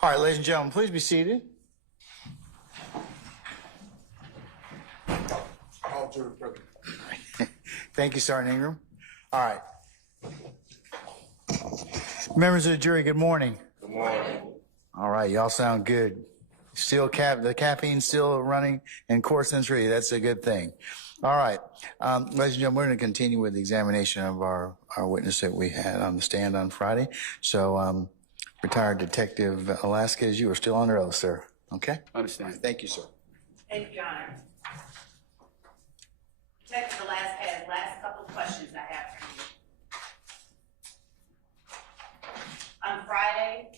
All right, ladies and gentlemen, please be seated. All jurors present. Thank you, Sergeant Ingram. All right. Members of the jury, good morning. Good morning. All right, y'all sound good. Still the caffeine's still running and court sensory. That's a good thing. All right, ladies and gentlemen, we're going to continue with the examination of our witness that we had on the stand on Friday. So, retired Detective Velasquez, you are still under oath, sir. Okay? Understand. Right, thank you, sir. Thank you, Your Honor. Detective Velasquez, last couple of questions I have for you. On Friday,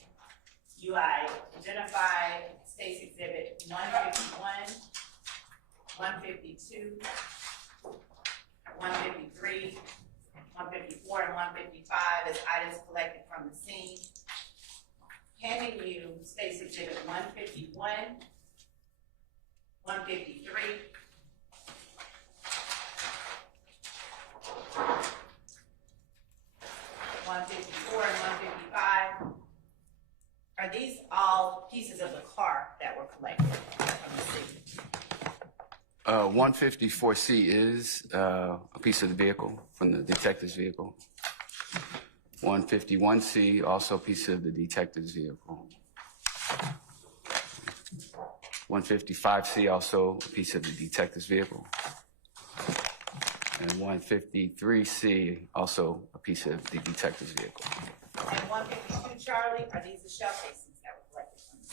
you identified State's Exhibit 151, 152, 153, 154, and 155 as items collected from the scene. Handing you State's Exhibit 151, 153, 154 and 155. Are these all pieces of the car that were collected from the scene? 154C is a piece of the vehicle from the detective's vehicle. 151C, also a piece of the detective's vehicle. 155C, also a piece of the detective's vehicle. And 153C, also a piece of the detective's vehicle. And 152, Charlie, are these the shell casings that were collected from the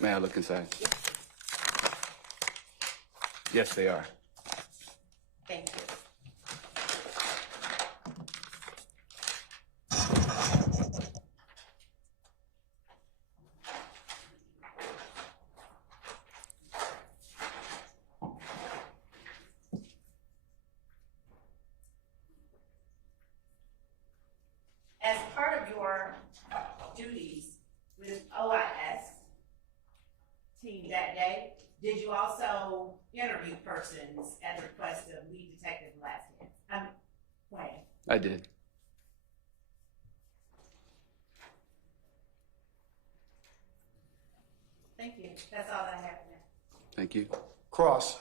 scene? May I look inside? Yes, they are. Thank you. As part of your duties with OIS team that day, did you also interview persons at the request of lead detective Velasquez? When? I did. Thank you. That's all that I have now. Thank you. Cross.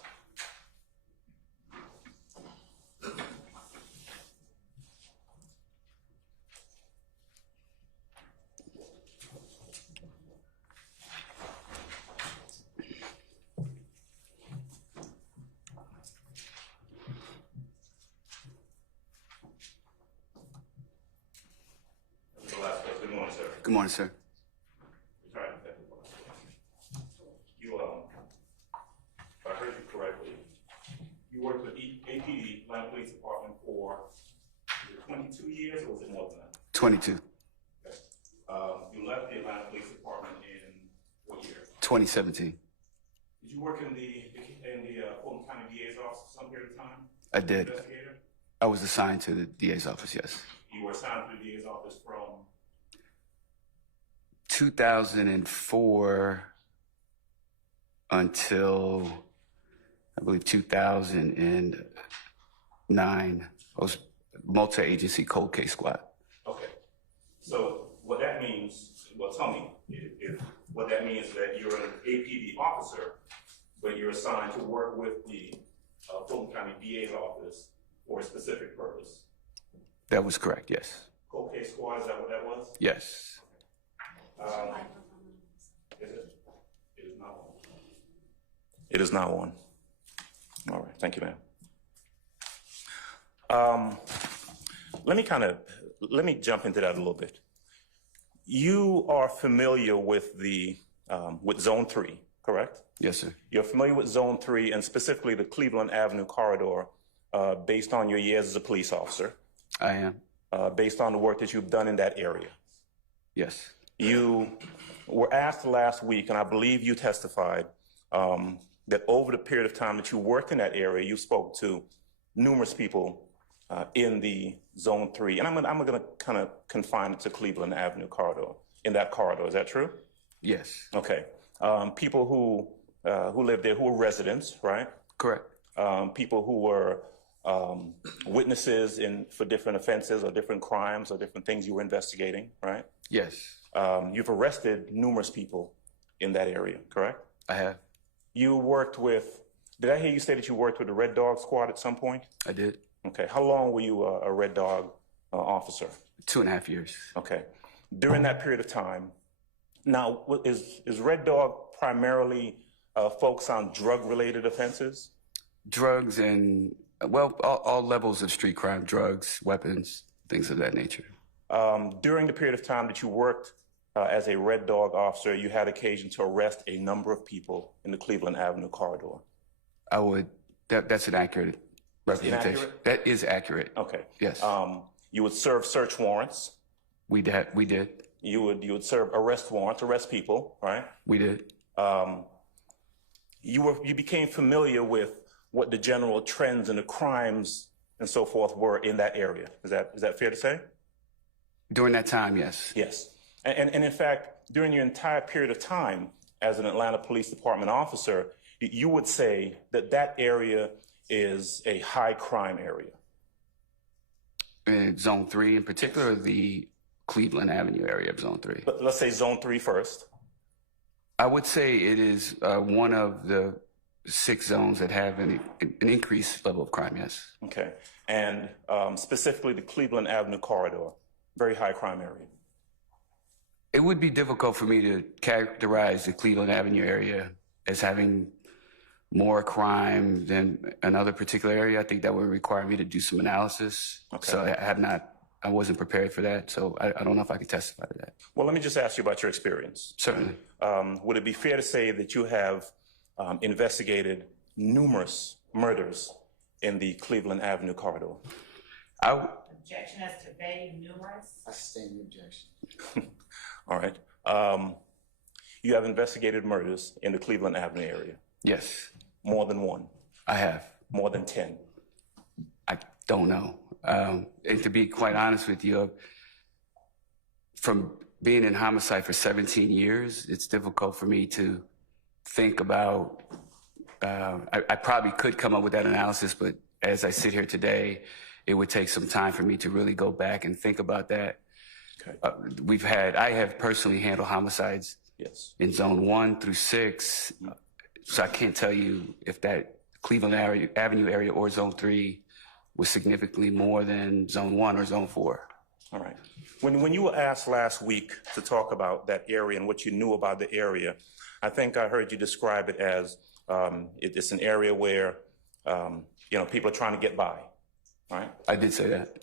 Good morning, sir. Good morning, sir. Retired Detective Velasquez. You, if I heard you correctly, you worked with APD, Atlanta Police Department, for, was it 22 years or was it more than that? 22. Okay. You left the Atlanta Police Department in what year? 2017. Did you work in the Fulton County DA's office for some period of time? I did. Investigator? I was assigned to the DA's office, yes. You were assigned to the DA's office from 2004 until, I believe, 2009. I was multi-agency cold case squad. Okay. So what that means, well, tell me, if what that means is that you're an APD officer, but you're assigned to work with the Fulton County DA's office for a specific purpose. That was correct, yes. Cold case squad, is that what that was? Yes. Is it? It is not one. It is not one. All right, thank you, ma'am. Let me jump into that a little bit. You are familiar with with Zone 3, correct? Yes, sir. You're familiar with Zone 3 and specifically the Cleveland Avenue corridor based on your years as a police officer. I am. Based on the work that you've done in that area. Yes. You were asked last week, and I believe you testified, that over the period of time that you worked in that area, you spoke to numerous people in the Zone 3. And I'm going to kind of confine it to Cleveland Avenue corridor, in that corridor. Is that true? Yes. Okay. People who lived there, who were residents, right? Correct. People who were witnesses for different offenses or different crimes or different things you were investigating, right? Yes, You've arrested numerous people in that area, correct? I have. You worked with, did I hear you say that you worked with the Red Dog Squad at some point? I did. Okay. How long were you a Red Dog officer? 2.5 years. Okay. During that period of time, now, is Red Dog primarily focused on drug-related offenses? Drugs and, well, all levels of street crime, drugs, weapons, things of that nature. During the period of time that you worked as a Red Dog officer, you had occasion to arrest a number of people in the Cleveland Avenue corridor. That's an accurate representation. Inaccurate? That is accurate. Okay. Yes. You would serve search warrants. We did. You would serve arrest warrants, arrest people, right? We did. You became familiar with what the general trends and the crimes and so forth were in that area. Is that fair to say? During that time, yes. Yes. And in fact, during your entire period of time as an Atlanta Police Department officer, you would say that that area is a high crime area. In Zone 3 in particular, the Cleveland Avenue area of Zone 3. But let's say Zone 3 first. I would say it is one of the 6 zones that have an increased level of crime, yes. Okay. And specifically the Cleveland Avenue corridor, very high crime area. It would be difficult for me to characterize the Cleveland Avenue area as having more crime than another particular area. I think that would require me to do some analysis. Okay. So I wasn't prepared for that. So I don't know if I could testify to that. Well, let me just ask you about your experience. Certainly. Would it be fair to say that you have investigated numerous murders in the Cleveland Avenue corridor? Objection as to vague numerous? I sustain the objection. All right. You have investigated murders in the Cleveland Avenue area? Yes. More than one? I have. More than 10? I don't know. And to be quite honest with you, from being in homicide for 17 years, it's difficult for me to think about, I probably could come up with that analysis, but as I sit here today, it would take some time for me to really go back and think about that. Okay. I have personally handled homicides Yes. in Zone 1 through 6, so I can't tell you if that Cleveland Avenue area or Zone 3 was significantly more than Zone 1 or Zone 4. All right. When you were asked last week to talk about that area and what you knew about the area, I think I heard you describe it as it's an area where people are trying to get by, right? I did say that.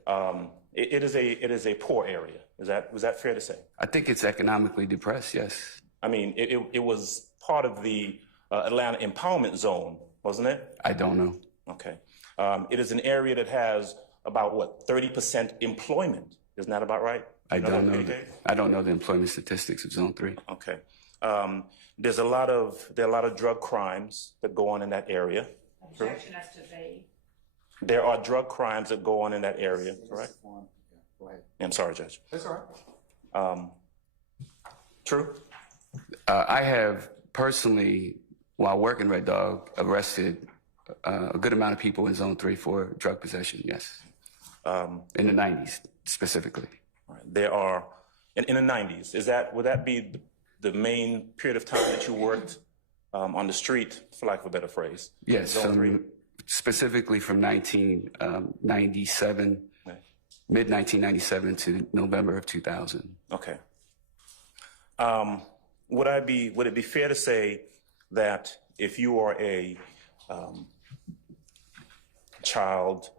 It is a poor area. Was that fair to say? I think it's economically depressed, yes. I mean, it was part of the Atlanta Empowerment Zone, wasn't it? I don't know. Okay. It is an area that has about, 30% employment. Isn't that about right? I don't know the employment statistics of Zone 3. Okay. There are a lot of drug crimes that go on in that area. Objection as to vague. There are drug crimes that go on in that area, correct? Go ahead. I'm sorry, Judge. That's all right. True? I have personally, while working Red Dog, arrested a good amount of people in Zone 3 for drug possession, yes. In the 90s, specifically. Right. There are, in the 90s, would that be the main period of time that you worked on the street, for lack of a better phrase? Yes, Zone 3? Specifically from 1997, Right. mid-1997 to November of 2000. Okay. Would it be fair to say that if you are a child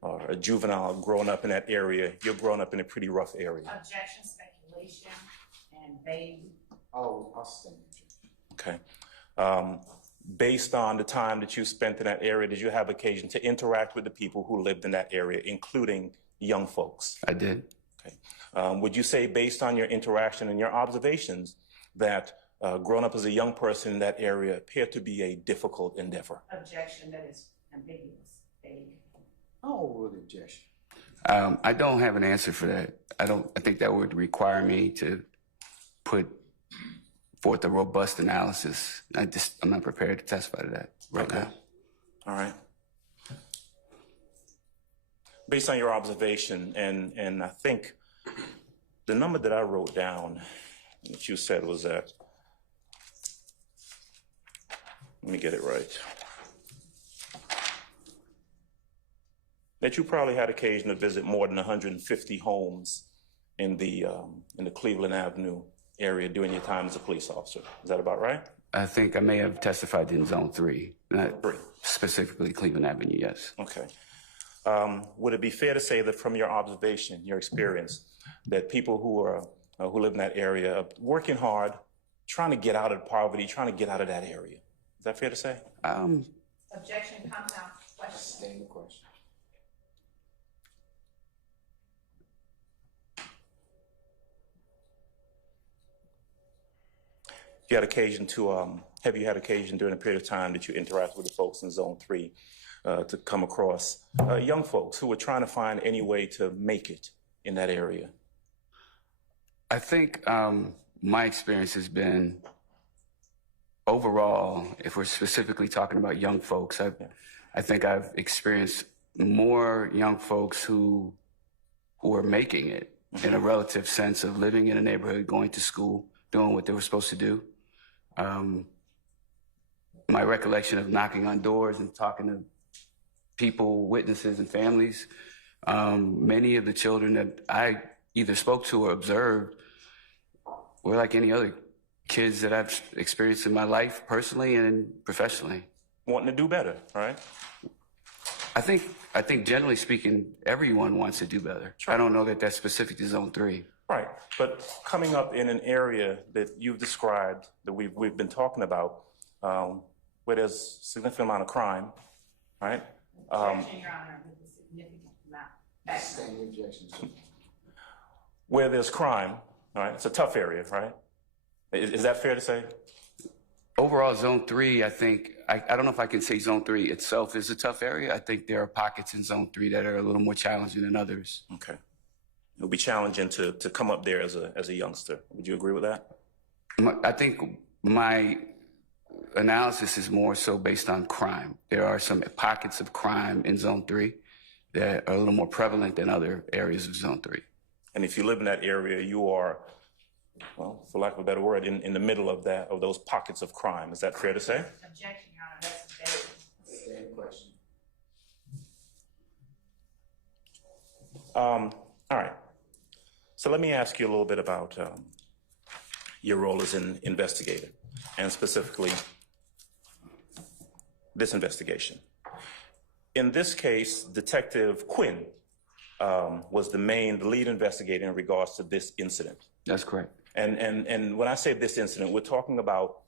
or a juvenile growing up in that area, you're growing up in a pretty rough area? Objection, speculation, and vague. Oh, I'll sustain the objection. Okay. Based on the time that you spent in that area, did you have occasion to interact with the people who lived in that area, including young folks? I did. Okay. Would you say, based on your interaction and your observations, that growing up as a young person in that area appeared to be a difficult endeavor? Objection, that is ambiguous, vague. Oh, with objection. I don't have an answer for that. I think that would require me to put forth a robust analysis. I'm not prepared to testify to that right now. All right. based on your observation, and I think the number that I wrote down, that you said was that, let me get it right, that you probably had occasion to visit more than 150 homes in the Cleveland Avenue area during your time as a police officer. Is that about right? I think I may have testified in Zone 3, not specifically Cleveland Avenue, yes. Okay. Would it be fair to say that from your observation, your experience, that people who live in that area are working hard, trying to get out of poverty, trying to get out of that area? Is that fair to say? Objection, compound question. Same question. You had occasion to, have you had occasion during a period of time that you interact with the folks in Zone 3 to come across young folks who were trying to find any way to make it in that area? I think my experience has been, overall, if we're specifically talking about young folks, I think I've experienced more young folks who are making it in a relative sense of living in a neighborhood, going to school, doing what they were supposed to do. My recollection of knocking on doors and talking to people, witnesses, and families, many of the children that I either spoke to or observed were like any other kids that I've experienced in my life, personally and professionally. Wanting to do better, right? I think generally speaking, everyone wants to do better. Sure. I don't know that that's specific to Zone 3. Right, but coming up in an area that you've described, that we've been talking about, where there's a significant amount of crime, right? Objection, Your Honor, with a significant amount. Same objections. Where there's crime, right? It's a tough area, right? Is that fair to say? Overall, Zone 3, I think, I don't know if I can say Zone 3 itself is a tough area. I think there are pockets in Zone 3 that are a little more challenging than others. Okay. It'll be challenging to come up there as a youngster. Would you agree with that? I think my analysis is more so based on crime. There are some pockets of crime in Zone 3 that are a little more prevalent than other areas of Zone 3. And if you live in that area, you are, well, for lack of a better word, in the middle of those pockets of crime. Is that fair to say? Objection, Your Honor, that's fair. Same question. All right. So let me ask you a little bit about your role as an investigator, and specifically this investigation. In this case, Detective Quinn was the lead investigator in regards to this incident. That's correct. And when I say this incident, we're talking about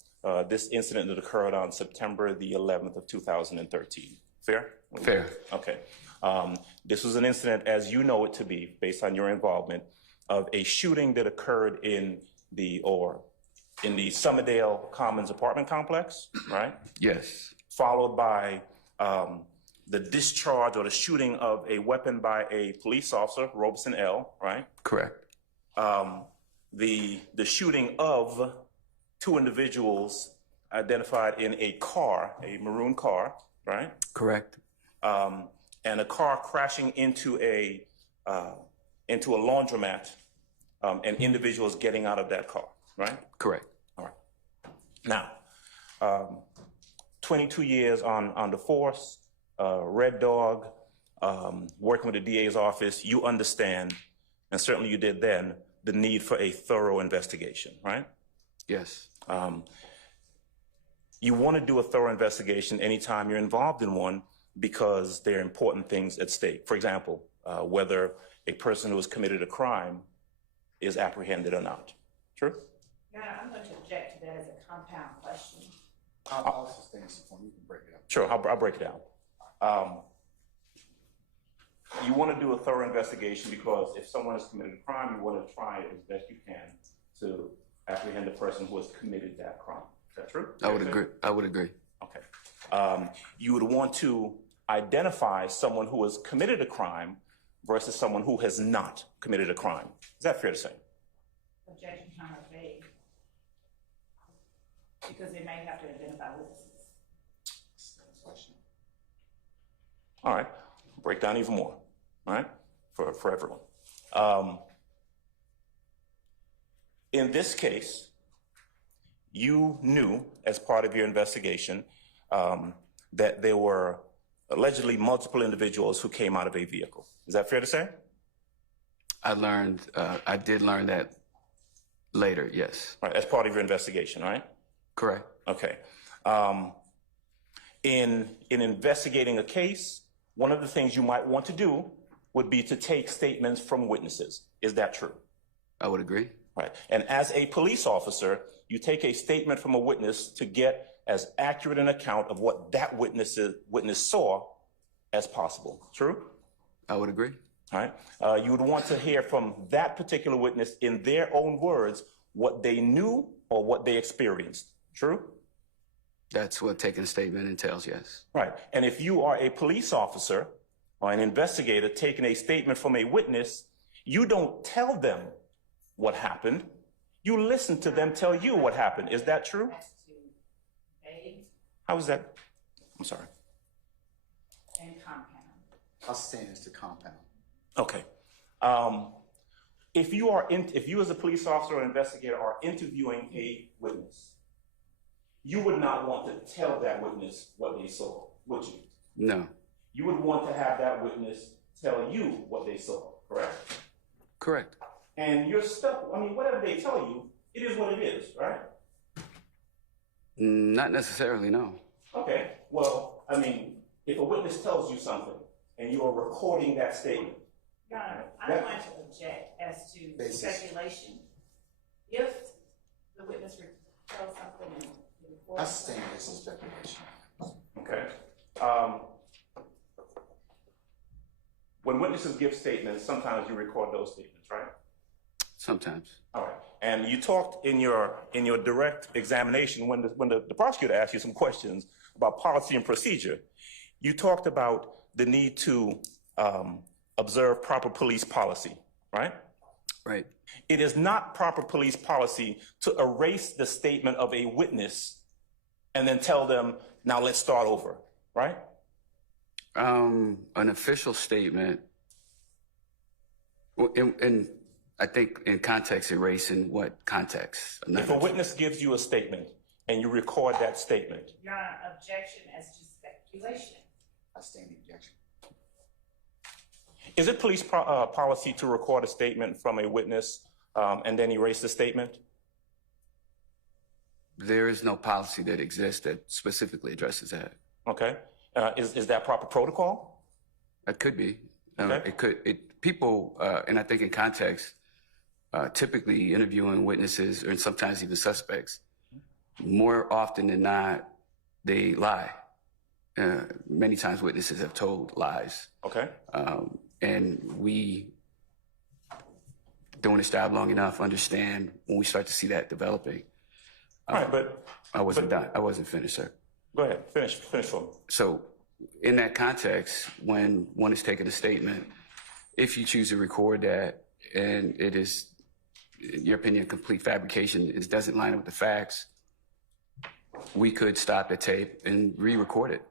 this incident that occurred on September the 11th of 2013. Fair? Fair. Okay. This was an incident, as you know it to be, based on your involvement, of a shooting that occurred in the Summerdale Commons apartment complex, right? Yes. Followed by the discharge or the shooting of a weapon by a police officer, Robeson L., right? Correct. The shooting of two individuals identified in a car, a maroon car, right? Correct. And a car crashing into a laundromat, and individuals getting out of that car, right? Correct. All right. Now, 22 years on the force, Red Dog, working with the DA's office, you understand, and certainly you did then, the need for a thorough investigation, right? Yes. You want to do a thorough investigation anytime you're involved in one because there are important things at stake. For example, whether a person who has committed a crime is apprehended or not. True? Your Honor, I'm going to object to that as a compound question. I'll sustain this one. You can break it up. Sure, I'll break it down. You want to do a thorough investigation because if someone has committed a crime, you want to try as best you can to apprehend the person who has committed that crime. Is that true? I would agree. I would agree. Okay. You would want to identify someone who has committed a crime versus someone who has not committed a crime. Is that fair to say? Objection, Your Honor, vague. Because they may have to identify witnesses. All right. Break down even more. right? For everyone. In this case, you knew as part of your investigation that there were allegedly multiple individuals who came out of a vehicle. Is that fair to say? I did learn that later, yes. Right, as part of your investigation, right? Correct. Okay. In investigating a case, one of the things you might want to do would be to take statements from witnesses. Is that true? I would agree. Right. And as a police officer, you take a statement from a witness to get as accurate an account of what that witness saw as possible. True? I would agree. All right. You would want to hear from that particular witness in their own words what they knew or what they experienced. True? That's what taking a statement entails, yes. Right. And if you are a police officer or an investigator taking a statement from a witness, you don't tell them what happened. You listen to them tell you what happened. Is that true? How is that? I'm sorry. And compound. I'll stand as the compound. Okay. If you as a police officer or investigator are interviewing a witness, you would not want to tell that witness what they saw, would you? No. You would want to have that witness tell you what they saw, correct? Correct. And you're stuck. I mean, whatever they tell you, it is what it is, right? Not necessarily, no. Okay. Well, I mean, if a witness tells you something and you are recording that statement. Your Honor, I'm going to object as to speculation. If the witness tells something and the report. I stand as speculation. Okay. When witnesses give statements, sometimes you record those statements, right? Sometimes. All right. And you talked in your direct examination when the prosecutor asked you some questions about policy and procedure. You talked about the need to observe proper police policy, right? Right. It is not proper police policy to erase the statement of a witness and then tell them, now let's start over, right? An official statement, and I think in context, erasing what context? If a witness gives you a statement and you record that statement. Your Honor, objection as to speculation. I stand the objection. Is it police policy to record a statement from a witness and then erase the statement? There is no policy that exists that specifically addresses that. Okay. Is that proper protocol? It could be. Okay. People, and I think in context, typically interviewing witnesses and sometimes even suspects, more often than not, they lie. Many times witnesses have told lies. Okay. And we, doing this job long enough, understand when we start to see that developing. All right, but I wasn't done. I wasn't finished, sir. Go ahead. Finish for me. So in that context, when one is taking a statement, if you choose to record that and it is, in your opinion, complete fabrication, it doesn't line up with the facts, we could stop the tape and re-record it.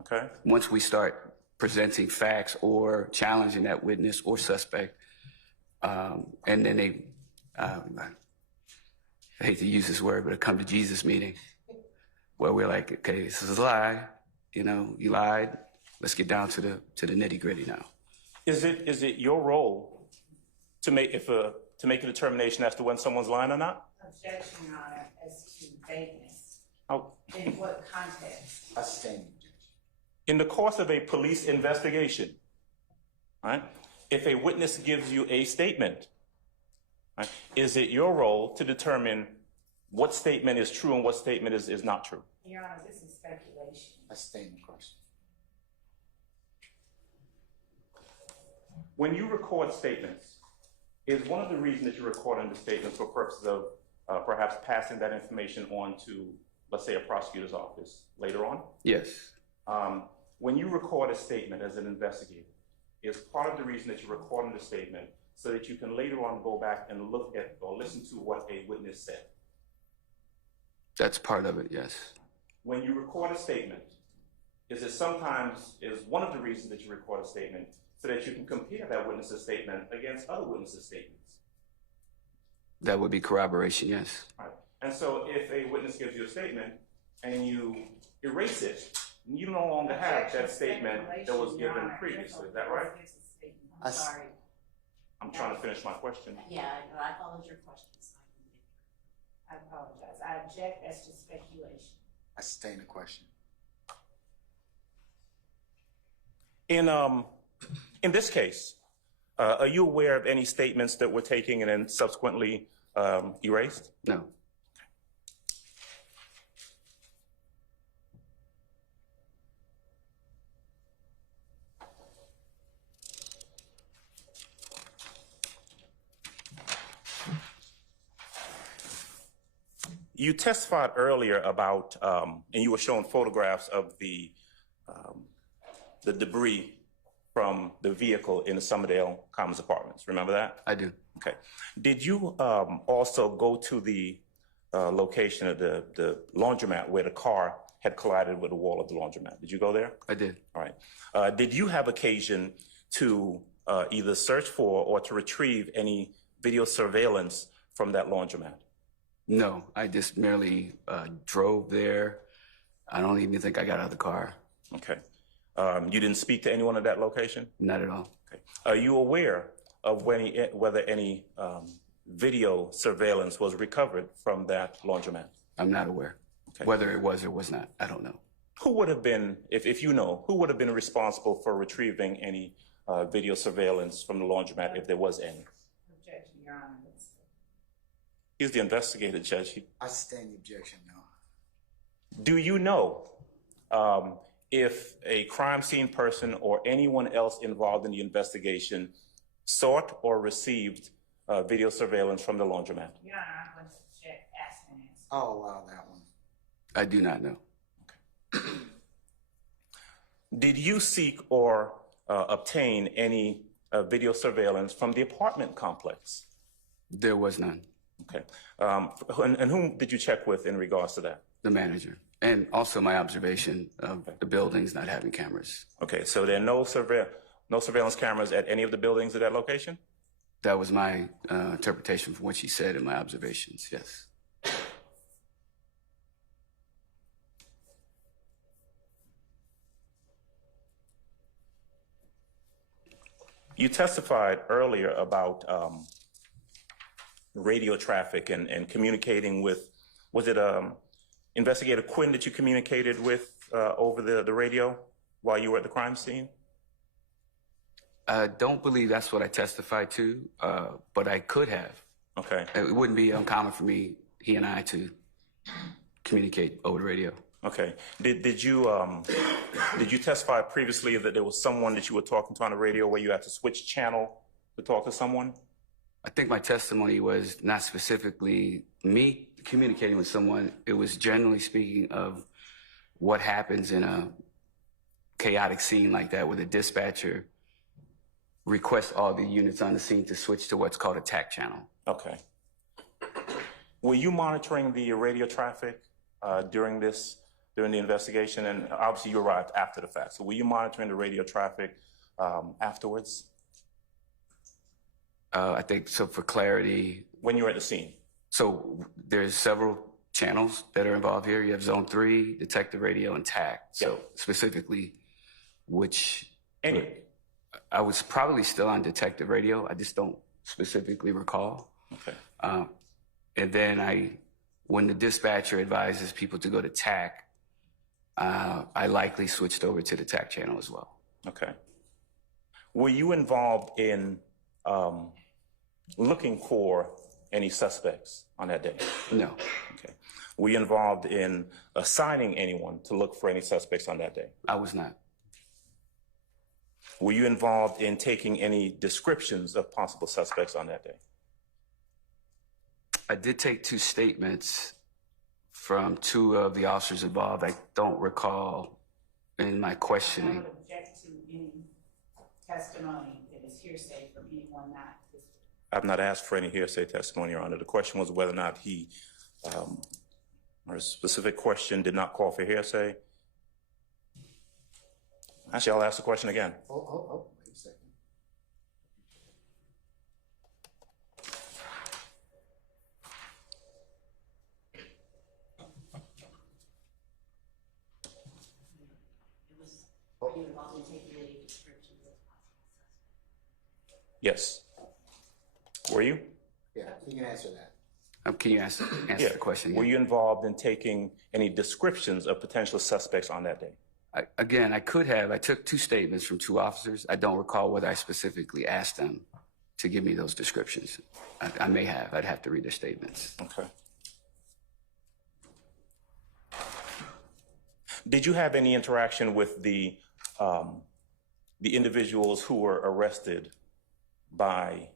Okay. Once we start presenting facts or challenging that witness or suspect, and then they, I hate to use this word, but a come to Jesus meeting where we're like, okay, this is a lie, you lied, let's get down to the nitty gritty now. Is it your role to make a determination as to when someone's lying or not? Objection, Your Honor, as to vagueness. Oh. In what context? I stand the objection. In the course of a police investigation, right? If a witness gives you a statement, right, is it your role to determine what statement is true and what statement is not true? Your Honor, this is speculation. I stand the question. When you record statements, is one of the reasons that you're recording the statements for purposes of perhaps passing that information on to, let's say, a prosecutor's office later on? Yes. When you record a statement as an investigator, is part of the reason that you're recording the statement so that you can later on go back and look at or listen to what a witness said? That's part of it, yes. When you record a statement, is that sometimes is one of the reasons that you record a statement so that you can compare that witness's statement against other witnesses' statements. That would be corroboration, yes. Right. And so if a witness gives you a statement and you erase it, you no longer have that statement that was given previously. Is that right? I'm sorry. I'm trying to finish my question. Yeah, I followed your question. I apologize. I object. That's just speculation. I sustain the question. In this case, are you aware of any statements that were taken and then subsequently erased? No. You testified earlier about, and you were showing photographs of the debris from the vehicle in the Summerdale Commons Apartments. Remember that? I do. Okay. Did you also go to the location of the laundromat where the car had collided with the wall of the laundromat? Did you go there? I did. All right. Did you have occasion to either search for or to retrieve any video surveillance from that laundromat? No, I just merely drove there. I don't even think I got out of the car. Okay. You didn't speak to anyone at that location? Not at all. Okay. Are you aware of whether any video surveillance was recovered from that laundromat? I'm not aware. Okay. Whether it was or was not, I don't know. Who would have been, if you know, who would have been responsible for retrieving any video surveillance from the laundromat if there was any? Objection, Your Honor. He's the investigator, Judge. I sustain the objection, no. Do you know if a crime scene person or anyone else involved in the investigation sought or received video surveillance from the laundromat? Your Honor, I'm going to object, ask and answer. I'll allow that one. I do not know. Okay. Did you seek or obtain any video surveillance from the apartment complex? There was none. Okay. And whom did you check with in regards to that? The manager. And also my observation of the buildings not having cameras. Okay, so there are no surveillance cameras at any of the buildings at that location? That was my interpretation from what she said in my observations, yes. You testified earlier about radio traffic and communicating with, was it Investigator Quinn that you communicated with over the radio while you were at the crime scene? I don't believe that's what I testified to, but I could have. Okay. It wouldn't be uncommon for me, he and I, to communicate over the radio. Okay. Did you testify previously that there was someone that you were talking to on the radio where you had to switch channel to talk to someone? I think my testimony was not specifically me communicating with someone. It was generally speaking of what happens in a chaotic scene like that where the dispatcher requests all the units on the scene to switch to what's called a TAC channel. Okay. Were you monitoring the radio traffic during the investigation? And obviously you arrived after the fact. So were you monitoring the radio traffic afterwards? I think so. For clarity, when you were at the scene? So there's several channels that are involved here. You have Zone 3, Detective Radio, and TAC. So Yep. specifically, which... Any? I was probably still on Detective Radio. I just don't specifically recall. Okay. And then when the dispatcher advises people to go to TAC, I likely switched over to the TAC channel as well. Okay. Were you involved in looking for any suspects on that day? No. Okay. Were you involved in assigning anyone to look for any suspects on that day? I was not. Were you involved in taking any descriptions of possible suspects on that day? I did take 2 statements from 2 of the officers involved. I don't recall in my questioning. I would object to any testimony that is hearsay from anyone not. I've not asked for any hearsay testimony, Your Honor. The question was whether or not or a specific question did not call for hearsay. Actually, I'll ask the question again. Oh, wait a second. Yes. Were you? Yeah, you can answer that. Can you answer the question? Were Again? you involved in taking any descriptions of potential suspects on that day? I could have. I took 2 statements from 2 officers. I don't recall whether I specifically asked them to give me those descriptions. I may have. I'd have to read their statements. Okay. Did you have any interaction with the individuals who were arrested by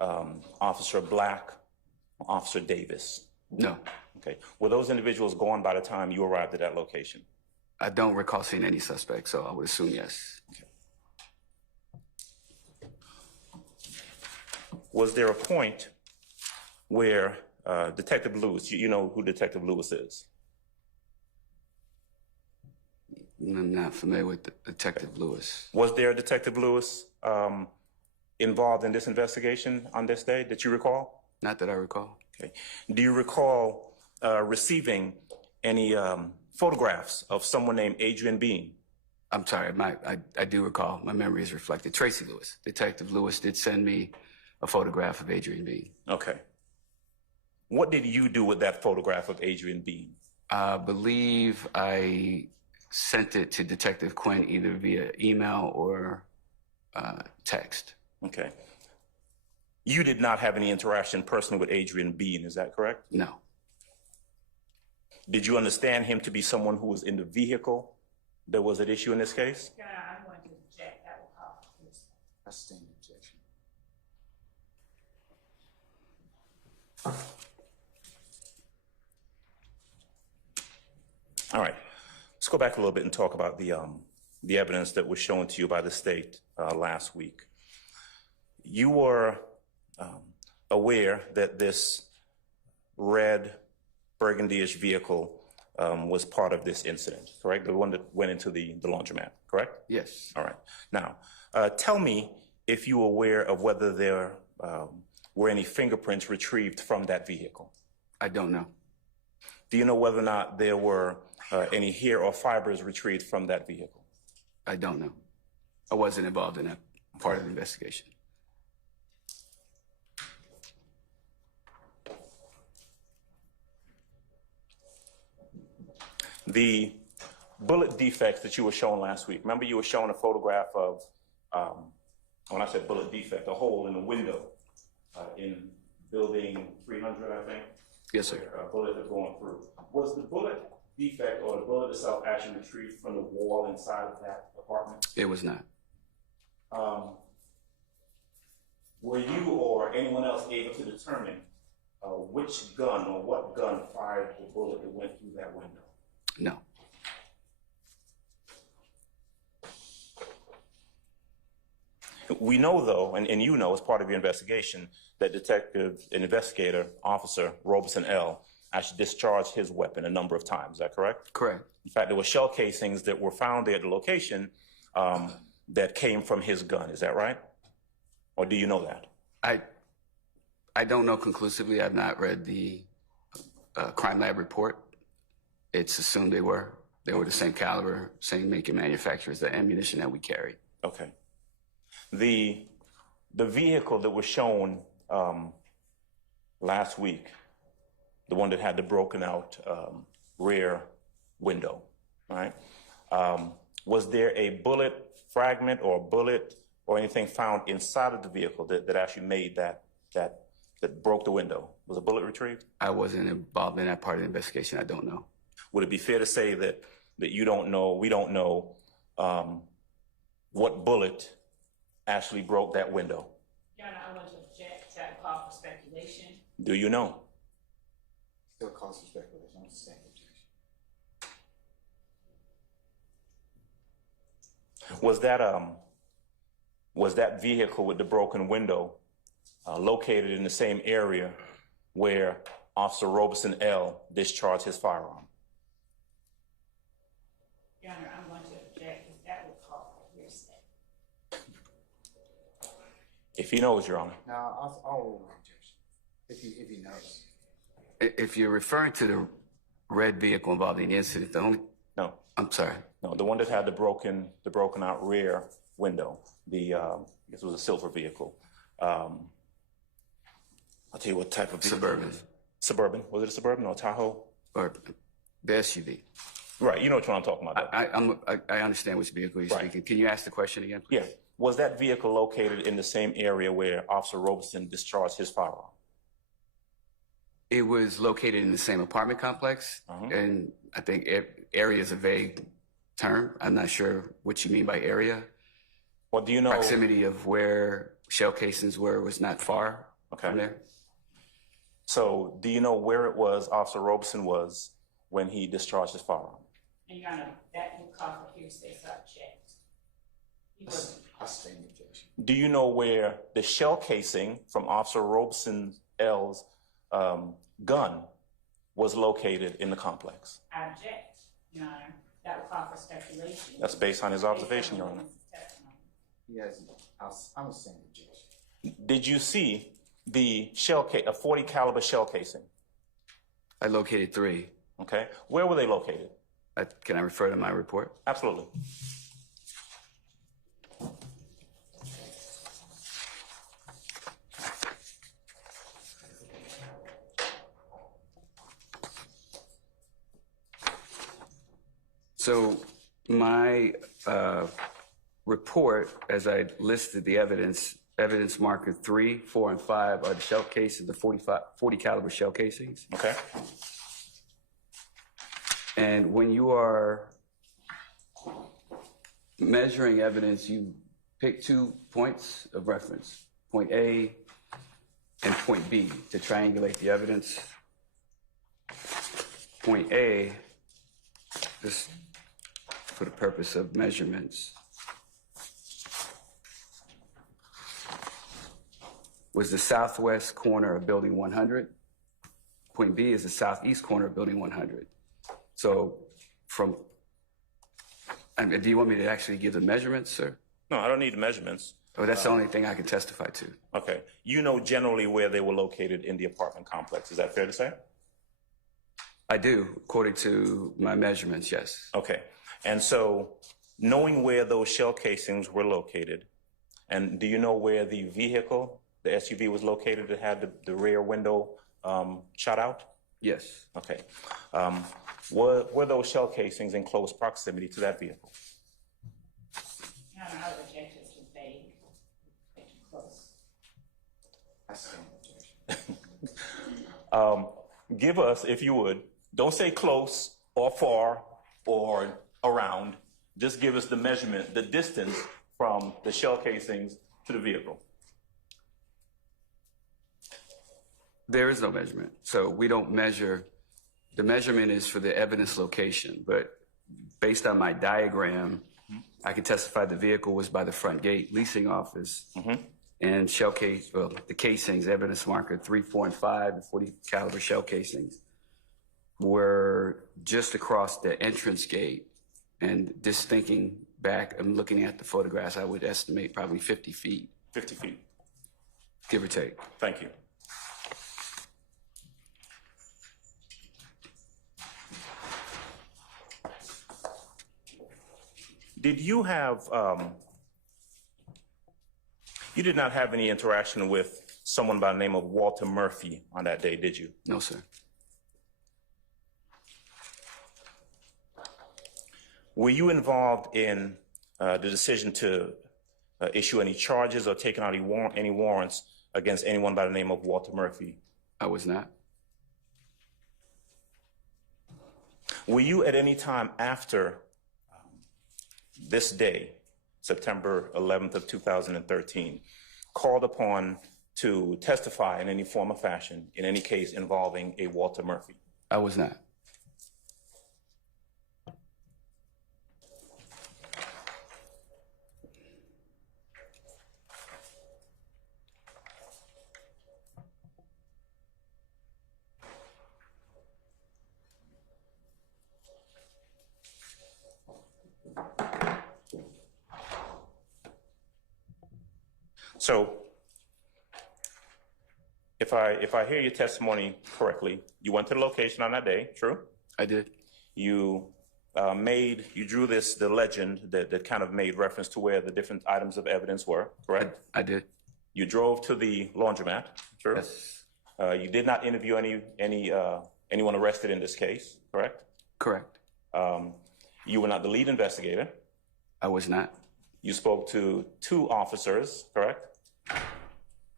Officer Black, Officer Davis? No. Okay. Were those individuals gone by the time you arrived at that location? I don't recall seeing any suspects, so I would assume yes. Okay. Was there a point where Detective Lewis, you know who Detective Lewis is? I'm not familiar with Detective Lewis. Was there a Detective Lewis involved in this investigation on this day that you recall? Not that I recall. Okay. Do you recall receiving any photographs of someone named Adrian Bean? I'm sorry, I do recall. My memory is reflected. Tracy Lewis. Detective Lewis did send me a photograph of Adrian Bean. Okay. What did you do with that photograph of Adrian Bean? I believe I sent it to Detective Quinn either via email or text. Okay. You did not have any interaction personally with Adrian Bean, is that correct? No. Did you understand him to be someone who was in the vehicle that was at issue in this case? Yeah, I'm going to object. That will call. I stand objection. All right. Let's go back a little bit and talk about the evidence that was shown to you by the state last week. You were aware that this red burgundy-ish vehicle was part of this incident, correct? The one that went into the laundromat, correct? Yes. All right. Now, tell me if you were aware of whether there were any fingerprints retrieved from that vehicle. I don't know. Do you know whether or not there were any hair or fibers retrieved from that vehicle? I don't know. I wasn't involved in that part of the investigation. The bullet defects that you were shown last week, remember you were shown a photograph of, when I said bullet defect, a hole in the window in building 300, I think? Yes, sir. Where a bullet had gone through. Was the bullet defect or the bullet itself actually retrieved from the wall inside of that apartment? It was not. Were you or anyone else able to determine which gun or what gun fired the bullet that went through that window? No. We know, though, and you know as part of your investigation, that investigator, Officer Robeson L. actually discharged his weapon a number of times. Is that correct? Correct. In fact, there were shell casings that were found there at the location that came from his gun. Is that right? Or do you know that? I don't know conclusively. I've not read the crime lab report. It's assumed they were the same caliber, same make and manufacturer as the ammunition that we carry. Okay. The vehicle that was shown last week, the one that had the broken out rear window, right? Was there a bullet fragment or a bullet or anything found inside of the vehicle that actually made that broke the window? Was a bullet retrieved? I wasn't involved in that part of the investigation. I don't know. Would it be fair to say that you don't know, we don't know what bullet actually broke that window? Your Honor, I want to object. That will call for speculation. Do you know? Still calls for speculation. I stand objection. Was that vehicle with the broken window located in the same area where Officer Robeson L. discharged his firearm? Your Honor, I'm going to object. That will call If he knows, Your Honor. No, I'll rule an objection, if he knows. If you're referring to the red vehicle involved in the incident, the only, No, I'm sorry. no, the one that had the broken out rear window. I guess it was a silver vehicle. I'll tell you what type of vehicle. Suburban. Suburban. Was it a Suburban or a Tahoe? Or the SUV. Right. You know which one I'm talking about. I understand which vehicle you're speaking. Can you ask the question again, please? Yeah. Was that vehicle located in the same area where Officer Robeson discharged his firearm? It was located in the same apartment complex, and I think area is a vague term. I'm not sure what you mean by area. Well, do you know? Proximity of where shell casings were was not far from there. So, do you know where it was Officer Robeson was when he discharged his firearm? And Your Honor, that will call for hearsay subject. I stand objection. Do you know where the shell casing from Officer Robeson L's gun was located in the complex? I object, Your Honor. That will call for speculation. That's based on his observation, Your Honor. Yes, I'm a stand objection. Did you see the shell case, a 40 caliber shell casing? I located 3. Okay. Where were they located? Can I refer to my report? Absolutely. So my report, as I listed the evidence marker 3, 4, and 5 are the shell cases, the 40 caliber shell casings. Okay. And when you are measuring evidence, you pick 2 points of reference, point A and point B, to triangulate the evidence. Point A, just for the purpose of measurements, was the southwest corner of building 100. Point B is the southeast corner of building 100. So do you want me to actually give the measurements, sir? No, I don't need the measurements. Oh, that's the only thing I can testify to. Okay. You know generally where they were located in the apartment complex. Is that fair to say? I do, according to my measurements, yes. Okay. And so knowing where those shell casings were located, and do you know where the vehicle, the SUV, was located that had the rear window shot out? Yes. Okay. Were those shell casings in close proximity to that vehicle? Your Honor, I would object to too vague. Too close. I stand objection. Give us, if you would, don't say close or far or around. Just give us the measurement, the distance from the shell casings to the vehicle. There is no measurement. So we don't measure. The measurement is for the evidence location. But based on my diagram, I can testify the vehicle was by the front gate leasing office. And shell case, well, the casings, evidence marker 3, 4, and 5, the 40 caliber shell casings were just across the entrance gate. And just thinking back, I'm looking at the photographs, I would estimate probably 50 feet. 50 feet. Give or take. Thank you. Did you have, you did not have any interaction with someone by the name of Walter Murphy on that day, did you? No, sir. Were you involved in the decision to issue any charges or taking out any warrants against anyone by the name of Walter Murphy? I was not. Were you at any time after this day, September 11th of 2013, called upon to testify in any form or fashion in any case involving a Walter Murphy? I was not. So If I hear your testimony correctly, you went to the location on that day, true? I did. You drew the legend that kind of made reference to where the different items of evidence were, correct? I did. You drove to the laundromat, true? Yes. You did not interview anyone arrested in this case, correct? Correct. You were not the lead investigator. I was not. You spoke to 2 officers, correct?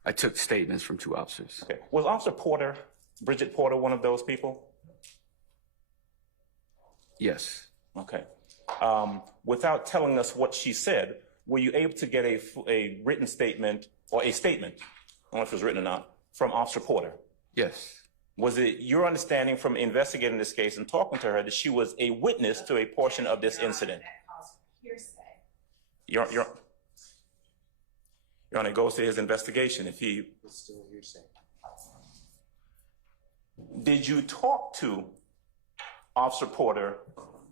I took statements from 2 officers. Okay. Was Officer Porter, Bridget Porter, one of those people? Yes. Okay. Without telling us what she said, were you able to get a written statement, or a statement, I don't know if it was written or not, from Officer Porter? Yes. Was it your understanding from investigating this case and talking to her that she was a witness to a portion of this incident? That calls for hearsay. Your Honor, it goes to his investigation. If he It's still hearsay. did you talk to Officer Porter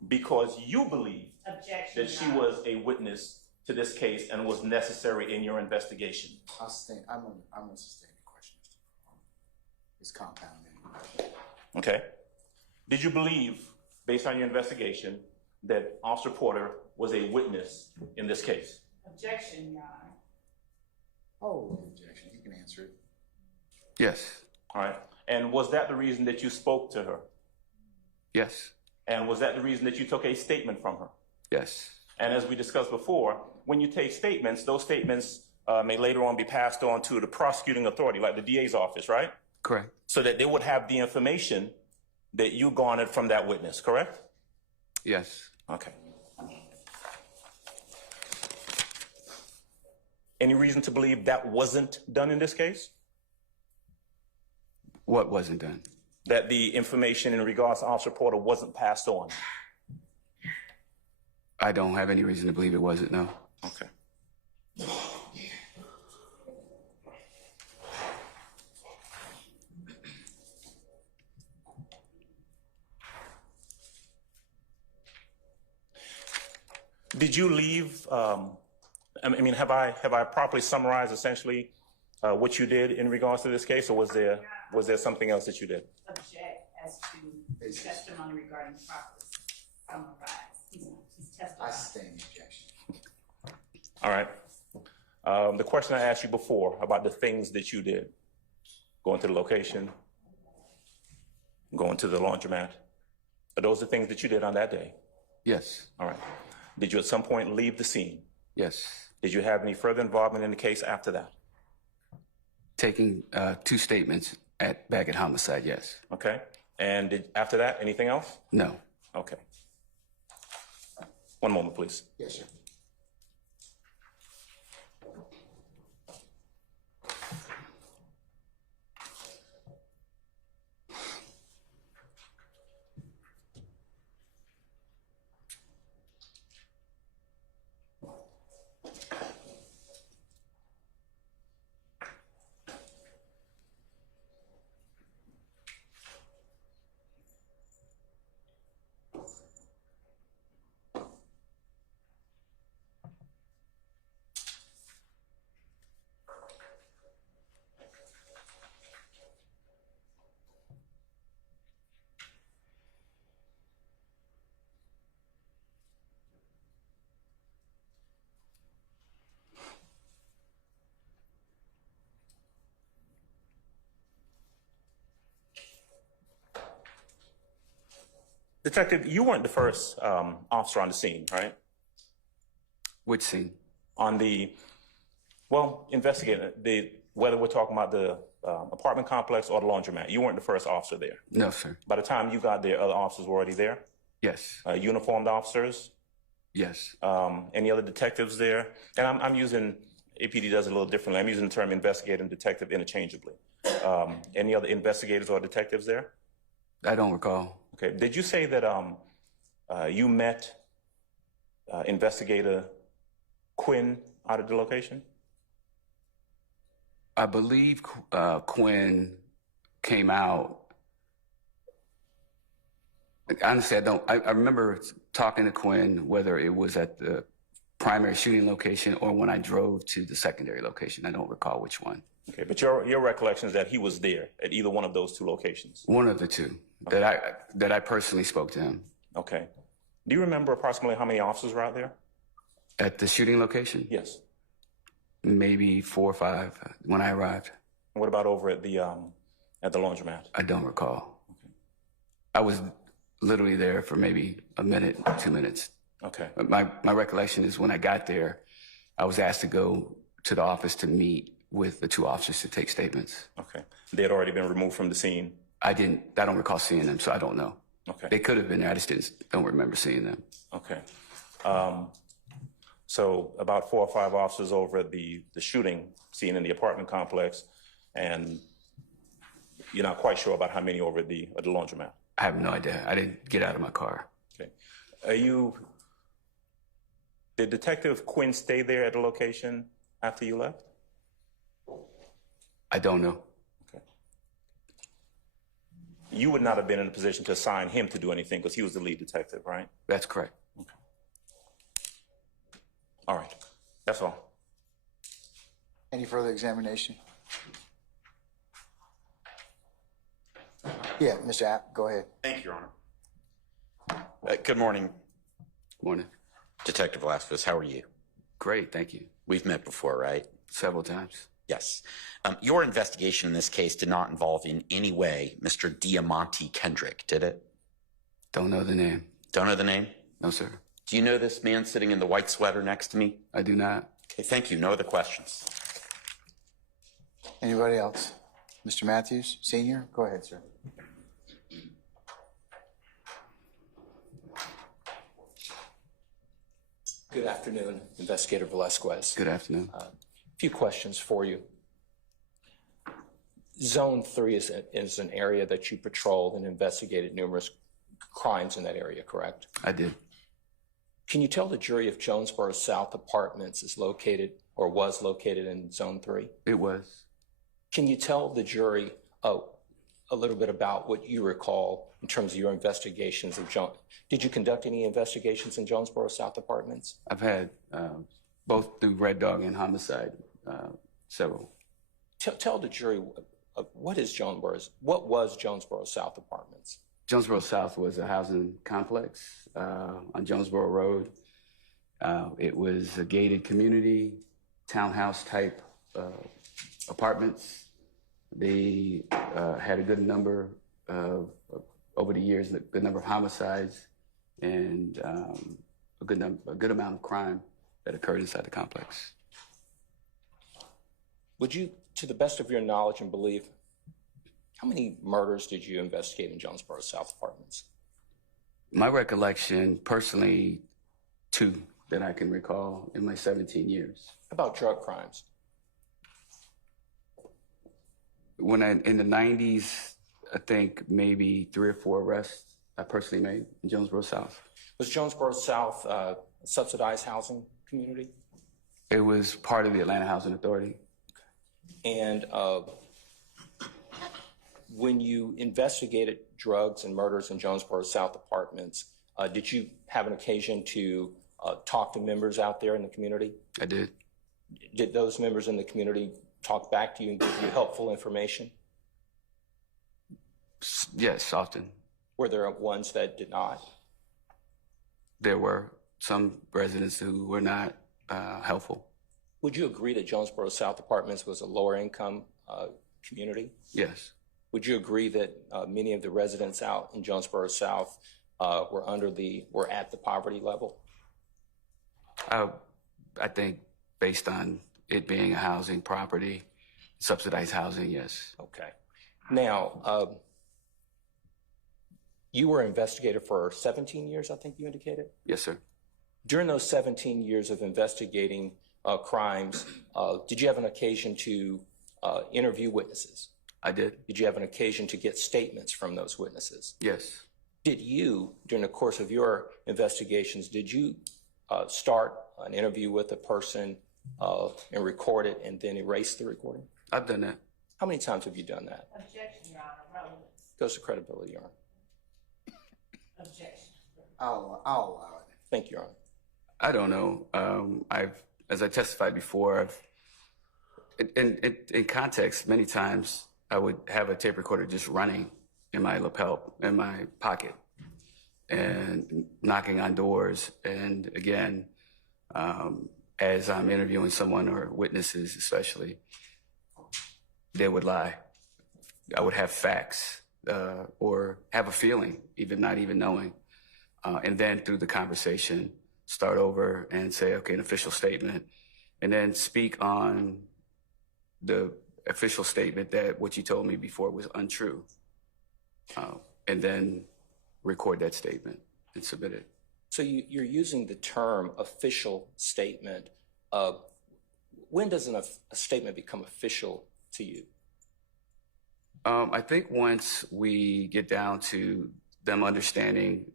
because you believed Objection, that she Your Honor. was a witness to this case and was necessary in your investigation? I'm gonna sustain the question. It's compounding. Okay. Did you believe, based on your investigation, that Officer Porter was a witness in this case? Objection, Your Honor. Oh, objection. You can answer it. Yes. All right. And was that the reason that you spoke to her? Yes. And was that the reason that you took a statement from her? Yes. And as we discussed before, when you take statements, those statements may later on be passed on to the prosecuting authority, like the DA's office, right? Correct. So that they would have the information that you garnered from that witness, correct? Yes. Okay. Any reason to believe that wasn't done in this case? What wasn't done? That the information in regards to Officer Porter wasn't passed on? I don't have any reason to believe it wasn't, no. Okay. Did you leave, I mean, have I properly summarized essentially what you did in regards to this case, or was there something else that you did? Object as to testimony regarding properly summarized. He's I testified. sustain the objection. All right. The question I asked you before about the things that you did, going to the location, going to the laundromat, are those the things that you did on that day? Yes. All right. Did you at some point leave the scene? Yes. Did you have any further involvement in the case after that? Taking 2 statements back at homicide, yes. Okay. And after that, anything else? No. Okay. One moment, please. Yes, sir. Detective, you weren't the first officer on the scene, right? Which scene? On the, well, investigator, whether we're talking about the apartment complex or the laundromat, you weren't the first officer there. No, sir. By the time you got there, other officers were already there? Yes. Uniformed officers? Yes. Any other detectives there? And I'm using, APD does it a little differently. I'm using the term investigator and detective interchangeably. Any other investigators or detectives there? I don't recall. Okay. Did you say that you met investigator Quinn out of the location? I believe Quinn came out. Honestly, I don't. I remember talking to Quinn, whether it was at the primary shooting location or when I drove to the secondary location. I don't recall which one. Okay, but your recollection is that he was there at either one of those two locations? One of the two that I personally spoke to him. Okay. Do you remember approximately how many officers were out there? At the shooting location? Yes. Maybe 4 or 5 when I arrived. What about over at the laundromat? I don't recall. Okay. I was literally there for maybe a minute, 2 minutes. Okay. But my recollection is when I got there, I was asked to go to the office to meet with the 2 officers to take statements. Okay. They had already been removed from the scene? I don't recall seeing them, so I don't know. Okay. They could have been there. I just don't remember seeing them. Okay. So about 4 or 5 officers over at the shooting scene in the apartment complex, and you're not quite sure about how many over at the laundromat? I have no idea. I didn't get out of my car. Okay. Did Detective Quinn stay there at the location after you left? I don't know. Okay. You would not have been in a position to assign him to do anything because he was the lead detective, right? That's correct. Okay. All right. That's all. Any further examination? Yeah, Mr. App, go ahead. Thank you, Your Honor. Good morning, Morning. Detective Velasquez. How are you? Great, thank you. We've met before, right? Several times. Yes. Your investigation in this case did not involve in any way Mr. Diamante Kendrick, did it? Don't know the name. Don't know the name? No, sir. Do you know this man sitting in the white sweater next to me? I do not. Okay, thank you. No other questions. Anybody else? Mr. Matthews, Senior, go ahead, sir. Good afternoon, Investigator Velasquez. Good afternoon. A few questions for you. Zone 3 is an area that you patrolled and investigated numerous crimes in that area, correct? I did. Can you tell the jury if Jonesboro South Apartments is located or was located in Zone 3? It was. Can you tell the jury a little bit about what you recall in terms of your investigations of Did you conduct any investigations in Jonesboro South Apartments? I've had both through Red Dog and Homicide, several. Tell the jury what was Jonesboro South Apartments? Jonesboro South was a housing complex on Jonesboro Road. It was a gated community, townhouse type apartments. They had a good number of, over the years, a good number of homicides and a good amount of crime that occurred inside the complex. Would you, to the best of your knowledge and belief, how many murders did you investigate in Jonesboro South Apartments? My recollection, personally, 2 that I can recall in my 17 years. How about drug crimes? In the 90s, I think maybe 3 or 4 arrests I personally made in Jonesboro South. Was Jonesboro South a subsidized housing community? It was part of the Atlanta Housing Authority. And when you investigated drugs and murders in Jonesboro South Apartments, did you have an occasion to talk to members out there in the community? I did. Did those members in the community talk back to you and give you helpful information? Yes, often. Were there ones that did not? There were some residents who were not helpful. Would you agree that Jonesboro South Apartments was a lower income community? Yes. Would you agree that many of the residents out in Jonesboro South were at the poverty level? I think based on it being a housing property, subsidized housing, yes. Okay. Now, you were an investigator for 17 years, I think you indicated? Yes, sir. During those 17 years of investigating crimes, did you have an occasion to interview witnesses? I did. Did you have an occasion to get statements from those witnesses? Yes. Did you, during the course of your investigations, did you start an interview with a person and record it and then erase the recording? I've done that. How many times have you done that? Objection, Your Honor. Relevance. Goes to credibility, Your Honor. Objection. I'll allow it. Thank you, Your Honor. I don't know. As I testified before, In context, many times I would have a tape recorder just running in my lapel, in my pocket, and knocking on doors. And again, as I'm interviewing someone or witnesses especially, they would lie. I would have facts or have a feeling, even not even knowing. And then through the conversation, start over and say, okay, an official statement, and then speak on the official statement that what you told me before was untrue. And then record that statement and submit it. So you're using the term official statement. When does a statement become official to you? I think once we get down to them understanding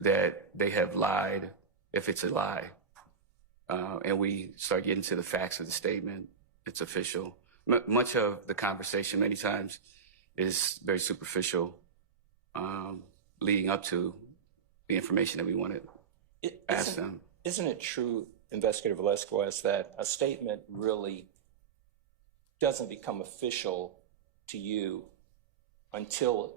that they have lied, if it's a lie, and we start getting to the facts of the statement, it's official. Much of the conversation many times is very superficial, leading up to the information that we want to ask them. Isn't it true, Investigator Velasquez, that a statement really doesn't become official to you until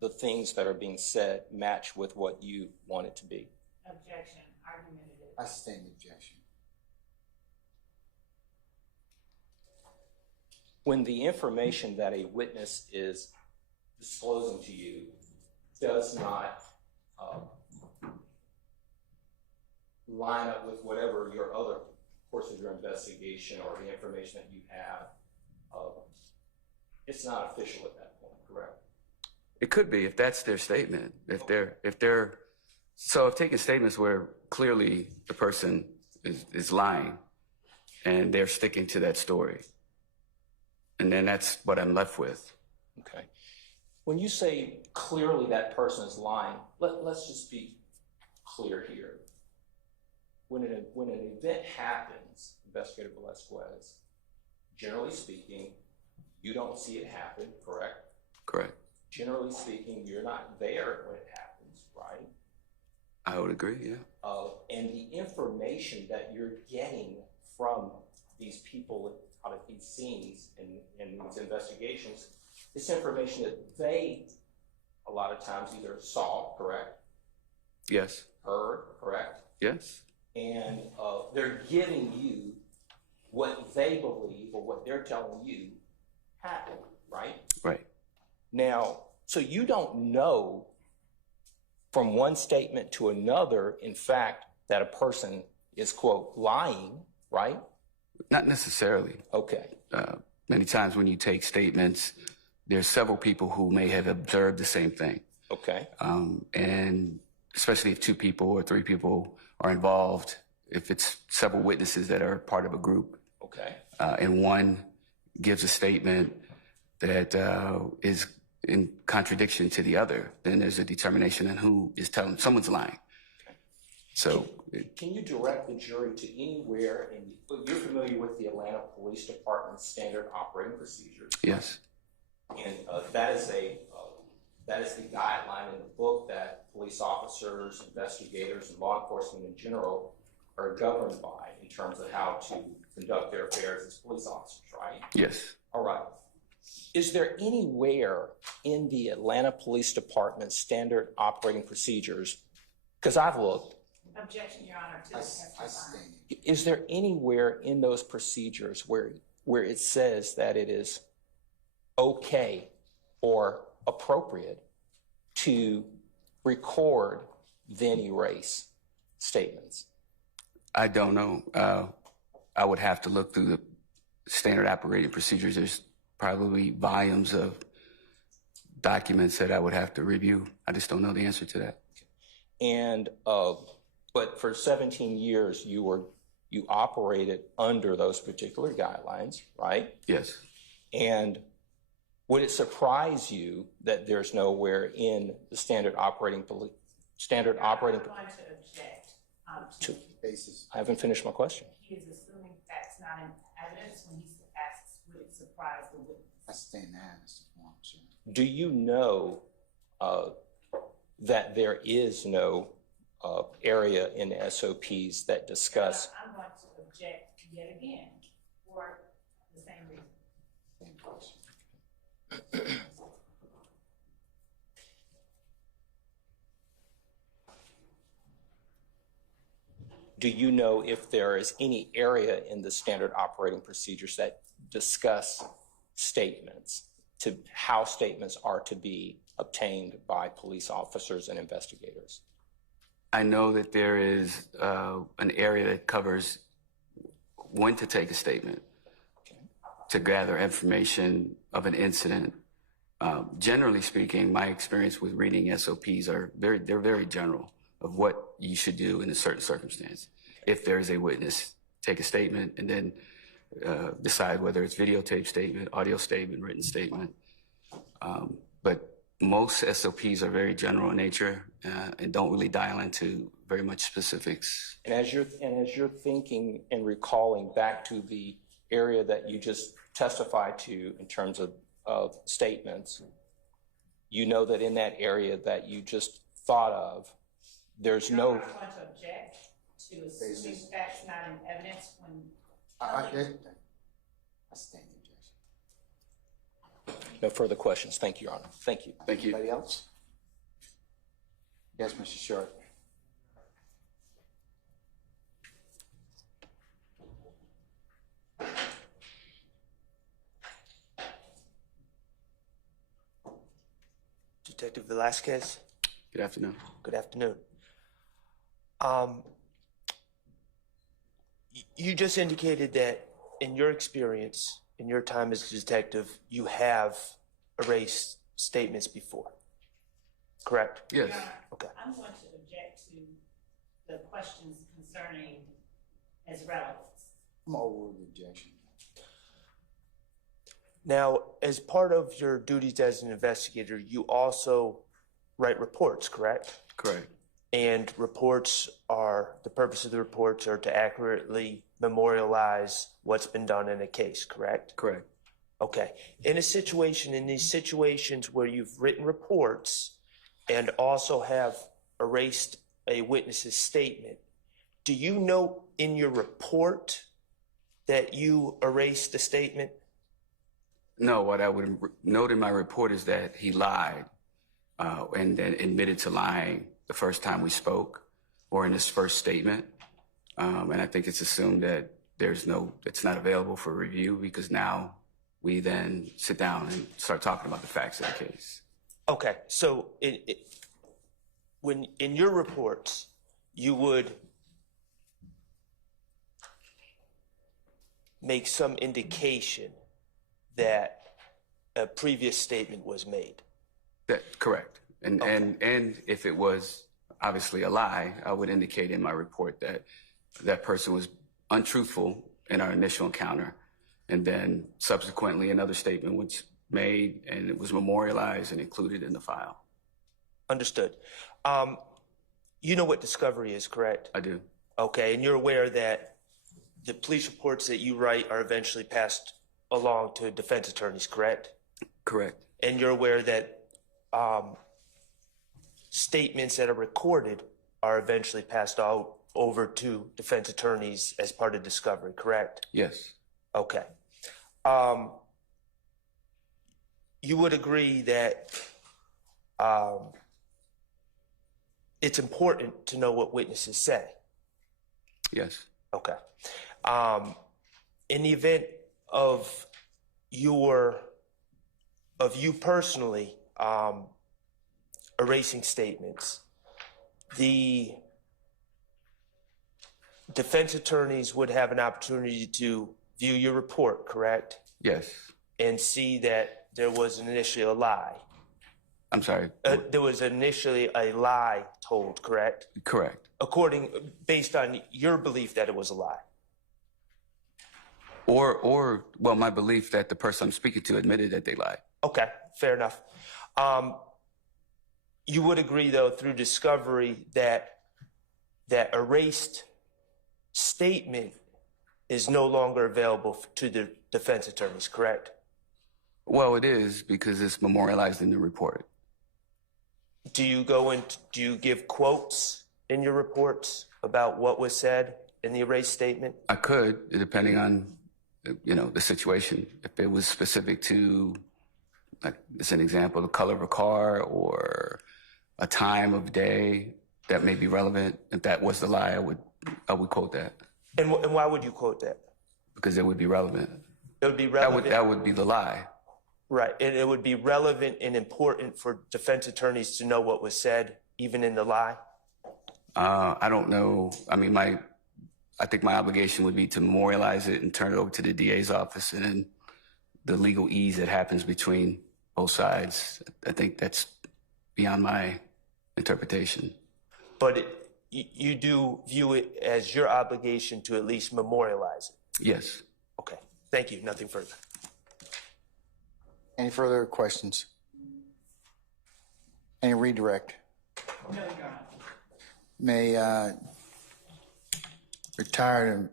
the things that are being said match with what you want it to be? Objection. Argumentative. I sustain the objection. When the information that a witness is disclosing to you does not line up with whatever your other course of your investigation or the information that you have, it's not official at that point, correct? It could be if that's their statement. If taking statements where clearly the person is lying and they're sticking to that story, and then that's what I'm left with. Okay. When you say clearly that person is lying, let's just be clear here. When an event happens, Investigator Velasquez, generally speaking, you don't see it happen, correct? Correct. Generally speaking, you're not there when it happens, right? I would agree, yeah. And the information that you're getting from these people out of these scenes and these investigations, it's information that they, a lot of times, either saw, correct? Yes. Heard, correct? Yes. And they're giving you what they believe or what they're telling you happened, right? Right. Now, so you don't know from one statement to another, in fact, that a person is, quote, lying, right? Not necessarily. Okay. Many times when you take statements, there's several people who may have observed the same thing. Okay. And especially if 2 people or 3 people are involved, if it's several witnesses that are part of a group. Okay. And one gives a statement that is in contradiction to the other, then there's a determination on who is telling. Someone's lying. Okay. So can you direct the jury to anywhere you're familiar with the Atlanta Police Department's standard operating procedures? yes. And that is the guideline in the book that police officers, investigators, and law enforcement in general are governed by in terms of how to conduct their affairs as police officers, right? Yes. All right. Is there anywhere in the Atlanta Police Department's standard operating procedures, because I've looked, Objection, Your Honor, to the testifying. is there anywhere in those procedures where it says that it is okay or appropriate to record then erase statements? I don't know. I would have to look through the standard operating procedures. There's probably volumes of documents that I would have to review. I just don't know the answer to that. And but for 17 years, you operated under those particular guidelines, right? Yes. And would it surprise you that there's nowhere in the standard operating? I'm going to object to Basis. I haven't finished my question. he is assuming that's not in evidence when he asks, would it surprise the witness? I sustain that, Mr. Officer. Do you know that there is no area in the SOPs that discuss? I'm going to object yet again for the same reason. Do you know if there is any area in the standard operating procedures that discuss statements, to how statements are to be obtained by police officers and investigators? I know that there is an area that covers when to take a statement to gather information of an incident. Generally speaking, my experience with reading SOPs they're very general of what you should do in a certain circumstance. If there is a witness, take a statement and then decide whether it's videotape statement, audio statement, written statement. But most SOPs are very general in nature and don't really dial into very much specifics. And as you're thinking and recalling back to the area that you just testified to in terms of statements, you know that in that area that you just thought of, there's no. I'm going to object to assuming facts not in evidence when. I stand the objection. No further questions. Thank you, Your Honor. Thank you. Thank you. Anybody else? Yes, Mr. Short. Detective Velasquez. Good afternoon. Good afternoon. You just indicated that in your experience, in your time as a detective, you have erased statements before, correct? Yes. Okay. I'm going to object to the questions concerning as relevance. I'm over the objection. Now, as part of your duties as an investigator, you also write reports, correct? Correct. And the purpose of the reports are to accurately memorialize what's been done in a case, correct? Correct. Okay. In these situations where you've written reports and also have erased a witness's statement, do you note in your report that you erased the statement? No, what I would note in my report is that he lied and then admitted to lying the first time we spoke or in his first statement. And I think it's assumed that it's not available for review because now we then sit down and start talking about the facts of the case. Okay. So when in your reports, you would make some indication that a previous statement was made. Correct. And, Okay. and if it was obviously a lie, I would indicate in my report that that person was untruthful in our initial encounter. And then subsequently another statement was made and it was memorialized and included in the file. Understood. You know what discovery is, correct? I do. Okay. And you're aware that the police reports that you write are eventually passed along to defense attorneys, correct? Correct. And you're aware that statements that are recorded are eventually passed out over to defense attorneys as part of discovery, correct? Yes. Okay. You would agree that it's important to know what witnesses say? Yes. Okay. In the event of you personally erasing statements, the defense attorneys would have an opportunity to view your report, correct? Yes. And see that there was initially a lie. I'm sorry. There was initially a lie told, correct? Correct. Based on your belief that it was a lie. Or my belief that the person I'm speaking to admitted that they lied. Okay, fair enough. You would agree, though, through discovery that erased statement is no longer available to the defense attorneys, correct? Well, it is because it's memorialized in the report. Do you give quotes in your reports about what was said in the erased statement? I could, depending on, the situation. If it was specific to, like, as an example, the color of a car or a time of day that may be relevant. If that was the lie, I would quote that And why would you quote that? because it would be relevant. It would be relevant. That would be the lie. Right, and it would be relevant and important for defense attorneys to know what was said, even in the lie? I don't know. I mean, I think my obligation would be to memorialize it and turn it over to the DA's office, and then the legal ease that happens between both sides. I think that's beyond my interpretation. But you do view it as your obligation to at least memorialize it? Yes. Okay, thank you, nothing further. Any further questions? Any redirect? No, Your Honor. May retired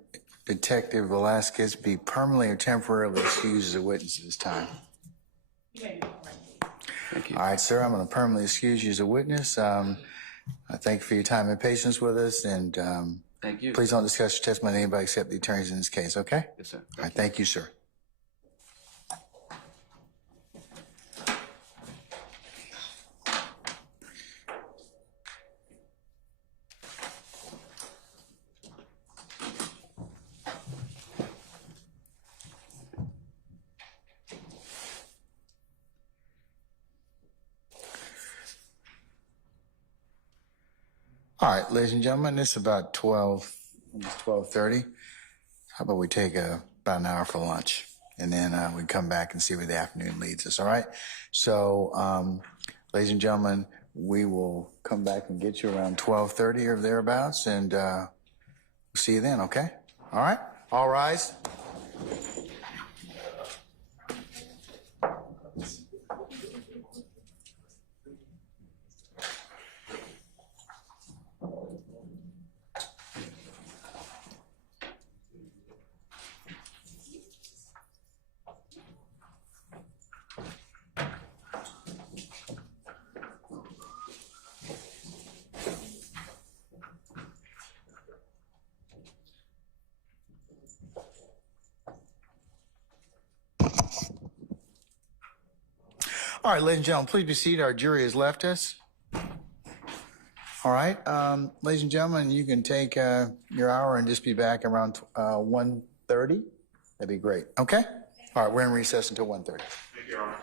Detective Velasquez be permanently or temporarily excused as a witness at this time? You may be correct. Thank you. All right, sir, I'm going to permanently excuse you as a witness. I thank you for your time and patience with us, and Thank you. please don't discuss your testimony with anybody except the attorneys in this case, okay? Yes, sir. All right, thank you, sir. All right, ladies and gentlemen, it's about 12:30. How about we take about an hour for lunch, and then we come back and see where the afternoon leads us, all right? So, ladies and gentlemen, we will come back and get you around 12:30 or thereabouts, and we'll see you then, okay? All right? All rise. All right, ladies and gentlemen, please be seated. Our jury has left us. All right, ladies and gentlemen, you can take your hour and just be back around 1:30. That'd be great. Okay? All right, we're in recess until 1:30. Thank you, Your Honor.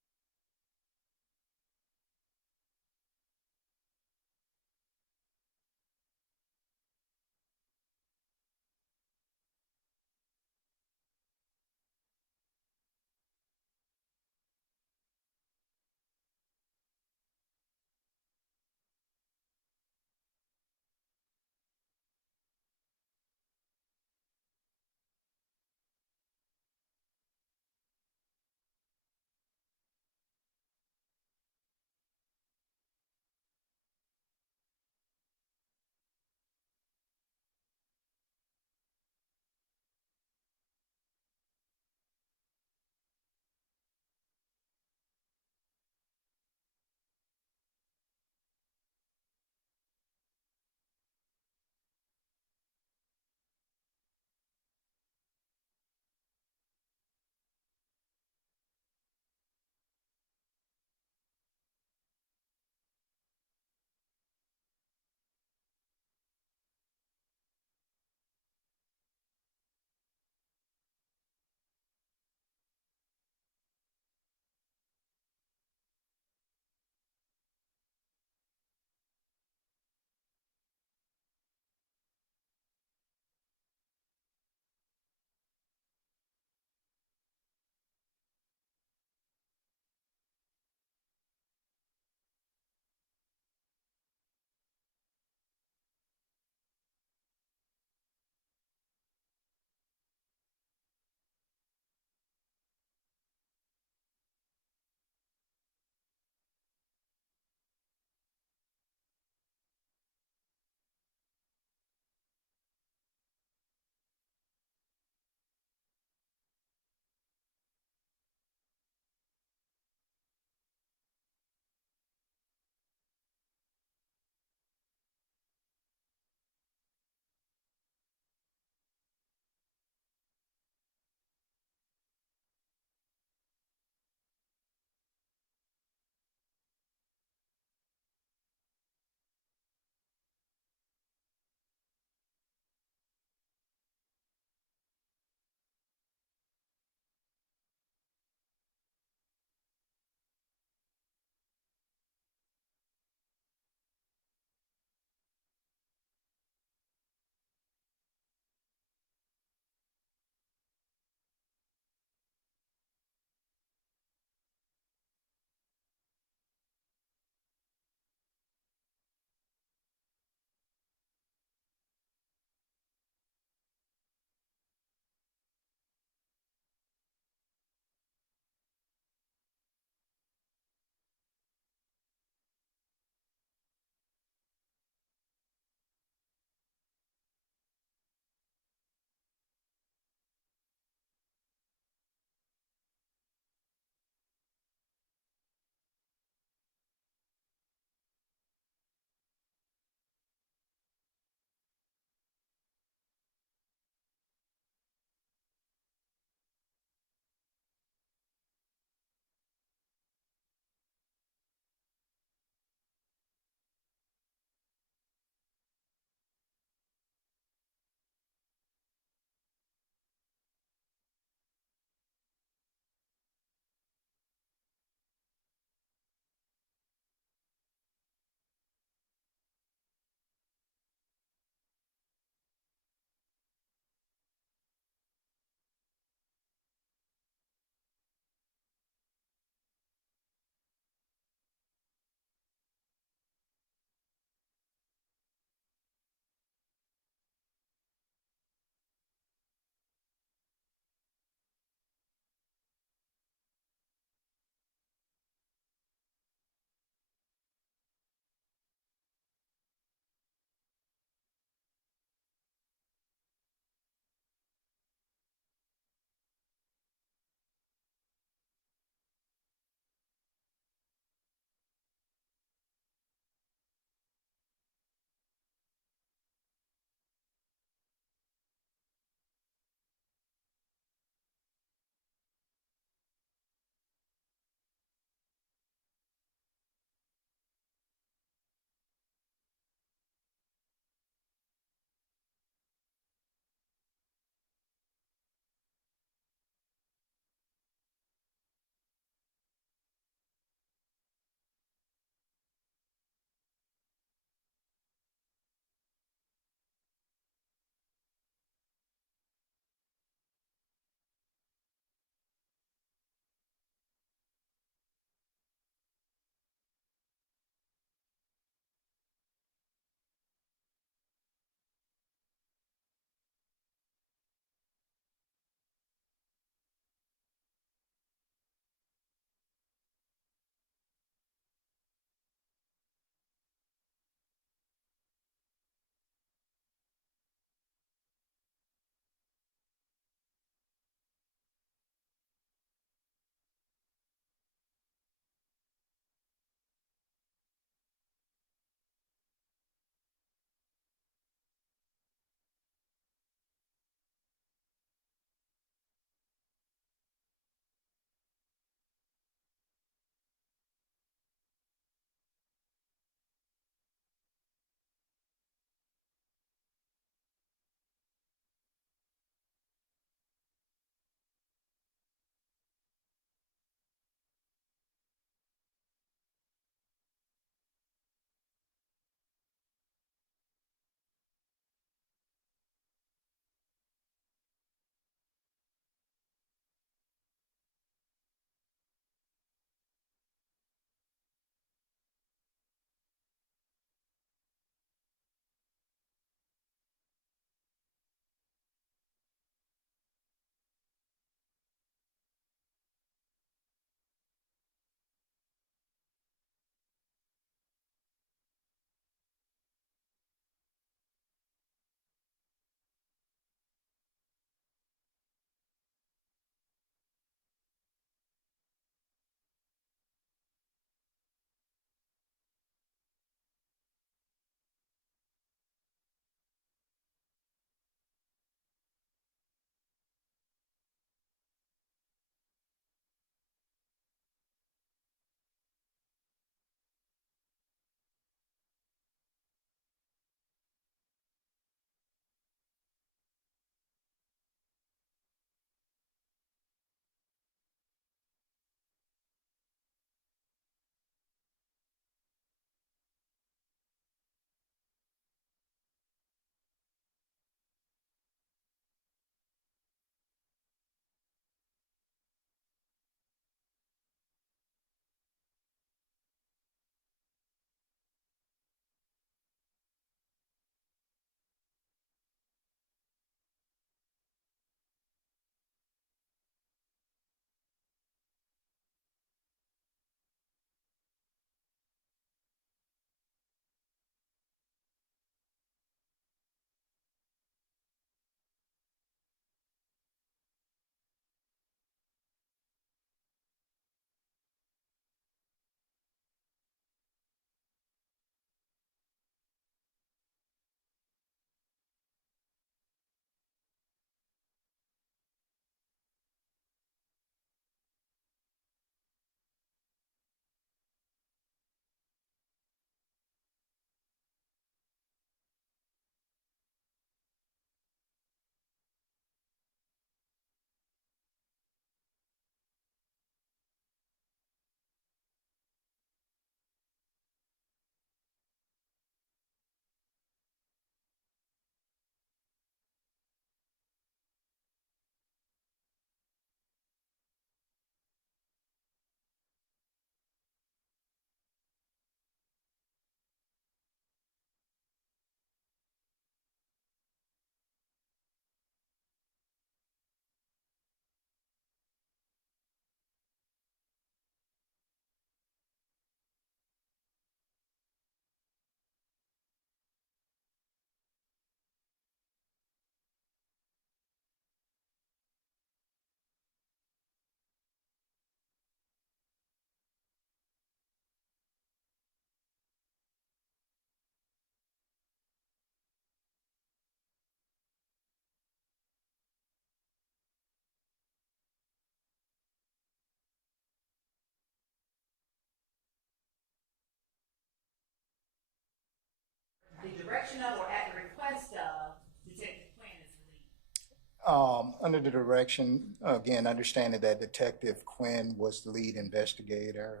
Under the direction, again, understanding that Detective Quinn was the lead investigator.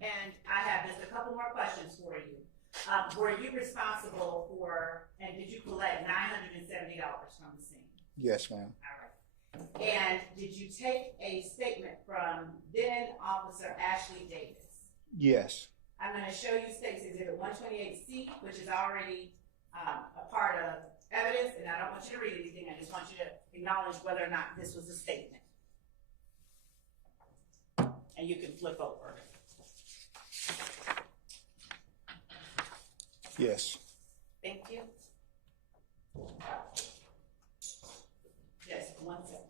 And I have just a couple more questions for you. Were you responsible for, and did you collect $970 from the scene? Yes, ma'am. All right. And did you take a statement from then Officer Ashley Davis? Yes. I'm going to show you State's Exhibit 128C, which is already a part of evidence, and I don't want you to read anything. I just want you to acknowledge whether or not this was a statement. And you can flip over. Yes. Thank you. Just 1 second.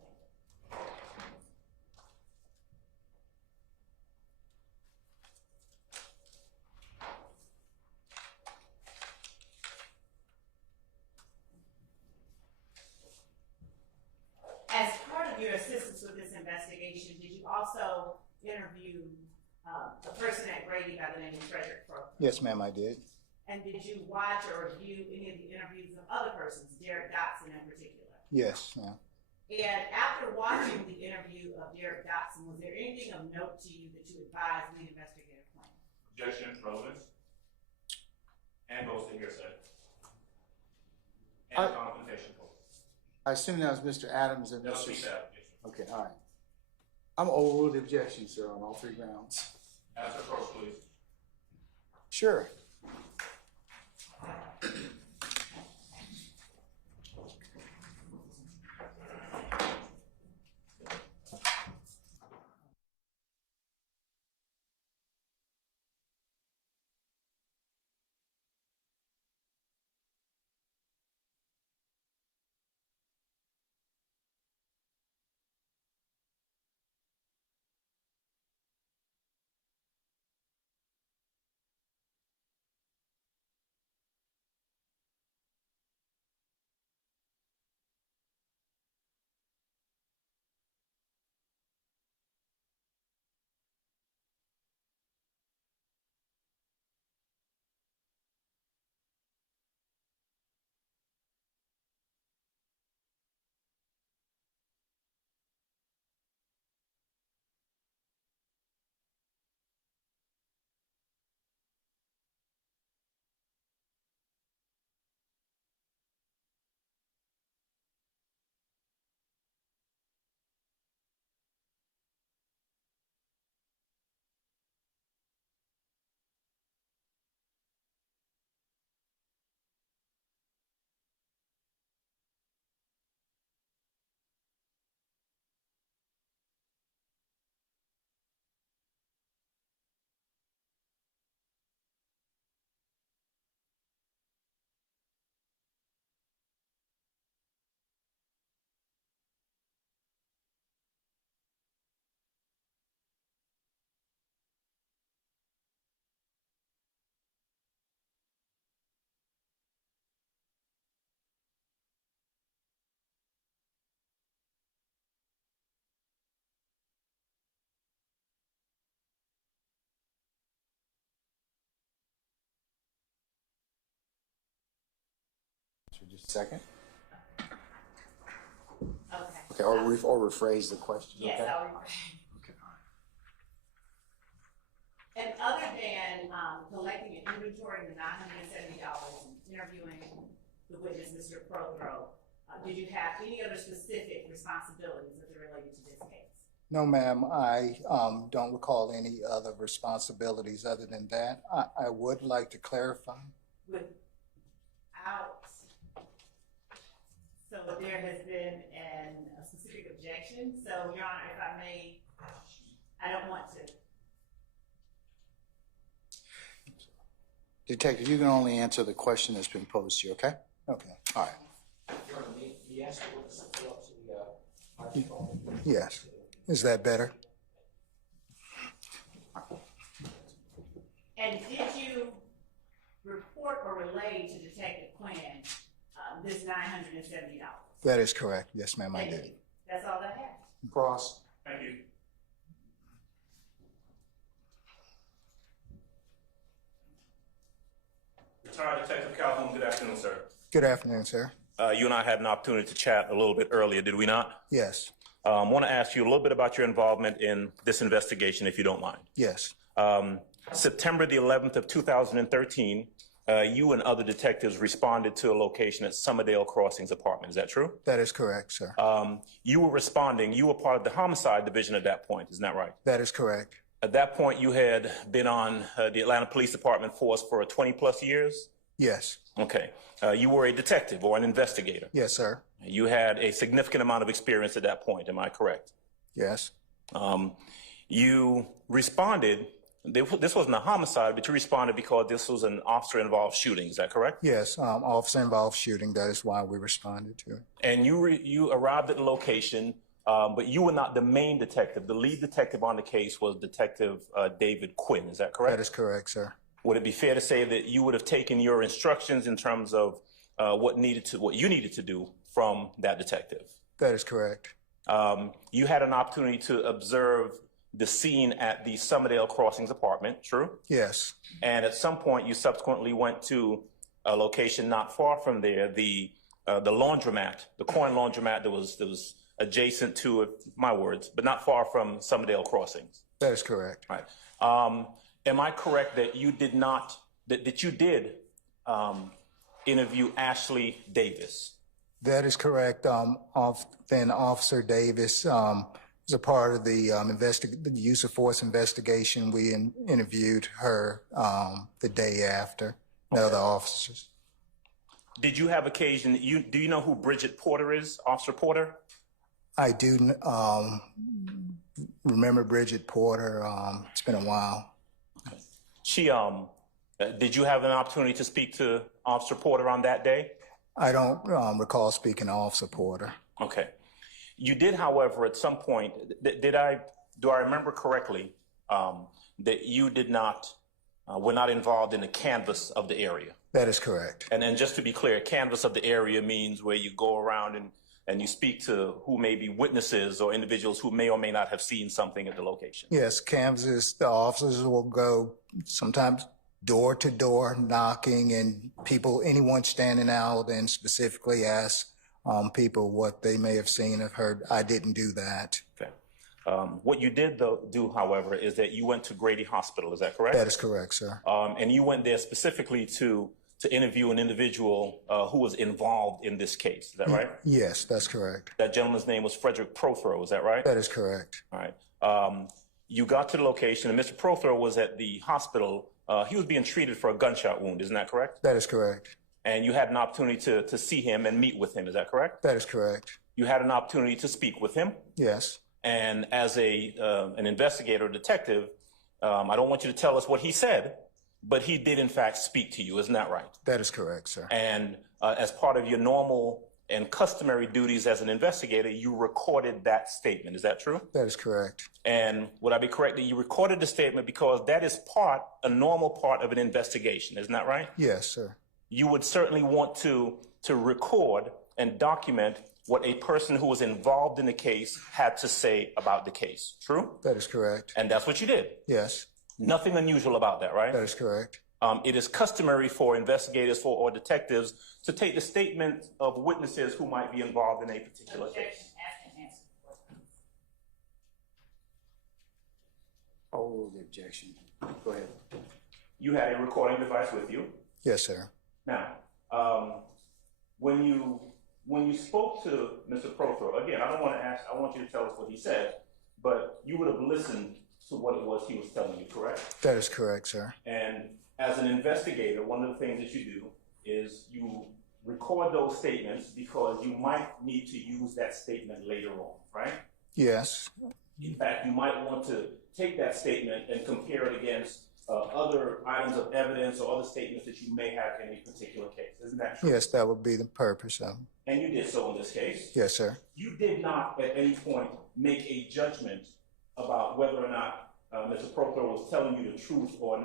As part of your assistance with this investigation, did you also interview a person at Grady by the name of Frederick Croker? Yes, ma'am, I did. And did you watch or review any of the interviews of other persons, Derek Dotson in particular? Yes, ma'am. And after watching the interview of Derek Dotson, was there anything of note to you that you advised the investigative plan? Objection, relevance, and goes to hearsay. And confrontation clause. I assume that was Mr. Adams and That was Mr. Chief Adams. Okay, all right. I'm overruled the objection, sir, on all 3 grounds. Answer first, please. Sure. Just a second. Okay. Okay, or rephrase the question. Yes, okay? I'll rephrase. Okay, all right. And other than collecting and inventorying the $970 and interviewing the witness, Mr. Prothrow, did you have any other specific responsibilities that are related to this case? No, ma'am, I don't recall any other responsibilities other than that. I would like to clarify. Without, so there has been a specific objection. So, Your Honor, if I may, I don't want to. Detective, you can only answer the question that's been posed to you, okay? Okay. All right. Your Honor, he asked the witness to pull up to the microphone. Yes. Is that better? And did you report or relay to Detective Quinn this $970? That is correct. Yes, ma'am, I Thank did. you. That's all I have. Cross. Thank you. Retired Detective Calhoun, good afternoon, sir. Good afternoon, sir. you and I had an opportunity to chat a little bit earlier, did we not? Yes, I want to ask you a little bit about your involvement in this investigation, if you don't mind. yes, September the 11th of 2013, you and other detectives responded to a location at Summerdale Crossings apartment. Is that true? that is correct, sir. You were responding. You were part of the homicide division at that point. Isn't that right? That is correct. At that point, you had been on the Atlanta Police Department force for 20 plus years? Yes, Okay. You were a detective or an investigator. yes, sir. You had a significant amount of experience at that point. Am I correct? Yes, You responded. This wasn't a homicide, but you responded because this was an officer-involved shooting. Is that correct? yes. Officer-involved shooting. That is why we responded to it. And you arrived at the location, but you were not the main detective. The lead detective on the case was Detective David Quinn. Is that correct? That is correct, sir. Would it be fair to say that you would have taken your instructions in terms of what you needed to do from that detective? That is correct. You had an opportunity to observe the scene at the Summerdale Crossings apartment, true? Yes, And at some point, you subsequently went to a location not far from there, the laundromat, the coin laundromat that was adjacent to it, my words, but not far from Summerdale Crossings. that is correct. Right. Am I correct that you did not, that you did interview Ashley Davis? That is correct. Then Officer Davis was a part of the use of force investigation. We interviewed her the day after the other officers. Did you have occasion, do you know who Bridget Porter is, Officer Porter? I do remember Bridget Porter. It's been a while. She, did you have an opportunity to speak to Officer Porter on that day? I don't recall speaking to Officer Porter. Okay. You did, however, at some point, do I remember correctly that you did not, were not involved in the canvass of the area? That is correct. And then just to be clear, canvass of the area means where you go around and you speak to who may be witnesses or individuals who may or may not have seen something at the location. Yes, canvases, the officers will go sometimes door to door knocking, and anyone standing out, and specifically ask people what they may have seen or heard. I didn't do that. Okay. What you did do, however, is that you went to Grady Hospital. Is that correct? That is correct, sir. And you went there specifically to interview an individual who was involved in this case. Is that right? Yes, that's correct. That gentleman's name was Frederick Prothero. Is that right? That is correct. All right. You got to the location, and Mr. Prothero was at the hospital. He was being treated for a gunshot wound. Isn't that correct? That is correct. And you had an opportunity to see him and meet with him. Is that correct? That is correct. You had an opportunity to speak with him. Yes. And as an investigator or detective, I don't want you to tell us what he said, but he did in fact speak to you. Isn't that right? That is correct, sir. And as part of your normal and customary duties as an investigator, you recorded that statement. Is that true? That is correct. And would I be correct that you recorded the statement because that is a normal part of an investigation? Isn't that right? Yes, sir. You would certainly want to record and document what a person who was involved in the case had to say about the case. True? That is correct. And that's what you did. Yes. Nothing unusual about that, right? That is correct. It is customary for investigators or detectives to take the statement of witnesses who might be involved in a particular case. Oh, the objection. Go ahead. You had a recording device with you. Yes, sir. Now, when you spoke to Mr. Prothero, again, I want you to tell us what he said, but you would have listened to what it was he was telling you, correct? That is correct, sir. And as an investigator, one of the things that you do is you record those statements because you might need to use that statement later on, right? Yes. In fact, you might want to take that statement and compare it against other items of evidence or other statements that you may have in a particular case. Isn't that true? Yes, that would be the purpose of it. And you did so in this case. Yes, sir. You did not at any point make a judgment about whether or not Mr. Prothero was telling you the truth or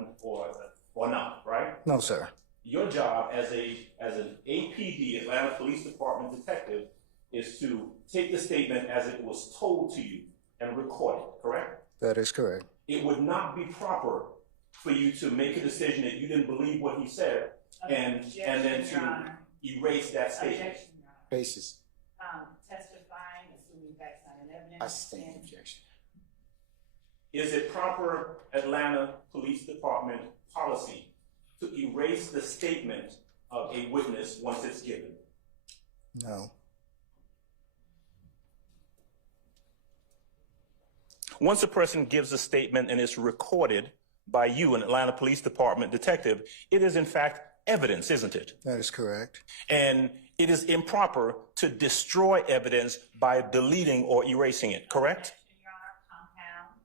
not, right? No, sir. Your job as an APD, Atlanta Police Department detective, is to take the statement as it was told to you and record it, correct? That is correct. It would not be proper for you to make a decision that you didn't believe what he said and then to erase that statement. Objection, Your Basis. Testifying, assuming facts not in evidence. I sustain the objection. Is it proper Atlanta Police Department policy to erase the statement of a witness once it's given? No. Once a person gives a statement and it's recorded by you, an Atlanta Police Department detective, it is in fact evidence, isn't it? That is correct. And it is improper to destroy evidence by deleting or erasing it, correct? Your Honor, compound.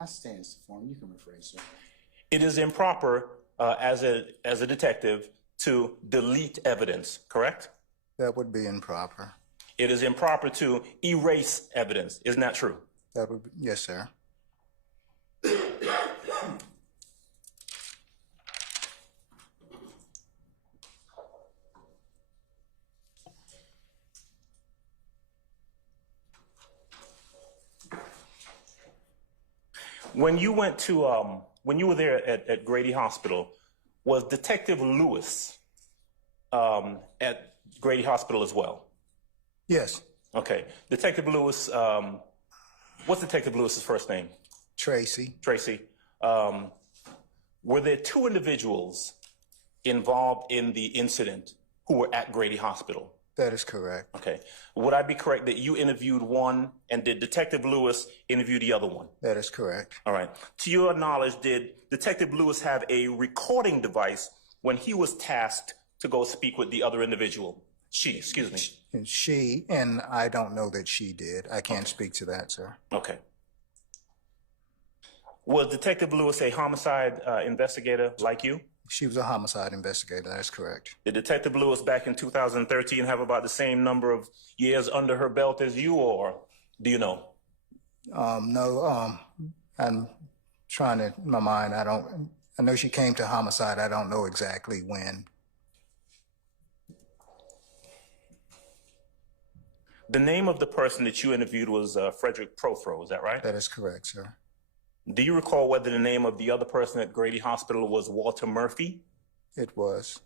I stand as the form. You can rephrase, sir. It is improper as a detective to delete evidence, correct? That would be improper. It is improper to erase evidence. Isn't that true? That would be, yes, sir. When you went to, when you were there at Grady Hospital, was Detective Lewis at Grady Hospital as well? Yes. Okay. Detective Lewis, what's Detective Lewis's first name? Tracy. Tracy. Were there two individuals involved in the incident who were at Grady Hospital? That is correct. Okay. Would I be correct that you interviewed one and did Detective Lewis interview the other one? That is correct. All right. To your knowledge, did Detective Lewis have a recording device when he was tasked to go speak with the other individual? Excuse me. And she, and I don't know that she did. I can't speak to that, sir. Okay. Was Detective Lewis a homicide investigator like you? She was a homicide investigator. That is correct. Did Detective Lewis back in 2013 have about the same number of years under her belt as you, or do you know? No, I'm trying to, in my mind, I know she came to homicide. I don't know exactly when. The name of the person that you interviewed was Frederick Prothro, is that right? That is correct, sir. Do you recall whether the name of the other person at Grady Hospital was Walter Murphy? It was.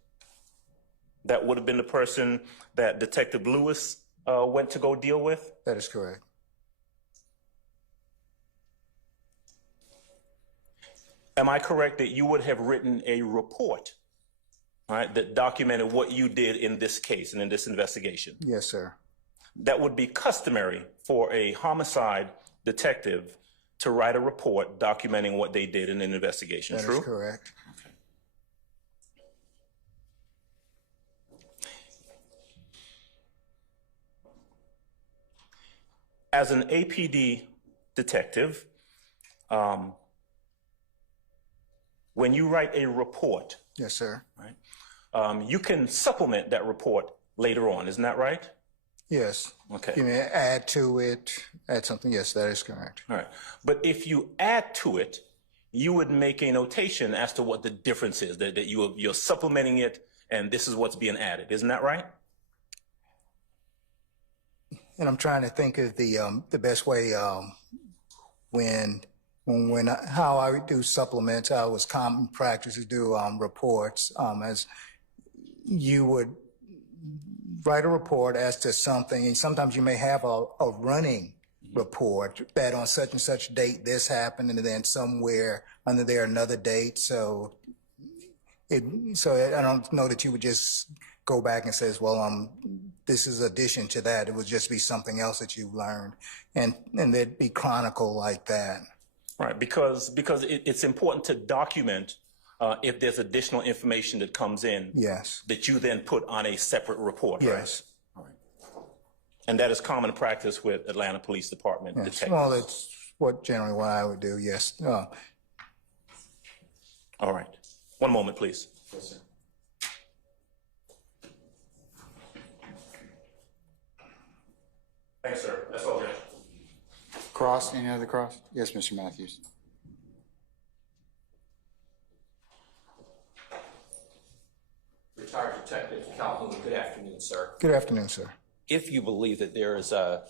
That would have been the person that Detective Lewis went to go deal with? That is correct. Am I correct that you would have written a report, right, that documented what you did in this case and in this investigation? Yes, sir. That would be customary for a homicide detective to write a report documenting what they did in an investigation, That true? is correct. Okay. As an APD detective, when you write a report, Yes, sir. right, you can supplement that report later on, isn't that right? Yes. Okay. You may add to it, add something. Yes, that is correct. All right. But if you add to it, you would make a notation as to what the difference is, that you're supplementing it and this is what's being added. Isn't that right? And I'm trying to think of the best way how I do supplements. I was common practice to do reports as you would write a report as to something, and sometimes you may have a running report that on such and such date this happened, and then somewhere under there another date. So I don't know that you would just go back and says, well, this is addition to that. It would just be something else that you learned, and it'd be chronicle like that. Right, because it's important to document if there's additional information that comes in. Yes. That you then put on a separate report. Yes. Right? All right. And that is common practice with Atlanta Police Department Yes. detectives. Well, it's what I would do. Yes. All right. One moment, please. Yes, sir. Thanks, sir. That's all, Judge. Cross, any other cross? Yes, Mr. Matthews. Retired Detective Calhoun, good afternoon, sir. Good afternoon, sir. If you believe that there is a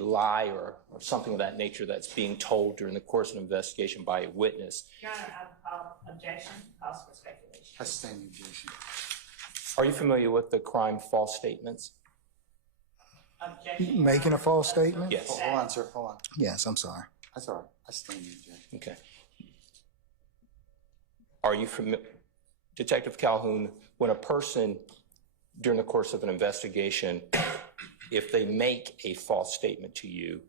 lie or something of that nature that's being told during the course of an investigation by a witness, Your Honor, I would call objection, cause for speculation. I sustain the objection. are you familiar with the crime false statements? Objection. Making a false statement? Yes. Hold on, sir. Hold on. Yes, I'm sorry. That's all right. I stand the objection. Okay. Are you familiar, Detective Calhoun, when a person, during the course of an investigation, if they make a false statement to you,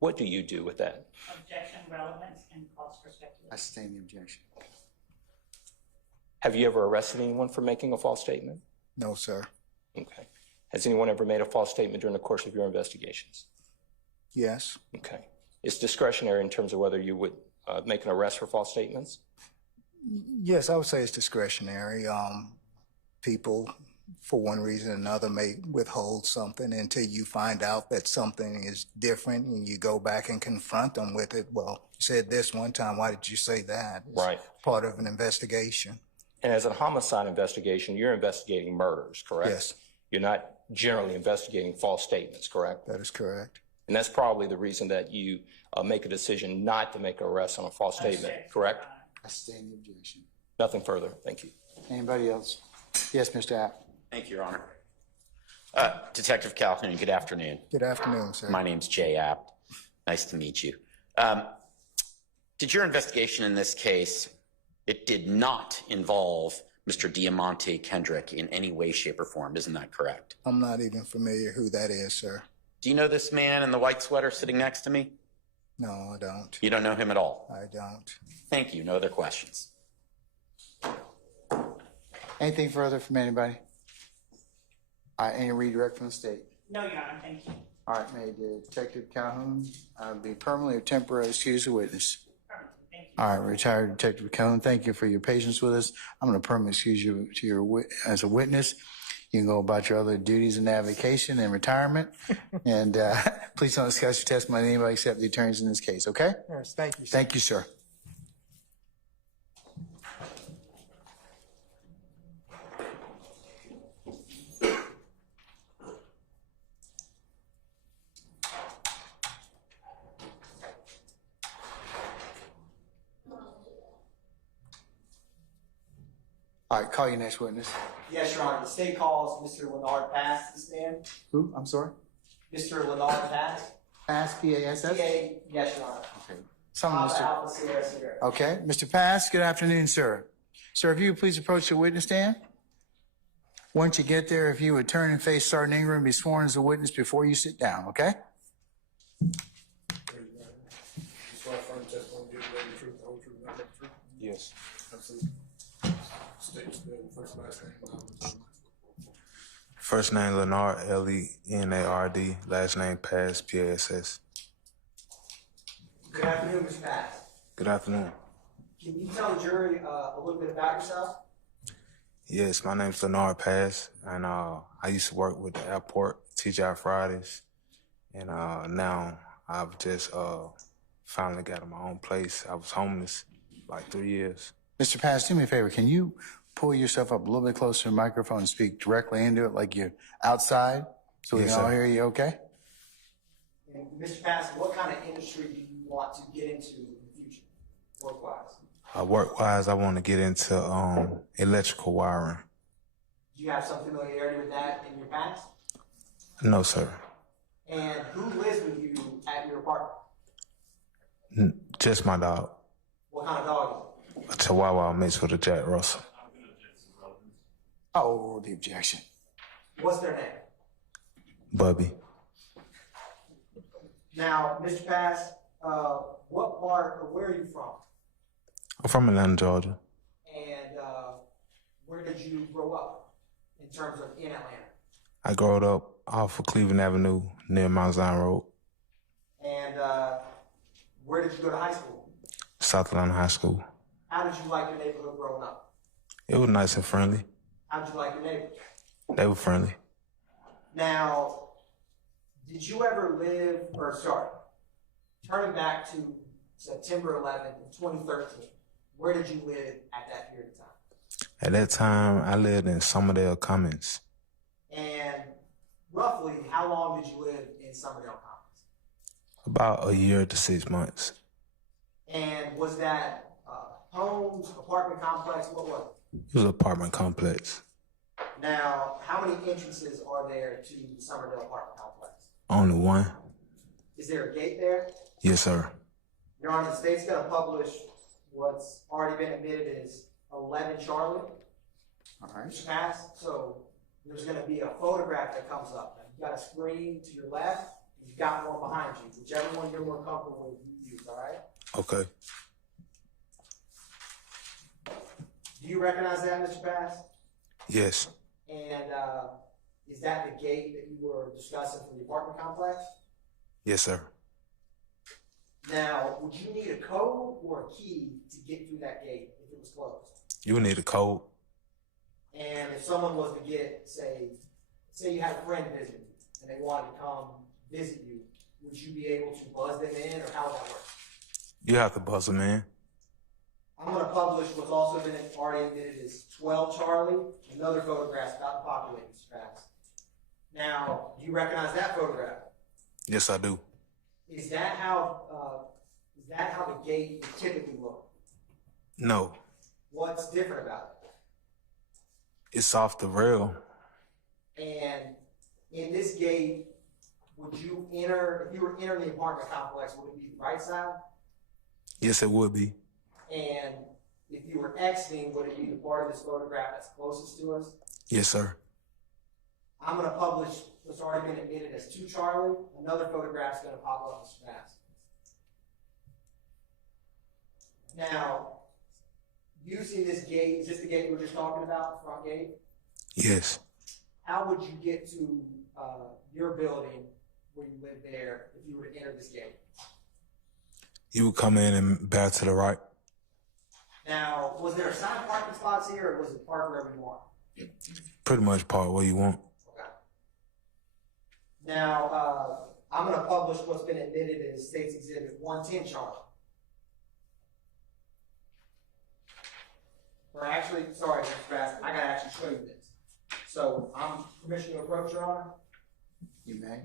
what do you do with that? Objection, relevance, and false perspective. I stand the objection. Have you ever arrested anyone for making a false statement? No, sir. Okay. Has anyone ever made a false statement during the course of your investigations? Yes. Okay. It's discretionary in terms of whether you would make an arrest for false statements? Yes, I would say it's discretionary. People, for one reason or another, may withhold something until you find out that something is different and you go back and confront them with it. Well, you said this one time, why did you say that? It's Right. part of an investigation. And as a homicide investigation, you're investigating murders, correct? Yes. You're not generally investigating false statements, correct? That is correct. And that's probably the reason that you make a decision not to make an arrest on a false statement, correct? I stand the objection. Nothing further. Thank you. Anybody else? Yes, Mr. App. Thank you, Your Honor. Detective Calhoun, good afternoon. Good afternoon, sir. My name's Jay Apt. Nice to meet you. Did your investigation in this case, it did not involve Mr. Diamante Kendrick in any way, shape, or form, isn't that correct? I'm not even familiar who that is, sir. Do you know this man in the white sweater sitting next to me? No, I don't. You don't know him at all? I don't. Thank you. No other questions. Anything further from anybody? Any redirect from the state? No, Your Honor, thank you. All right, may Detective Calhoun be permanently or temporarily excused a witness. Thank you. All right, retired Detective Calhoun, thank you for your patience with us. I'm going to permanently excuse you as a witness. You can go about your other duties and avocation and retirement. And please don't discuss your testimony with anybody except the attorneys in this case, okay? Yes, thank you, sir. Thank you, sir. All right, call your next witness. Yes, Your Honor. The state calls Mr. Lard Pass to the stand. Who? I'm sorry? Mr. Lard Pass. Pass, P-A-S-S? P-A, yes, Your Honor. Okay. Someone, Alpha, Mr. Alpha, Sierra, Sierra. Okay, Mr. Pass, good afternoon, sir. Sir, if you would please approach the witness stand. Once you get there, if you would turn and face Sergeant Ingram and be sworn as a witness before you sit down, okay? Yes. First name Lenard, L-E-N-A-R-D. Last name Pass, P-A-S-S. Good afternoon, Mr. Pass. Good afternoon. Can you tell the jury a little bit about yourself? Yes, my name's Lenard Pass, and I used to work with the airport, TGI Fridays, and now I've just finally got my own place. I was homeless like 3 years. Mr. Pass, do me a favor. Can you pull yourself up a little bit closer to the microphone and speak directly into it like you're outside so we Yes, can all sir. hear you, okay? And Mr. Pass, what kind of industry do you want to get into in the future, work-wise? Work-wise, I want to get into electrical wiring. Do you have some familiarity with that in your past? No, sir. And who lives with you at your apartment? Just my dog. What kind of dog is it? A Chihuahua mixed with a Jack Russell. Oh, the objection. What's their name? Bubby. Now, Mr. Pass, what part or where are you from? I'm from Atlanta, Georgia. And where did you grow up in terms of in Atlanta? I grew up off of Cleveland Avenue near Mount Zion Road, And where did you go to high school? South Atlanta High School. How did you like your neighborhood growing up? It was nice and friendly. How did you like your neighbors? They were friendly. Now, did you ever live, or sorry, turning back to September 11th of 2013, where did you live at that period of time? At that time, I lived in Somerdale Commons. And roughly, how long did you live in Somerdale Commons? About a year to 6 months. And was that homes, apartment complex, what was it? It was an apartment complex. Now, how many entrances are there to the Somerdale apartment complex? Only one. Is there a gate there? Yes, sir. Your Honor, the state's gonna publish what's already been admitted as 11 Charlie. All right. Mr. Pass, so there's gonna be a photograph that comes up. Now, you've got a screen to your left, and you've got one behind you. Whichever one you're more comfortable with, you use, all right? Okay. Do you recognize that, Mr. Pass? Yes. And is that the gate that you were discussing for the apartment complex? Yes, sir. Now, would you need a code or a key to get through that gate if it was closed? You would need a code. And if someone was to get, say you had a friend visit you and they wanted to come visit you, would you be able to buzz them in, or how would that work? You have to buzz them in. I'm going to publish what's also been already admitted as 12 Charlie, another photograph about to populate Mr. Pass. Now, do you recognize that photograph? Yes, I do. Is that how the gate would typically look? No, What's different about it's off the rail. it? And in this gate, would you enter, if you were entering the apartment complex, would it be the right side? Yes, it would be. And if you were exiting, would it be the part of this photograph that's closest to us? Yes, sir. I'm going to publish what's already been admitted as 2 Charlie. Another photograph is going to pop up Mr. Pass. Now, using this gate, is this the gate we were just talking about, the front gate? Yes. How would you get to your building where you live there if you were to enter this gate? You would come in and back to the right. Now, was there assigned parking spots here, or was it park wherever you want? Pretty much park where you want. Okay. Now, I'm going to publish what's been admitted as State's Exhibit 110 Charlie. Or actually, sorry, Mr. Bass, I got to actually show you this. So, I'm permission to approach, Your Honor. You may.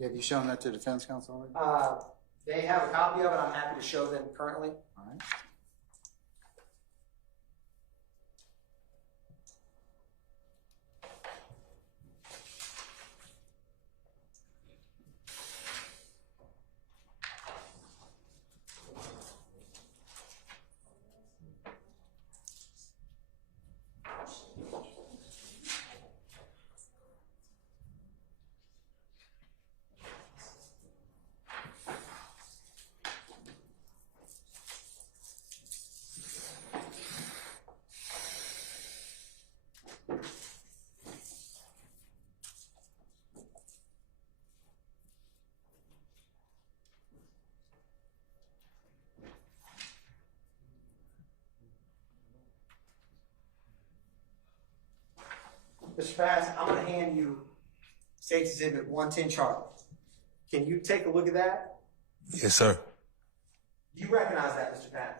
Have you shown that to defense counsel already? They have a copy of it. I'm happy to show them currently. All right. Mr. Bass, I'm going to hand you State's Exhibit 110 Charlie. Can you take a look at that? Yes, sir. Do you recognize that, Mr. Bass?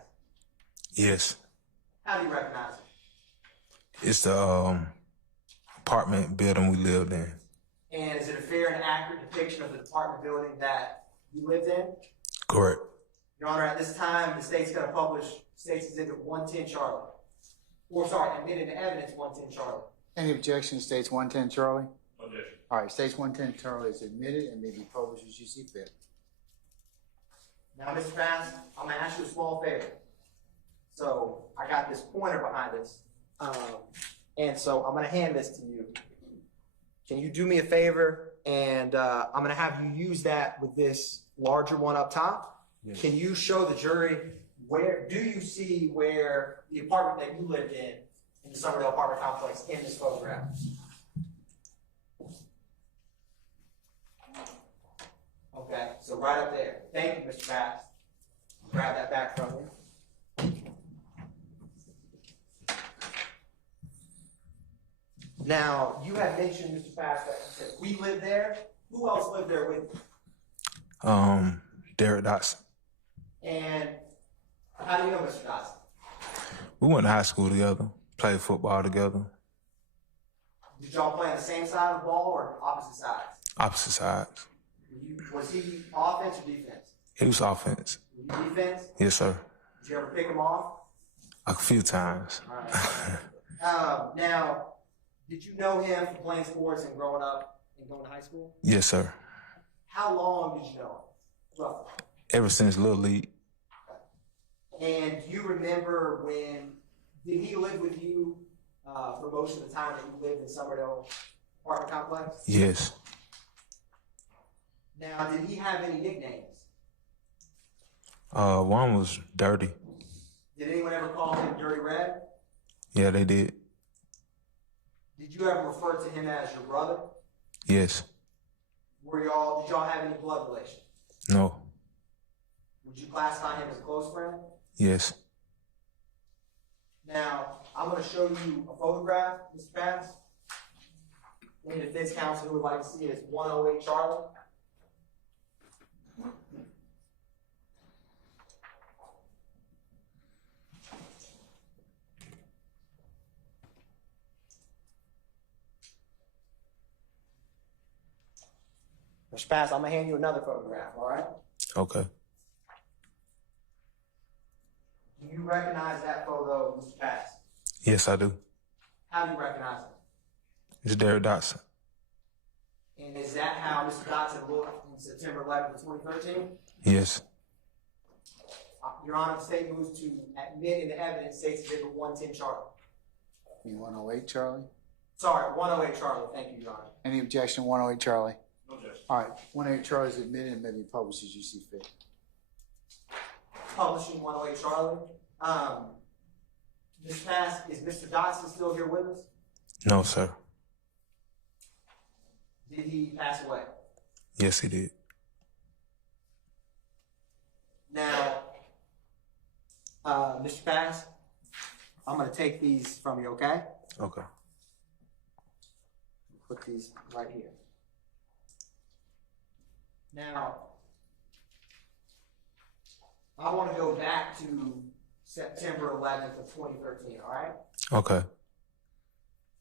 Yes. How do you recognize it? It's the apartment building we lived in. And is it a fair and accurate depiction of the apartment building that you lived in? Correct. Your Honor, at this time, the state's going to publish State's Exhibit 110 Charlie. Or, sorry, admitted to evidence 110 Charlie. Any objection, States 110 Charlie? Objection. All right, States 110 Charlie is admitted and may be published as you see fit. Now, Mr. Bass, I'm going to ask you a small favor. So, I got this pointer behind this. And so, I'm going to hand this to you. Can you do me a favor? And I'm going to have you use that with this larger one up top. Yes. Can you show the jury where, do you see where the apartment that you lived in the Summerdale apartment complex in this photograph? Okay, so right up there. Thank you, Mr. Bass. Grab that back from you. Now, you had mentioned, Mr. Bass, that we lived there. Who else lived there with you? Derek Dotson. And how do you know Mr. Dotson? We went to high school together, played football together. Did y'all play on the same side of the ball or opposite sides? Opposite sides. Was he offense or defense? He was offense. Were you defense? Yes, sir. Did you ever pick him off? A few times. All right. Now, did you know him from playing sports and growing up and going to high school? Yes, sir. How long did you know him? Roughly. Ever since Little League. And do you remember did he live with you for most of the time that you lived in Summerdale apartment complex? Yes. Now, did he have any nicknames? One was Dirty. Did anyone ever call him Dirty Red? Yeah, they did. Did you ever refer to him as your brother? Yes. Did y'all have any blood relation? No. Would you classify him as a close friend? Yes. Now, I'm going to show you a photograph, Mr. Bass. Any defense counsel who would like to see it is 108 Charlie. Mr. Bass, I'm going to hand you another photograph, all right? Okay. Do you recognize that photo, Mr. Bass? Yes, I do. How do you recognize it? It's Derek Dotson. And is that how Mr. Dotson looked in September 11th, 2013? Yes. Your Honor, the state moves to admit into evidence states exhibit 110 Charlie. You 108 Charlie? Sorry, 108 Charlie. Thank you, Your Honor. Any objection, 108 Charlie? No objection. All right, 108 Charlie is admitted and may be published as you see fit. Publishing 108 Charlie. Ms. Pass, is Mr. Dotson still here with us? No, sir. Did he pass away? Yes, he did. Now, Mr. Pass, I'm going to take these from you, okay? Okay. Put these right here. Now, I want to go back to September 11th of 2013, all right? Okay.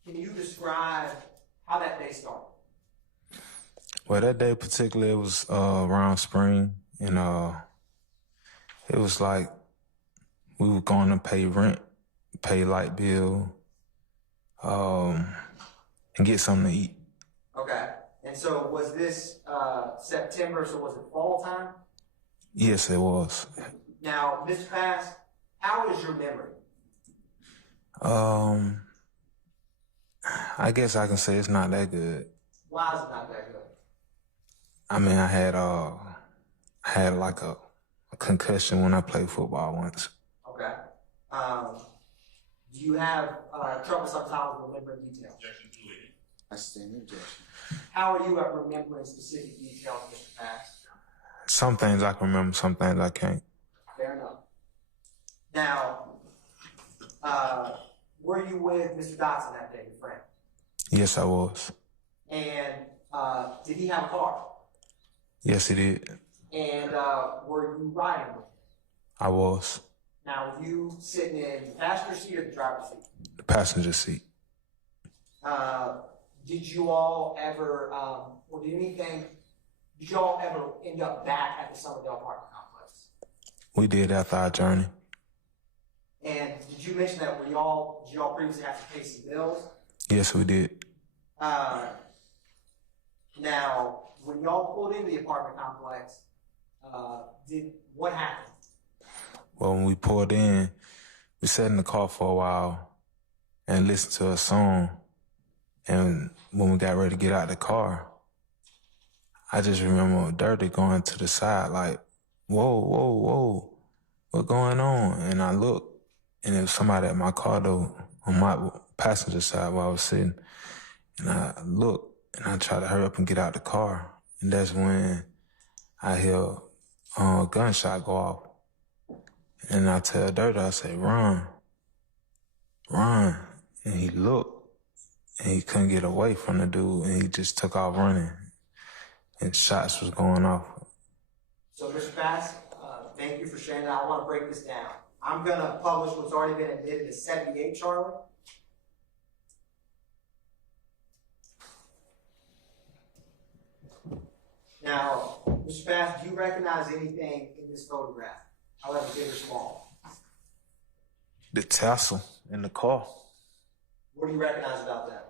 Can you describe how that day started? Well, that day particularly, it was around spring, and it was like we were going to pay rent, pay light bill, and get something to eat. Okay. And so was this September, so was it fall time? Yes, it was. Now, Mr. Pass, how is your memory? I guess I can say it's not that good. Why is it not that good? I mean, I had like a concussion when I played football once. Okay. Do you have trouble sometimes remembering details? Objection to leading. I stand the objection. How are you at remembering specific details, Mr. Pass? Some things I can remember, some things I can't. Fair enough. Now, were you with Mr. Dotson that day, your friend? Yes, I was. And did he have a car? Yes, he did. And were you riding with him? I was. Now, were you sitting in the passenger seat or the driver's seat? The passenger seat. Did you all ever, did you all ever end up back at the Summerdale apartment complex? We did after our journey. And did you mention that did y'all previously have to pay some bills? Yes, we did. Now, when y'all pulled into the apartment complex, what happened? Well, when we pulled in, we sat in the car for a while and listened to a song. And when we got ready to get out of the car, I just remember Dirty going to the side like, whoa, whoa, whoa, what's going on? And I looked, and there was somebody at my car door on my passenger side where I was sitting. And I looked, and I tried to hurry up and get out the car. And that's when I hear a gunshot go off. And I tell Dirty, I say, run, run. And he looked, and he couldn't get away from the dude, and he just took off running. And shots was going off. So, Mr. Bass, thank you for sharing that. I want to break this down. I'm going to publish what's already been admitted as 78, Charlie. Now, Mr. Bass, do you recognize anything in this photograph, however big or small? The tassel in the car. What do you recognize about that?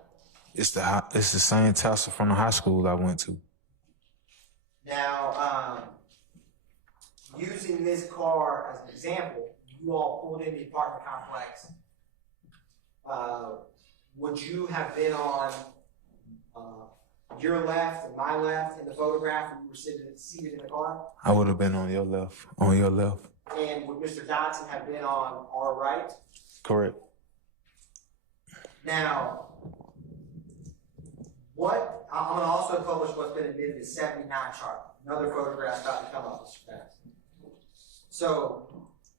It's the same tassel from the high school I went to. Now, using this car as an example, you all pulled in the apartment complex. Would you have been on your left and my left in the photograph when you were seated in the car? I would have been on your left. On your left. And would Mr. Dotson have been on our right? Correct. Now, I'm going to also publish what's been admitted as 79 chart. Another photograph about to come up, Mr. Pass. So,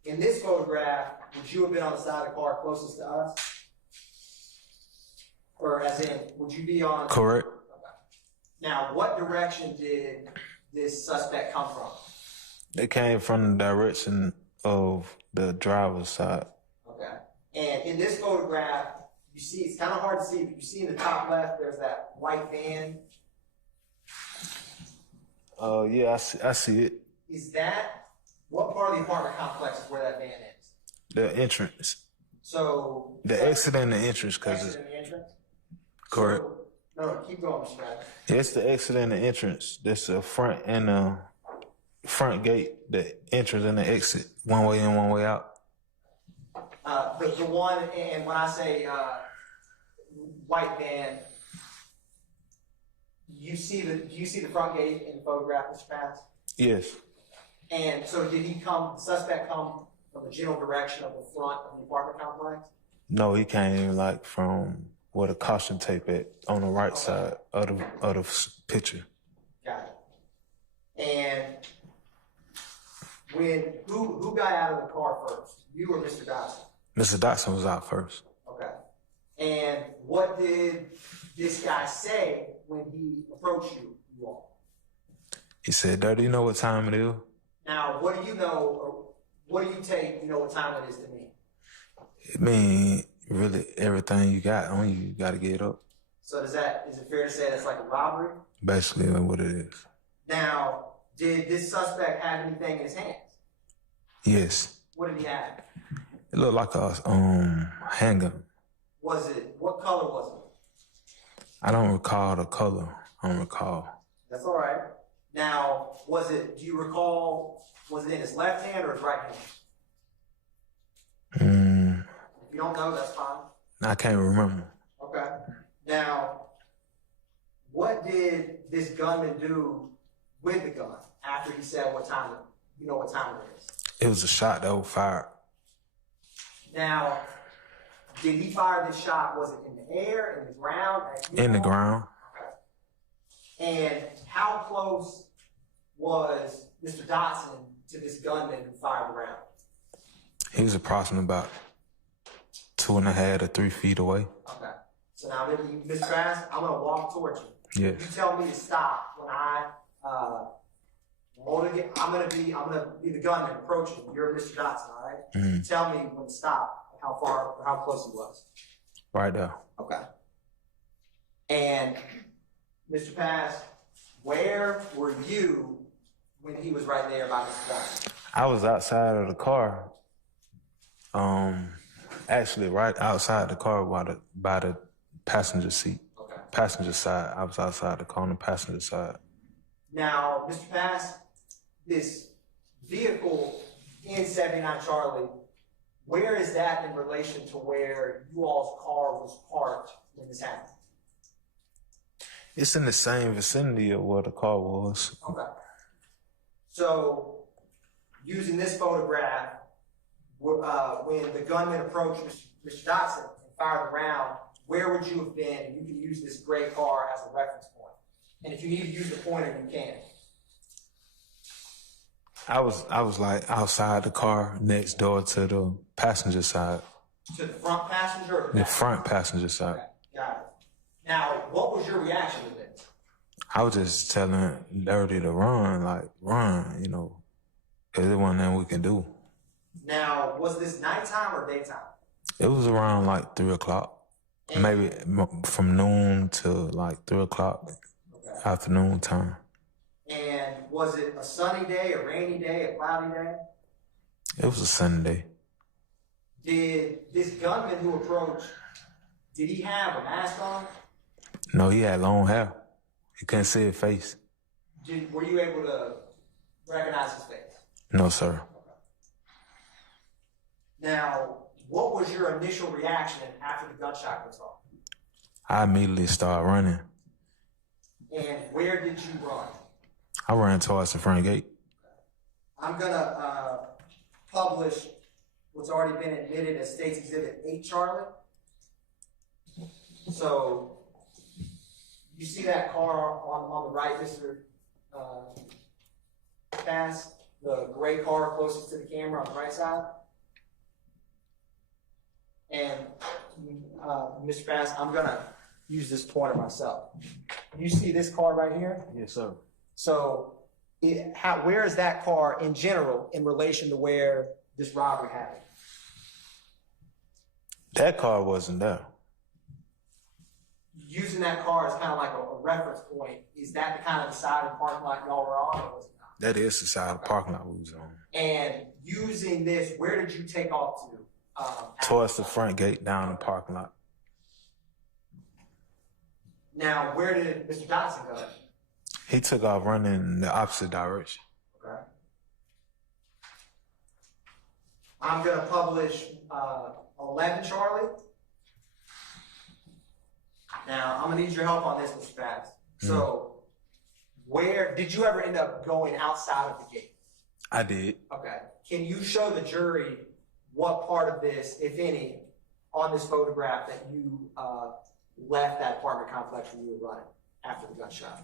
in this photograph, would you have been on the side of the car closest to us? Or as in, would you be on? Correct. Okay. Now, what direction did this suspect come from? They came from the direction of the driver's side. Okay. And in this photograph, you see, it's kind of hard to see, but you see in the top left, there's that white van. Yeah, I see it. Is that, what part of the apartment complex is where that van is? The entrance. So. The exit and the entrance, because it's. Exit and the entrance? Correct. So, no, keep going, Mr. Madden. It's the exit and the entrance. That's the front and the front gate, the entrance and the exit. One way in, one way out. The one, and when I say white van, do you see the front gate in the photograph, Mr. Pass? Yes. And so did the suspect come from the general direction of the front of the apartment complex? No, he came like from where the caution tape at on the right side of the picture. Got it. And who got out of the car first? You or Mr. Dotson? Mr. Dotson was out first. Okay. And what did this guy say when he approached you all? He said, "Dirty, you know what time it is?" Now, what do you know, or what do you take, you know what time it is to mean? It mean really everything you got on you, you got to get up. So is it fair to say that's like a robbery? Basically what it is. Now, did this suspect have anything in his hands? Yes. What did he have? It looked like a handgun. What color was it? I don't recall the color. I don't recall. That's all right. Now, do you recall, was it in his left hand or his right hand? If you don't know, that's fine. I can't remember. Okay. Now, what did this gunman do with the gun after he said what time it is? It was a shot that was fired. Now, did he fire this shot? Was it in the air, in the ground? In the ground. Okay. And how close was Mr. Dotson to this gunman who fired the round? He was approximately about 2.5 to 3 feet away. Okay. So now, Mr. Bass, I'm going to walk towards you. Yes. You tell me to stop when I'm going to be the gunman approaching. You're Mr. Dotson, all right? Mm-hmm. You tell me when to stop, how far, or how close he was. Right there. Okay. And Mr. Pass, where were you when he was right there by Mr. Dotson? I was outside of the car. Actually, right outside the car by the passenger seat. Okay. Passenger side. I was outside the car on the passenger side. Now, Mr. Pass, this vehicle in 79 Charlie, where is that in relation to where you all's car was parked when this happened? It's in the same vicinity of where the car was. Okay. So, using this photograph, when the gunman approached Mr. Dotson and fired the round, where would you have been? You can use this gray car as a reference point. And if you need to use the pointer, you can. I was like outside the car next door to the passenger side. To the front passenger or the back? The front passenger side. Okay, got it. Now, what was your reaction to this? I was just telling Dirty to run, you know, because there wasn't nothing we can do. Now, was this nighttime or daytime? It was around like 3 o'clock. Maybe from noon to like 3 o'clock, afternoon time. And was it a sunny day, a rainy day, a cloudy day? It was a Sunday. Did this gunman who approached, did he have a mask on? No, he had long hair. You couldn't see his face. Were you able to recognize his face? No, sir. Now, what was your initial reaction after the gunshot went off? I immediately started running. And where did you run? I ran towards the front gate. I'm gonna publish what's already been admitted as State's Exhibit 8, Charlie. So, you see that car on the right, Mr. Pass? The gray car closest to the camera on the right side? And, Mr. Pass, I'm gonna use this pointer myself. You see this car right here? Yes, sir. So, where is that car in general in relation to where this robbery happened? That car wasn't there. Using that car as kind of like a reference point, is that the kind of side of the parking lot y'all were on, or was it not? That is the side of the parking lot we was on. And using this, where did you take off to? Towards the front gate, down the parking lot. Now, where did Mr. Johnson go? He took off running in the opposite direction. Okay. I'm going to publish 11, Charlie. Now, I'm going to need your help on this, Mr. Bass. So, where did you ever end up going outside of the gate? I did. Okay. Can you show the jury what part of this, if any, on this photograph that you left that apartment complex when you were running after the gunshot?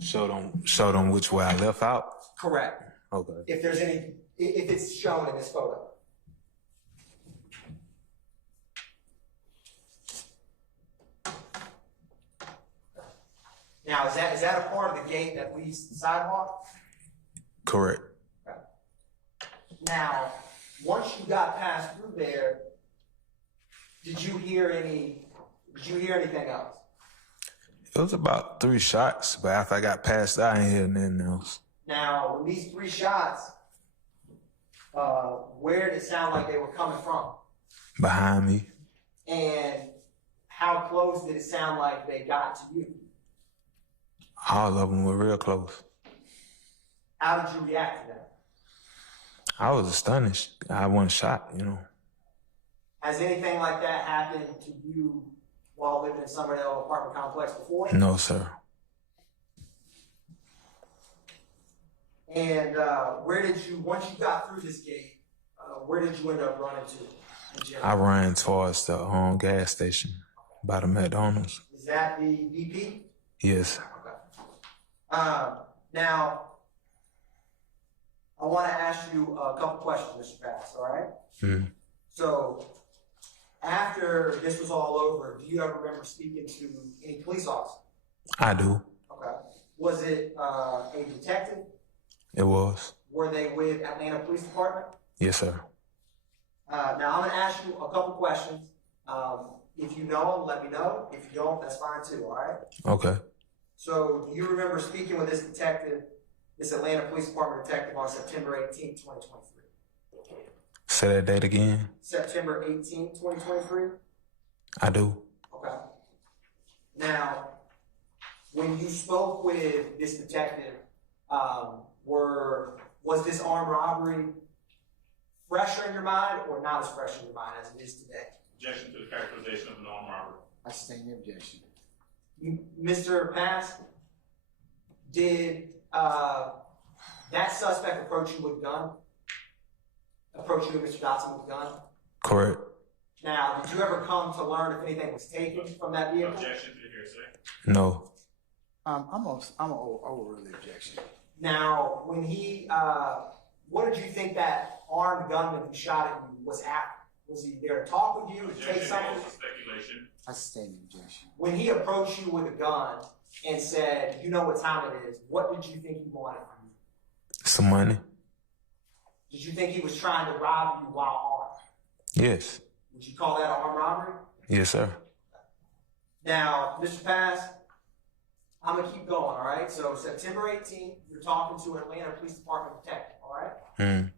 Show them which way I left out? Correct. Okay. If there's any, if it's shown in this photo. Now, is that a part of the gate that leads to the sidewalk? Correct. Okay. Now, once you got passed through there, did you hear anything else? It was about 3 shots, but after I got past that, I didn't hear nothing else. Now, when these 3 shots, where did it sound like they were coming from? Behind me. And how close did it sound like they got to you? All of them were real close. How did you react to that? I was astonished. I wasn't shot, you know. Has anything like that happened to you while living in Summerdale apartment complex before? No, sir. And where did you, once you got through this gate, where did you end up running to? I ran towards the gas station by the McDonald's. Is that the BP? Yes. Okay. Now, I want to ask you a couple questions, Mr. Bass, all right? Mm-hmm. So, after this was all over, do you ever remember speaking to any police officer? I do. Okay. Was it a detective? It was. Were they with Atlanta Police Department? Yes, sir. Now, I'm going to ask you a couple questions. If you know them, let me know. If you don't, that's fine too, all right? Okay. So, do you remember speaking with this detective, this Atlanta Police Department detective on September 18, 2023? Say that date again. September 18, 2023? I do. Okay. Now, when you spoke with this detective, was this armed robbery fresher in your mind or not as fresh in your mind as it is today? Objection to the characterization of an armed robbery. I sustain the objection. Mr. Pass, did that suspect approach you with a gun? Approach you and Mr. Dotson with a gun? Correct. Now, did you ever come to learn if anything was taken from that vehicle? Objection to the hearsay. No. I'm over the objection. Now, when he, what did you think that armed gunman who shot at you was after? Was he there to talk with you, to take Objection something? goes to speculation. I sustain the objection. When he approached you with a gun and said, you know what time it is, what did you think he wanted from you? Some money? Did you think he was trying to rob you while armed? Yes. Would you call that an armed robbery? Yes, sir. Now, Mr. Pass, I'm going to keep going, all right? So, September 18th, you're talking to an Atlanta Police Department detective, all right? Mm.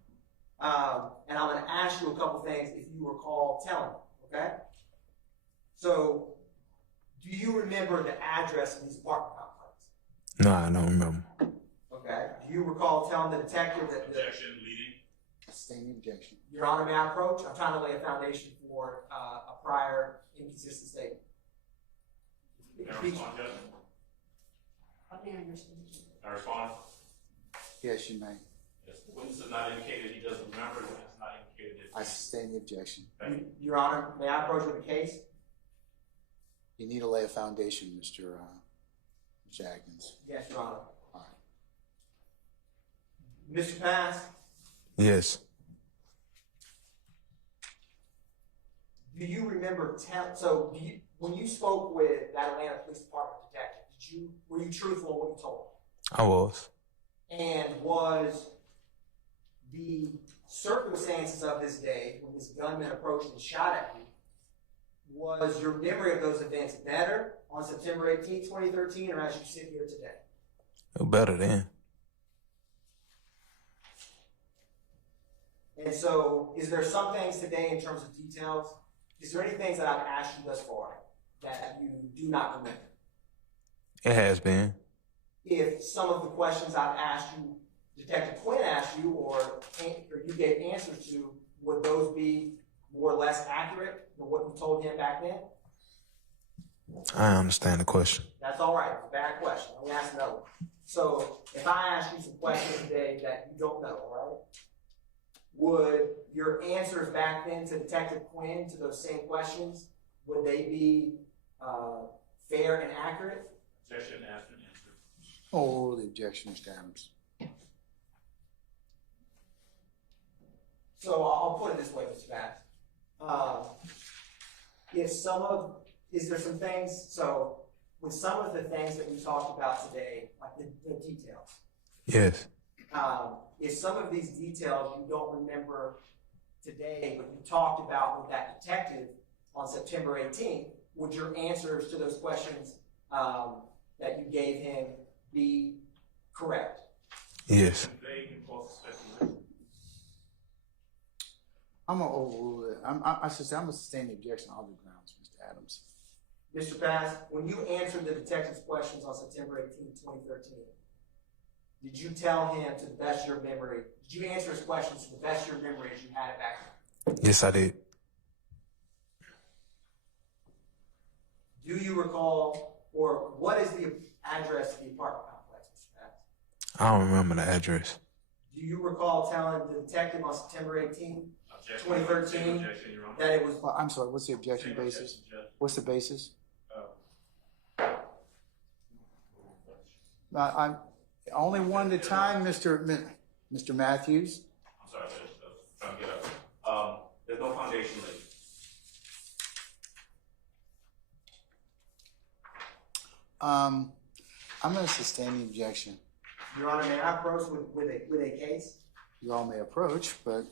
And I'm going to ask you a couple things if you recall telling me, okay? So, do you remember the address of this apartment complex? No, I don't remember. do you recall telling the detective that Objection, leading. Sustaining objection. Your Honor, may I approach? I'm trying to lay a foundation for a prior inconsistent statement. May I respond, Judge? I respond? Yes, you may. Yes, the witness has not indicated he doesn't remember, the witness has not indicated I sustain the objection. Thank you. Your Honor, may I approach with a case? You need to lay a foundation, Mr. Jackins. Yes, Your Honor. All right. Mr. Pass, Yes. do you remember when you spoke with that Atlanta Police Department detective, were you truthful in what you told him? I was. And was the circumstances of this day when this gunman approached and shot at you, was your memory of those events better on September 18, 2013, or as you sit here today? Better then. And so, is there some things today in terms of details? Is there any things that I've asked you thus far that you do not remember? It has been. If some of the questions I've asked you, Detective Quinn asked you, or you gave answers to, would those be more or less accurate than what you told him back then? I understand the question. That's all right. It's a bad question. Let me ask another one. So, if I ask you some questions today that you don't know, all right? Would your answers back then to Detective Quinn to those same questions, would they be fair and accurate? Objection, asked and answered. Oh, the objection, Mr. Adams. So I'll put it this way, Mr. Bass. Is there some things, so with some of the things that we talked about today, like the details, Yes. if some of these details you don't remember today, but you talked about with that detective on September 18th, would your answers to those questions that you gave him be correct? Yes. Vague and false speculation. I'm gonna overrule it. I'm gonna sustain the objection on all the grounds, Mr. Adams. Mr. Bass, when you answered the detective's questions on September 18th, 2013, did you tell him to the best of your memory, did you answer his questions to the best of your memory as you had it back then? Yes, I did. Do you recall, or what is the address of the apartment complex, Mr. Bass? I don't remember the address. Do you recall telling the detective on September 18th, 2013, Objection, Your Honor. that it was, Well, I'm sorry, what's the objection Same basis? objection, Judge. What's the basis? Uh, I'm only one at a time, Mr. Matthews. I'm sorry, Judge. Trying to get up. There's no foundation laid. I'm going to sustain the objection. Your Honor, may I approach with a case? You all may approach, but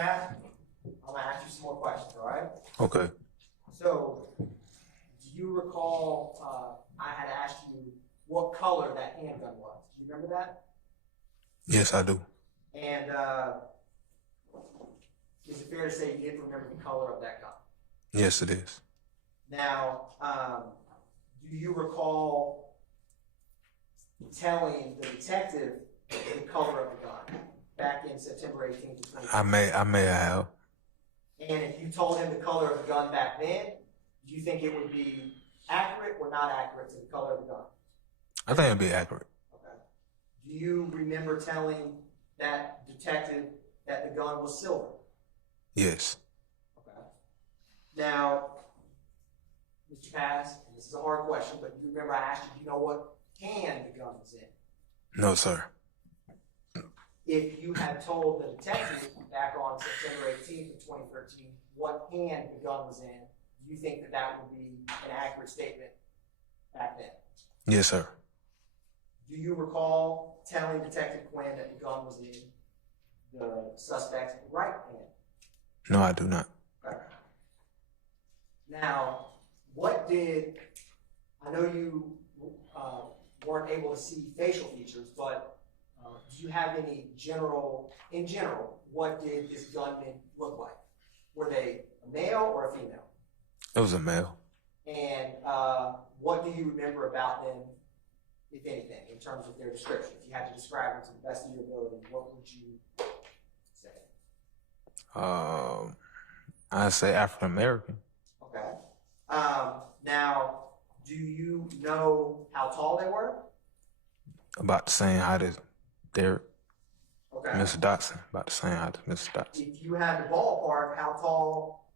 Pat, I'm gonna ask you some more questions, all right? Okay. So, do you recall, I had asked you what color that handgun was? Do you remember that? Yes, I do. And, is it fair to say you didn't remember the color of that gun? Yes, it is. Now, do you recall telling the detective the color of the gun back in September 18th to 20th? I may have. And if you told him the color of the gun back then, do you think it would be accurate or not accurate to the color of the gun? I think it'd be accurate. Okay. Do you remember telling that detective that the gun was silver? Yes. Okay. Now, Mr. Pass, and this is a hard question, but you remember I asked you, do you know what can the gun was in? No, sir. If you had told the detective back on September 18th of 2013 what hand the gun was in, do you think that that would be an accurate statement back then? Yes, sir. Do you recall telling Detective Quinn that the gun was in the suspect's right hand? No, I do not. Okay. Now, I know you weren't able to see facial features, but do you have any in general, what did this gunman look like? Were they a male or a female? It was a male. And what do you remember about them, if anything, in terms of their description? If you had to describe them to the best of your ability, what would you say? I'd say African American. Okay. Now, do you know how tall they were? About the same height as Derek. Okay. Mr. Dotson. About the same height as Mr. Dotson. If you had the ballpark, how tall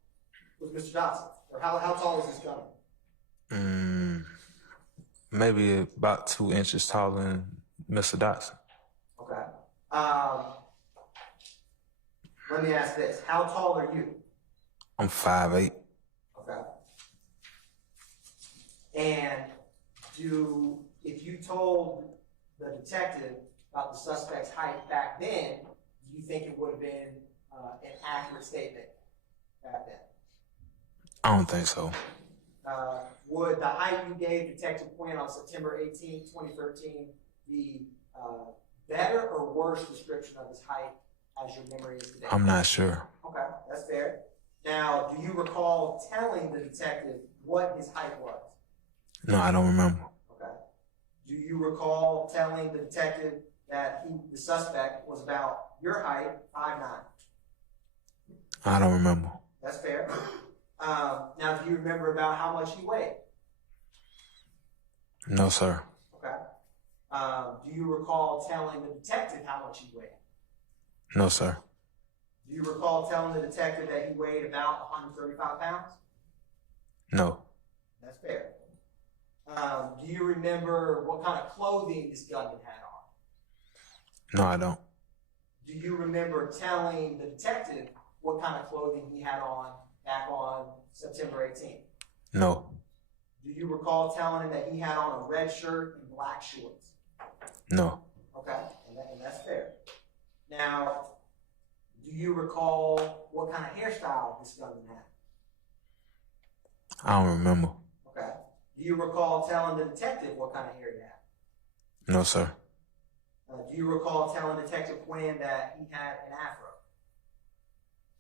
was Mr. Dotson? Or how tall was this gunman? Maybe about 2 inches taller than Mr. Dotson. Okay. Let me ask this. How tall are you? I'm 5'8". Okay. And if you told the detective about the suspect's height back then, do you think it would have been an accurate statement back then? I don't think so. Would the height you gave Detective Quinn on September 18, 2013 be better or worse description of his height as your memory is today? I'm not sure. Okay, that's fair. Now, do you recall telling the detective what his height was? No, I don't remember. Okay. Do you recall telling the detective that the suspect was about your height, 5'9"? I don't remember. That's fair. Now, do you remember about how much he weighed? No, sir. Okay. Do you recall telling the detective how much he weighed? No, sir. Do you recall telling the detective that he weighed about 135 pounds? No. That's fair. Do you remember what kind of clothing this gunman had on? No, I don't. Do you remember telling the detective what kind of clothing he had on back on September 18th? No. Do you recall telling him that he had on a red shirt and black shorts? No. Okay, and that's fair. Now, do you recall what kind of hairstyle this gunman had? I don't remember. Okay. Do you recall telling the detective what kind of hair he had? No, sir. Do you recall telling Detective Quinn that he had an afro?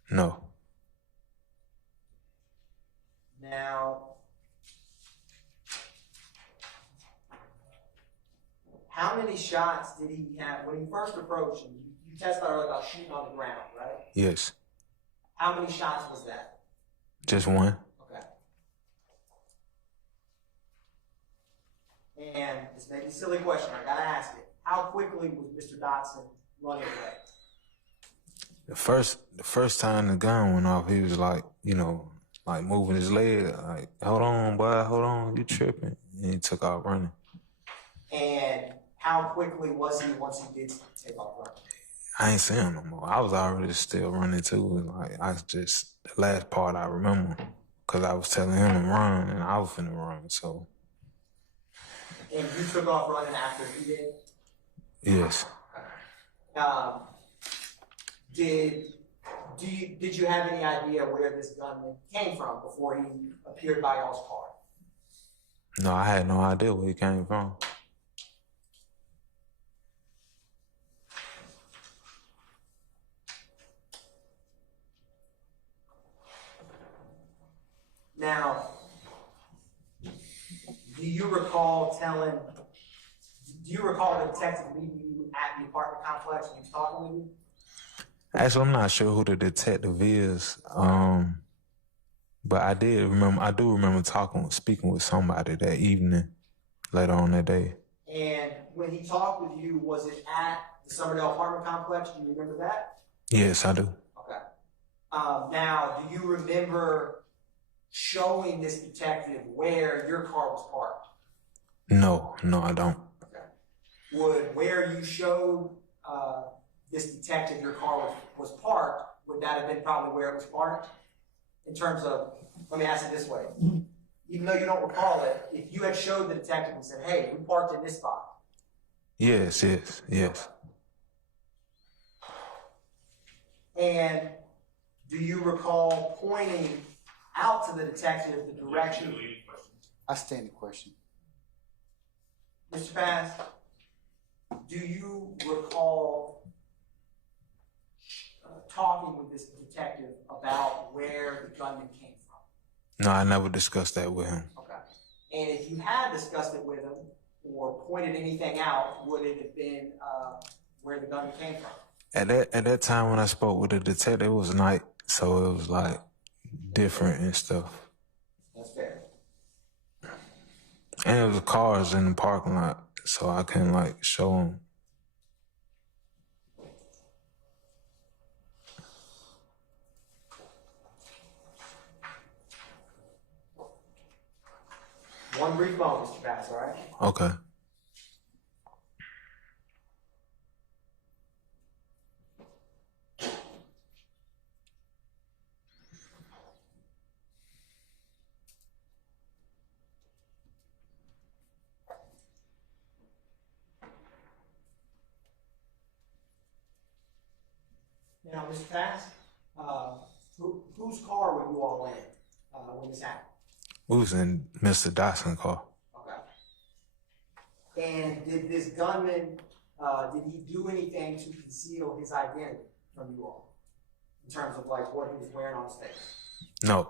No. Now, how many shots did he have when he first approached him? You testified earlier about shooting on the ground, right? Yes. How many shots was that? Just one. Okay. And this may be a silly question, I gotta ask it. How quickly was Mr. Dotson running away? The first time the gun went off, he was like, like moving his leg, like, hold on, boy, hold on, you tripping. And he took off running. And how quickly was he once he did take off running? I ain't seen him no more. I was already still running too. And like, the last part I remember, because I was telling him to run and I was finna run, so. And you took off running after he did? Yes. Did Did you have any idea where this gunman came from before he appeared by y'all's car? No, I had no idea where he came from. Now, do you recall the detective meeting you at the apartment complex when he was talking with you? Actually, I'm not sure who the detective is, but I do remember speaking with somebody that evening, later on that day. And when he talked with you, was it at the Summerdale apartment complex? Do you remember that? Yes, I do. Okay. Now, do you remember showing this detective where your car was parked? No, I don't. Okay. Would where you showed this detective your car was parked, would that have been probably where it was parked? In terms of, let me ask it this way. Even though you don't recall it, if you had showed the detective and said, hey, we parked in this spot. Yes. And do you recall pointing out to the detective the direction? I stand the question. Mr. Bass, do you recall talking with this detective about where the gunman came from? No, I never discussed that with him. Okay. And if you had discussed it with him or pointed anything out, would it have been where the gunman came from? At that time when I spoke with the detective, it was night, so it was like different and stuff. That's fair. And it was cars in the parking lot, so I couldn't like show him. One brief moment, Mr. Bass, all right? Okay. Now, Mr. Bass, whose car were you all in when this happened? We was in Mr. Dotson's car. Okay. And did this gunman, did he do anything to conceal his identity from you all? In terms of like what he was wearing on his face? No.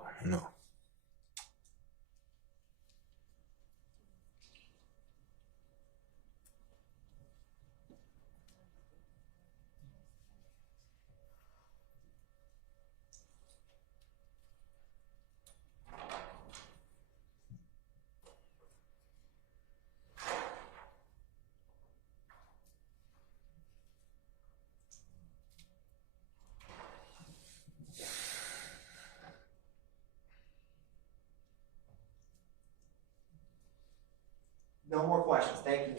No more questions. Thank you,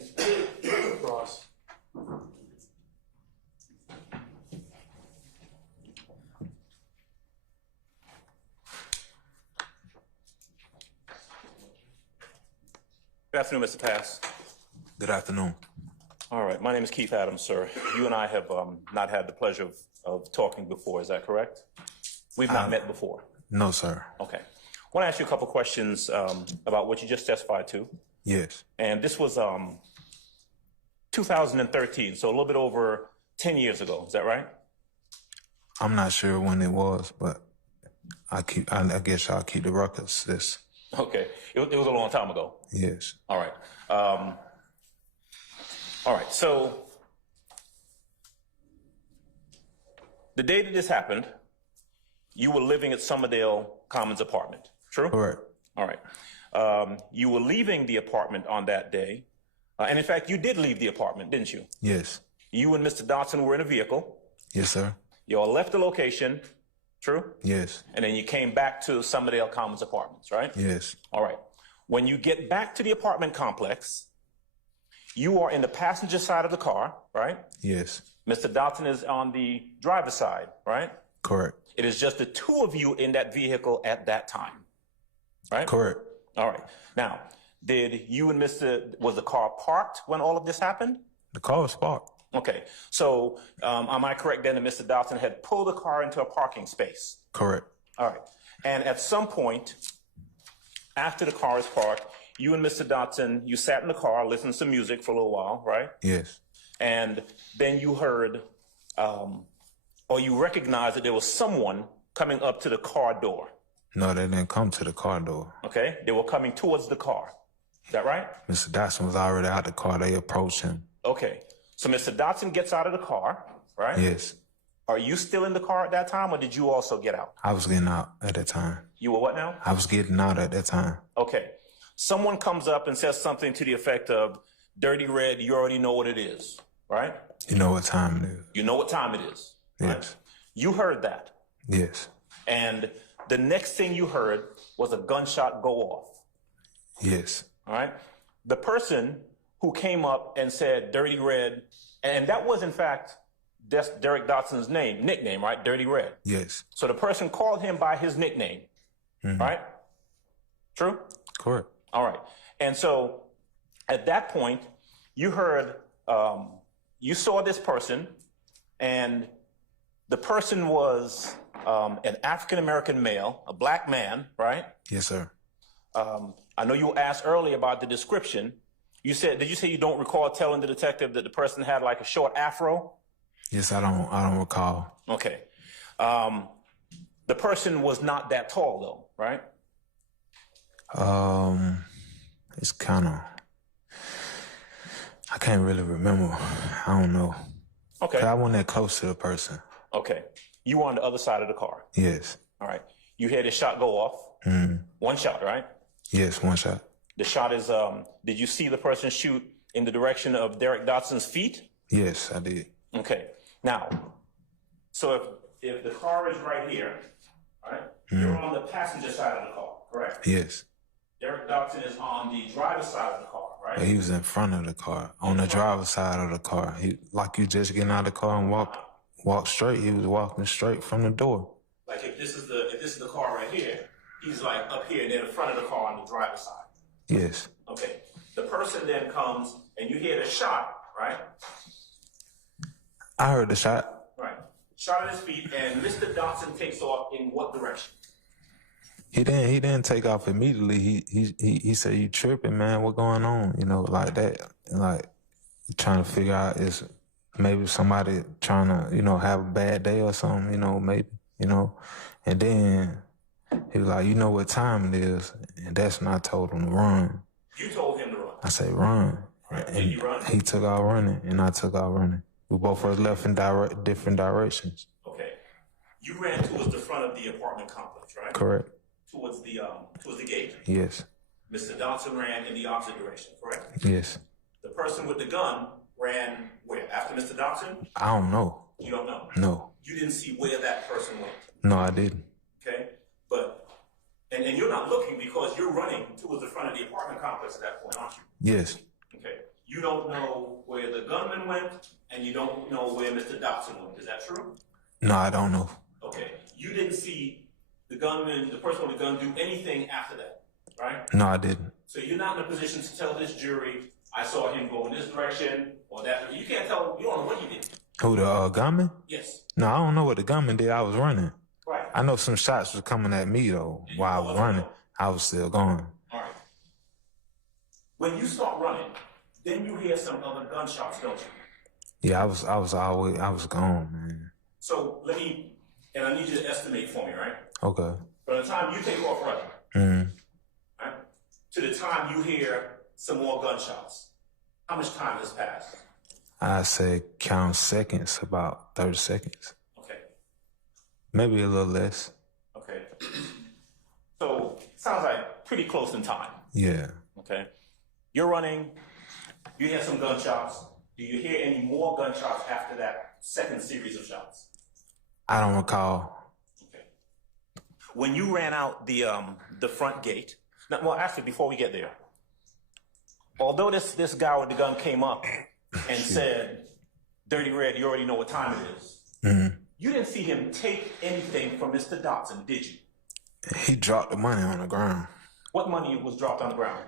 Mr. Cross. Good afternoon, Mr. Pass. Good afternoon. All right, my name is Keith Adams, sir. You and I have not had the pleasure of talking before, is that correct? We've not met before. No, sir. Okay. I want to ask you a couple questions about what you just testified to. Yes. And this was 2013, so a little bit over 10 years ago, is that right? I'm not sure when it was, but I guess I'll keep the records. Okay. It was a long time ago. Yes. All right. All right. So the day that this happened, you were living at Summerdale Commons apartment, true? Correct. All right. You were leaving the apartment on that day. And in fact, you did leave the apartment, didn't you? Yes. You and Mr. Dotson were in a vehicle. Yes, sir. You all left the location, true? Yes. And then you came back to Summerdale Commons apartments, right? Yes. All right. When you get back to the apartment complex, you are in the passenger side of the car, right? Yes. Mr. Dotson is on the driver's side, right? Correct. It is just the two of you in that vehicle at that time, right? Correct. All right. Now, was the car parked when all of this happened? The car was parked. Okay. So am I correct then that Mr. Dotson had pulled the car into a parking space? Correct. All right. And at some point, after the car is parked, you and Mr. Dotson, you sat in the car, listened to some music for a little while, right? Yes. And then you heard, or you recognized that there was someone coming up to the car door. No, they didn't come to the car door. Okay? They were coming towards the car. Is that right? Mr. Dotson was already out the car. They approached him. Okay. So Mr. Dotson gets out of the car, right? Yes. Are you still in the car at that time, or did you also get out? I was getting out at that time. You were what now? I was getting out at that time. Okay. Someone comes up and says something to the effect of, "Dirty Red, you already know what it is," right? You know what time it is. You know what time it is. Right? Yes. You heard that. Yes. And the next thing you heard was a gunshot go off. Yes. All right. The person who came up and said Dirty Red, and that was in fact Derek Dotson's nickname, right? Dirty Red. Yes. So the person called him by his nickname, right? True? Correct. All right. And so at that point, you heard, you saw this person, and the person was an African-American male, a black man, right? Yes, sir. I know you asked earlier about the description. Did you say you don't recall telling the detective that the person had like a short afro? Yes, I don't recall. Okay. The person was not that tall though, right? It's kind of, I can't really remember. I don't know. Okay. I wasn't that close to the person. Okay. You were on the other side of the car. Yes. All right. You heard a shot go off. One shot, right? Yes, one shot. The shot is, did you see the person shoot in the direction of Derek Dotson's feet? Yes, I did. Okay. Now, so if the car is right here, right, you're on the passenger side of the car, correct? Yes. Derek Dotson is on the driver's side of the car, right? He was in front of the car, on the driver's side of the car. He, like you just getting out of the car and walk straight. He was walking straight from the door. Like if this is the car right here, he's like up here near the front of the car on the driver's side. Yes. Okay. The person then comes and you hear the shot, right? I heard the shot. Right. Shot at his feet, and Mr. Dotson takes off in what direction? He didn't take off immediately. He said, "You tripping, man? What going on?" You know, like that. Like trying to figure out is maybe somebody trying to, you know, have a bad day or something, you know, maybe, you know. And then he was like, "You know what time it is?" And that's when I told him to run. You told him to run. I said, "Run." Right. And Did you run? he took out running, and I took out running. We both were left in different directions. Okay. You ran towards the front of the apartment complex, right? Correct. Towards the gate. Yes. Mr. Dotson ran in the opposite direction, correct? Yes. The person with the gun ran where? After Mr. Dotson? I don't know. You don't know? No. You didn't see where that person went? No, I didn't. Okay? But, and you're not looking because you're running towards the front of the apartment complex at that point, aren't you? Yes. Okay. You don't know where the gunman went, and you don't know where Mr. Dotson went. Is that true? No, I don't know. Okay. You didn't see the gunman, the person with the gun, do anything after that, right? No, I didn't. So you're not in a position to tell this jury, I saw him go in this direction or that. You can't tell, you don't know what he did. Who, the gunman? Yes. No, I don't know what the gunman did. I was running. Right. I know some shots was coming at me, though, while I was running. I was still going. All right. When you start running, then you hear some other gunshots, don't you? Yeah, I was gone, man. So I need you to estimate for me, right? Okay. From the time you take off running, right, to the time you hear some more gunshots, how much time has passed? I say count seconds, about 30 seconds. Okay. Maybe a little less. Okay. So sounds like pretty close in time. Yeah. Okay. You're running. You hear some gunshots. Do you hear any more gunshots after that second series of shots? I don't recall. Okay. When you ran out the front gate, now, well, actually, before we get there, although this guy with the gun came up and said, "Dirty Red, you already know what time it is," you didn't see him take anything from Mr. Dotson, did you? He dropped the money on the ground. What money was dropped on the ground?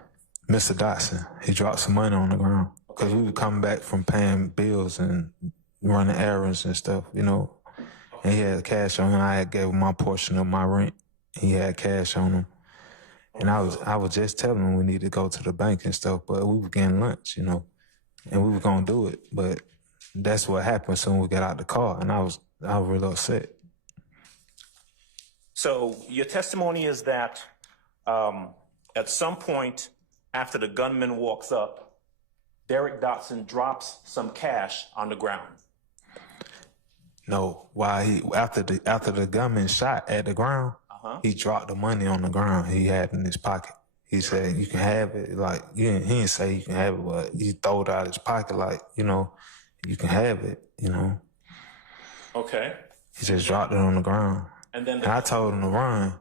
Mr. Dotson, he dropped some money on the ground because we were coming back from paying bills and running errands and stuff, you know. And he had cash on him. I had gave him my portion of my rent. He had cash on him. And I was just telling him we need to go to the bank and stuff, but we were getting lunch, you know, and we were gonna do it. But that's what happened soon we got out the car, and I was really upset. So your testimony is that at some point after the gunman walks up, Derek Dotson drops some cash on the ground. No, after the gunman shot at the ground, he dropped the money on the ground he had in his pocket. He said, "You can have it." Like he didn't say you can have it, but he threw it out of his pocket, like, you know, you can have it, you know. Okay. He just dropped it on the ground. And I told him to run.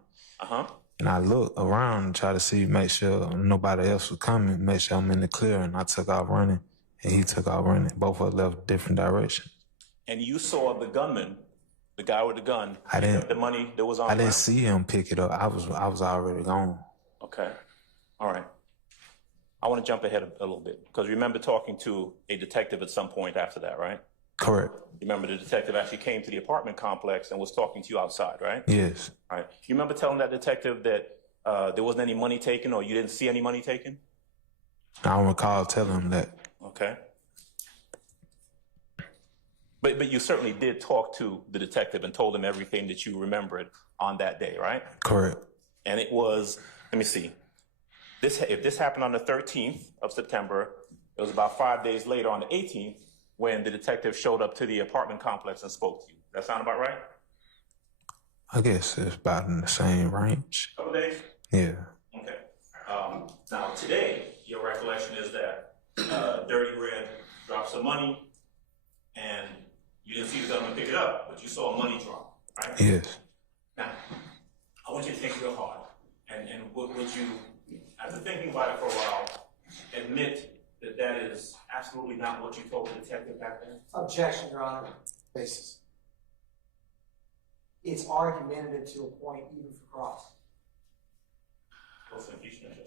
And I looked around and tried to see, make sure nobody else was coming, make sure I'm in the clear, and I took off running, and he took off running. Both of us left different directions. And you saw the gunman, the guy with the gun, I didn't, pick up the money that was on I the didn't ground? see him pick it up. I was already gone. Okay. All right. I want to jump ahead a little bit because remember talking to a detective at some point after that, right? Correct. Remember the detective actually came to the apartment complex and was talking to you outside, right? Yes. All right. You remember telling that detective that there wasn't any money taken or you didn't see any money taken? I don't recall telling him that. Okay. But you certainly did talk to the detective and told him everything that you remembered on that day, right? Correct. And it was, let me see, if this happened on the 13th of September, it was about 5 days later on the 18th when the detective showed up to the apartment complex and spoke to you. That sound about right? I guess it's about in the same range. Couple days? Yeah. Okay. Now today, your recollection is that Dirty Red dropped some money and you didn't see the gunman pick it up, but you saw a money drop, right? Yes. Now, I want you to think real hard. And would you, after thinking about it for a while, admit that that is absolutely not what you told the detective back then? Objection, Your Honor. Basis. It's argumentative to a point even for cross. What's the impeachment, Judge?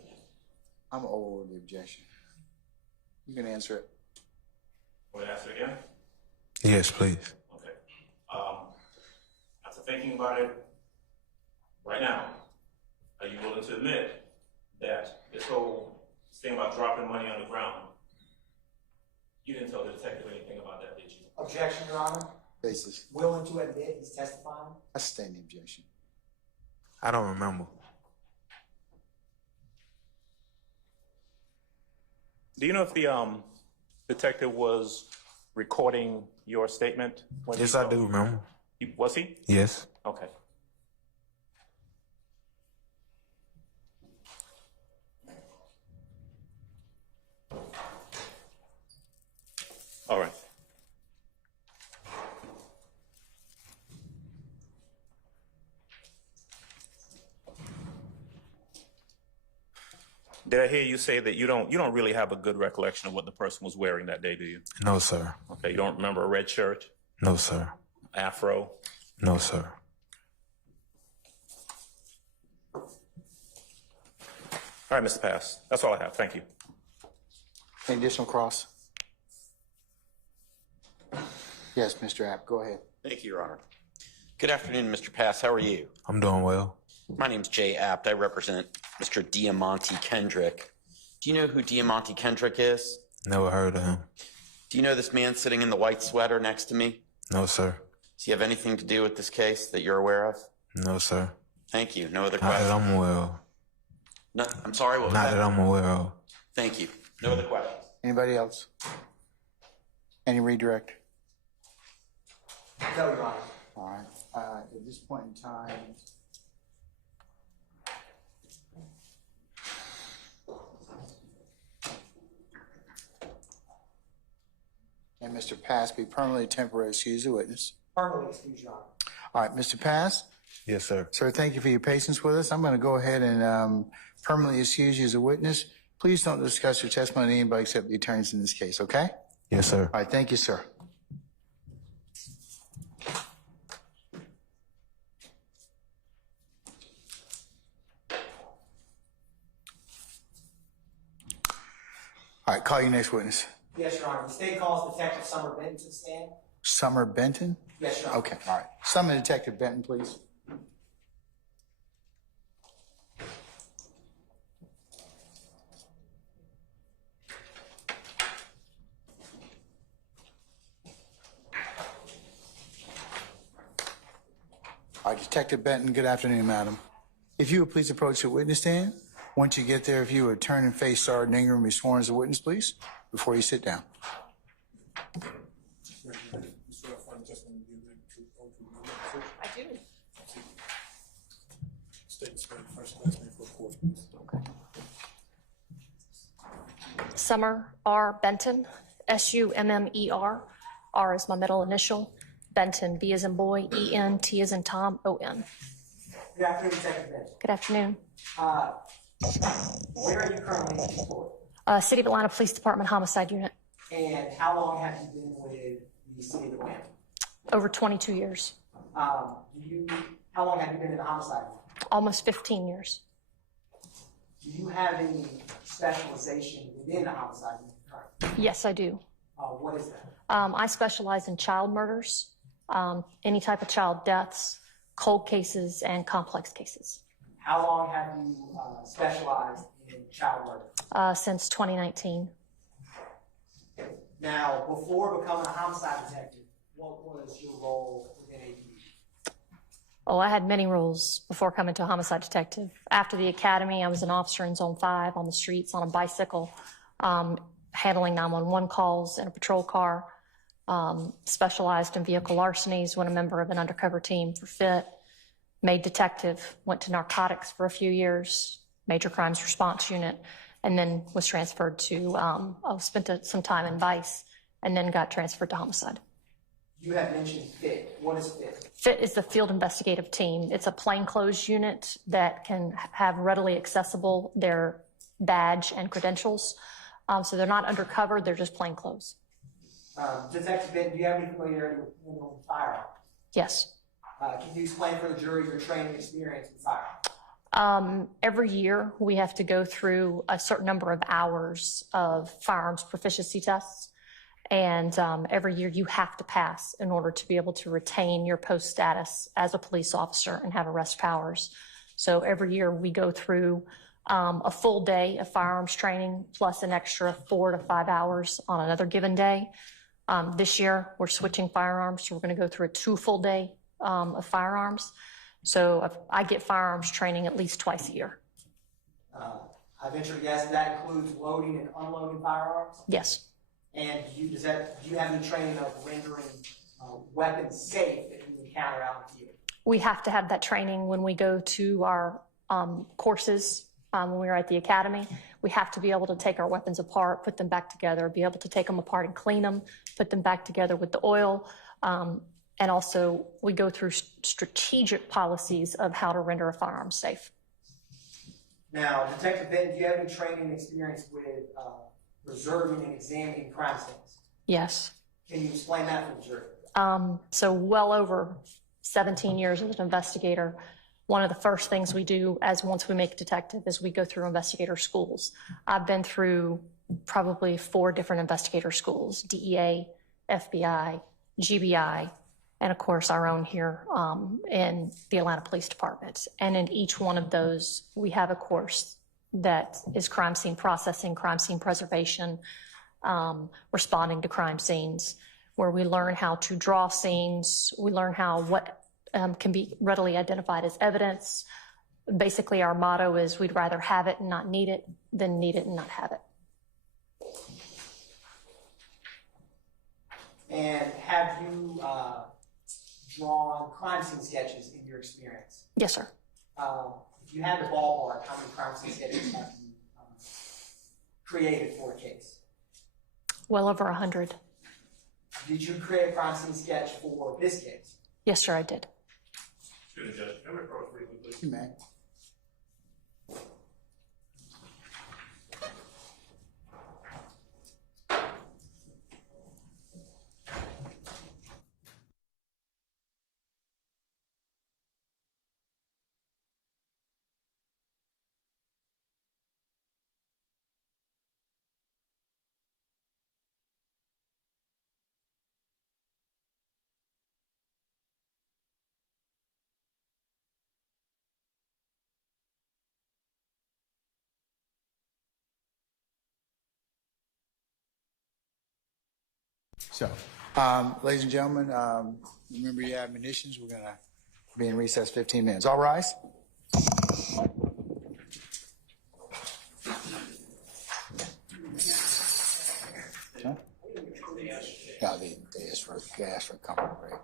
I'm over the objection. You can answer it. Want to answer again? Yes, please. Okay. After thinking about it, right now, are you willing to admit that this whole thing about dropping money on the ground, you didn't tell the detective anything about that, did you? Objection, Your Honor. Basis. Willing to admit he's testifying? I sustain the objection. I don't remember. Do you know if the detective was recording your statement? Yes, I do remember. Was he? Yes. Okay. All right. Did I hear you say that you don't really have a good recollection of what the person was wearing that day, do you? No, sir. Okay, you don't remember a red shirt, No, sir. afro? No, sir. All right, Mr. Pass. That's all I have. Thank you. Any additional cross? Yes, Mr. App, go ahead. Thank you, Your Honor. Good afternoon, Mr. Pass. How are you? I'm doing well. My name's Jay Apt. I represent Mr. Diamante Kendrick. Do you know who Diamante Kendrick is? Never heard of him. Do you know this man sitting in the white sweater next to me? No, sir. Does he have anything to do with this case that you're aware of? No, sir. Thank you. No other Not that questions? I'm aware of. No, I'm sorry, what was Not that? that I'm aware of. Thank you. No other questions? Anybody else? Any redirect? No, Your Honor. All right. At this point in time, and Mr. Pass be permanently temporarily excuse the witness. Permanently excuse, Your Honor. All right, Mr. Pass. Yes, sir. Sir, thank you for your patience with us. I'm going to go ahead and permanently excuse you as a witness. Please don't discuss your testimony with anybody except the attorneys in this case, okay? Yes, sir. All right, thank you, sir. All right, call your next witness. Yes, Your Honor. The state calls Detective Summer Benton to the stand. Summer Benton? Yes, Your Honor. Okay, all right. Summon Detective Benton, please. All right, Detective Benton, good afternoon, madam. If you would please approach the witness stand. Once you get there, if you would turn and face Sergeant Ingram and be sworn as a witness, please, before you sit down. I do. State spelling first and last name for the court, please. Summer R. Benton, Summer. R is my middle initial. Benton, B as in boy, E-N, T as in Tom, O-N. Good afternoon, Detective Benton. Good afternoon. Where are you currently employed? City of Atlanta Police Department Homicide Unit. And how long have you been with the City of Atlanta? Over 22 years. How long have you been in the homicide unit? Almost 15 years. Do you have any specialization within the homicide unit currently? Yes, I do. What is that? I specialize in child murders, any type of child deaths, cold cases, and complex cases. How long have you specialized in child murder? Since 2019. Now, before becoming a homicide detective, what was your role within APD? Oh, I had many roles before coming to a homicide detective. After the academy, I was an officer in Zone 5 on the streets on a bicycle, handling 911 calls in a patrol car, specialized in vehicle larcenies, went a member of an undercover team for FIT, made detective, went to narcotics for a few years, major crimes response unit, and then was transferred to, spent some time in Vice, and then got transferred to homicide. You have mentioned FIT. What is FIT? FIT is the Field Investigative Team. It's a plainclothes unit that can have readily accessible their badge and credentials. So they're not undercover, they're just plainclothes. Detective Ben, do you have any familiarity with handling firearms? Yes. Can you explain for the jury your training experience in firearms? Every year we have to go through a certain number of hours of firearms proficiency tests. And every year you have to pass in order to be able to retain your post status as a police officer and have arrest powers. So every year we go through a full day of firearms training plus an extra 4 to 5 hours on another given day. This year we're switching firearms, so we're going to go through a 2 full day of firearms. So I get firearms training at least twice a year. I venture to guess that includes loading and unloading firearms? Yes. And do you have any training of rendering weapons safe that you encounter out in the field? We have to have that training when we go to our courses. When we were at the academy, we have to be able to take our weapons apart, put them back together, be able to take them apart and clean them, put them back together with the oil. And also we go through strategic policies of how to render a firearm safe. Now, Detective Benton, do you have any training experience with preserving and examining crime scenes? Yes. Can you explain that for the jury? So well over 17 years as an investigator, one of the first things we do once we make detective is we go through investigator schools. I've been through probably 4 different investigator schools, DEA, FBI, GBI, and of course our own here in the Atlanta Police Department. And in each one of those, we have a course that is crime scene processing, crime scene preservation, responding to crime scenes, where we learn how to draw scenes, we learn what can be readily identified as evidence. Basically, our motto is we'd rather have it and not need it than need it and not have it. And have you drawn crime scene sketches in your experience? Yes, sir. If you had the ballpark, how many crime scene sketches have you created for a case? Well over 100. Did you create a crime scene sketch for this case? Yes, sir, I did. Student Judge, can we approach briefly, please? You may. So, ladies and gentlemen, remember your admonitions. We're going to be in recess 15 minutes. All rise. Huh? Yeah, they asked for a comfort break.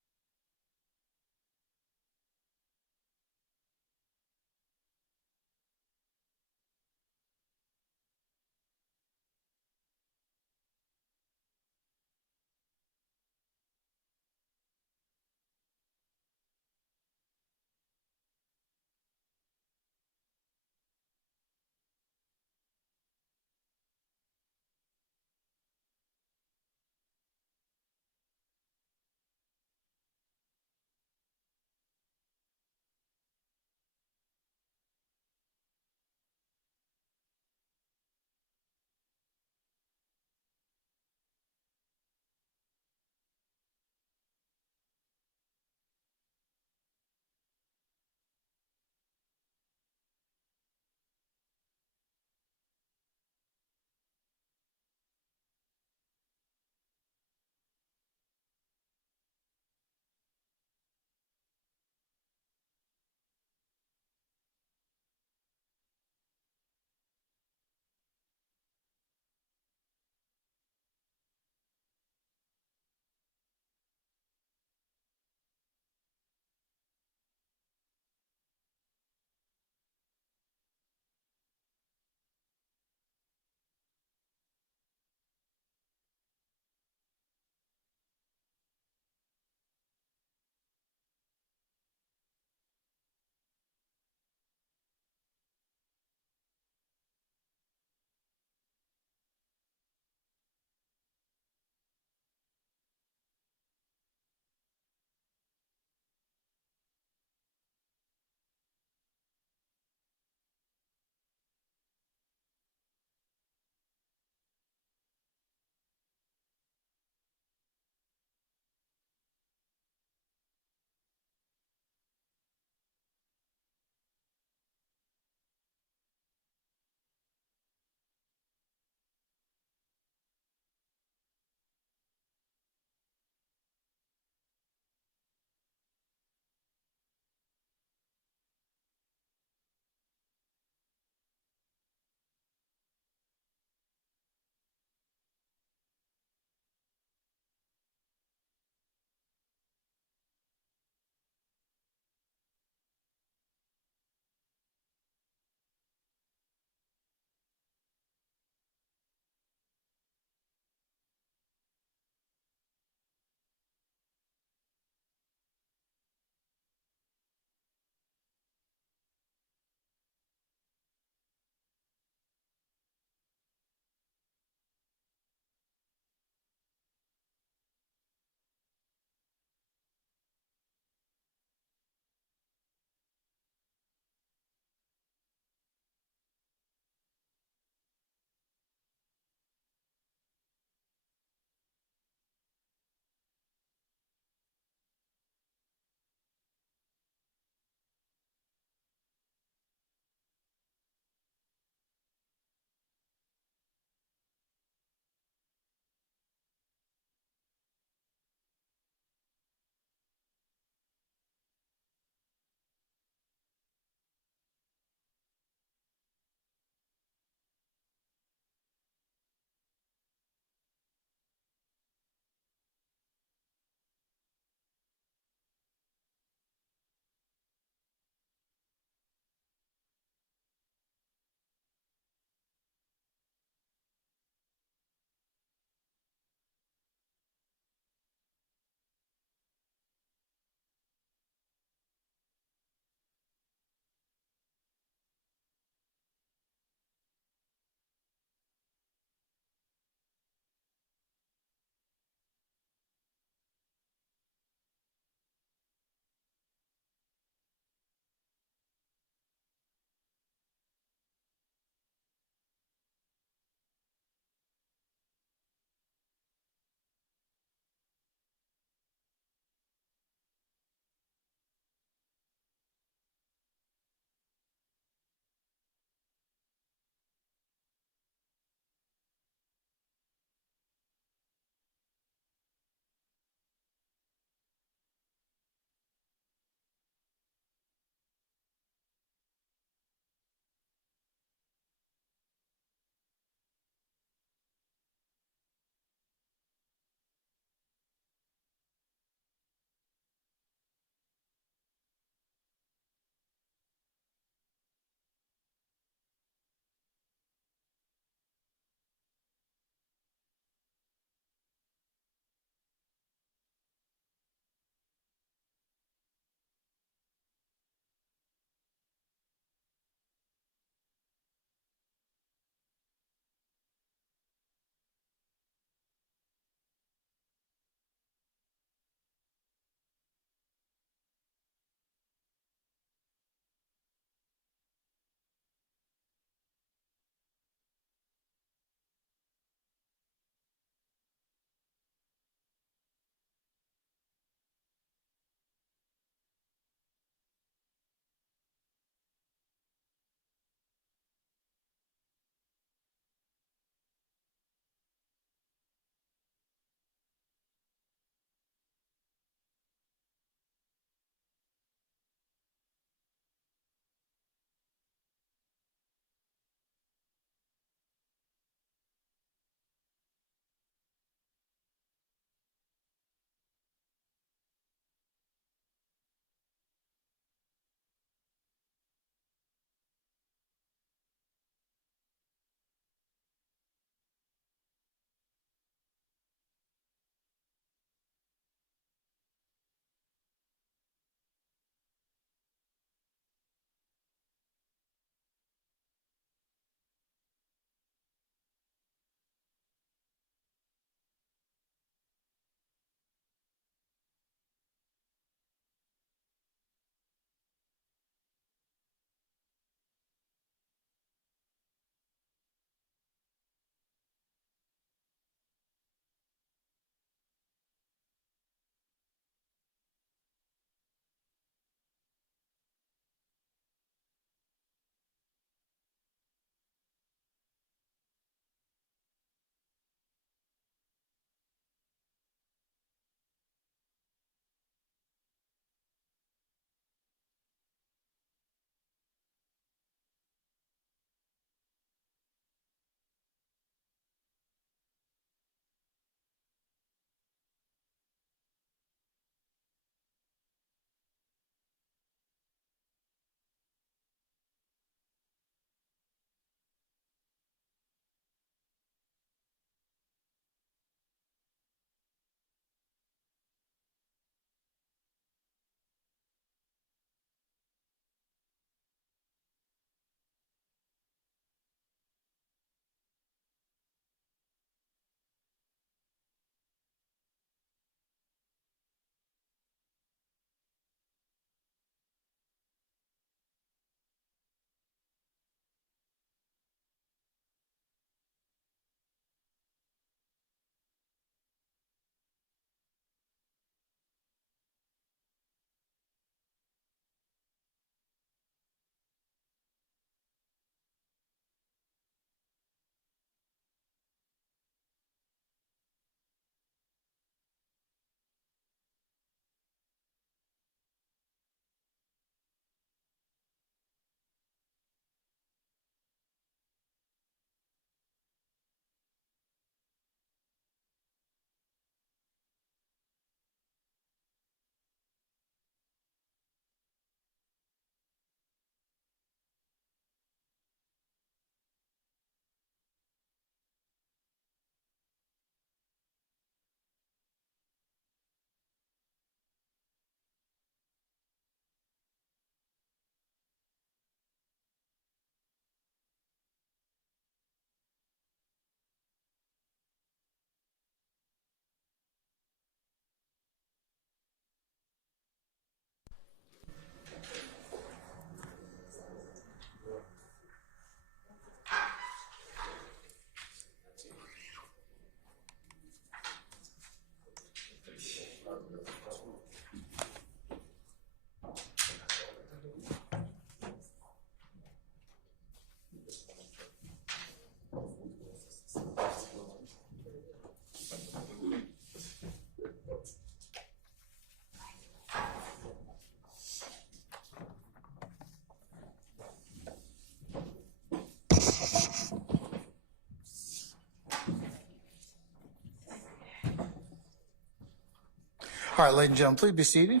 All right, ladies and gentlemen, please be seated.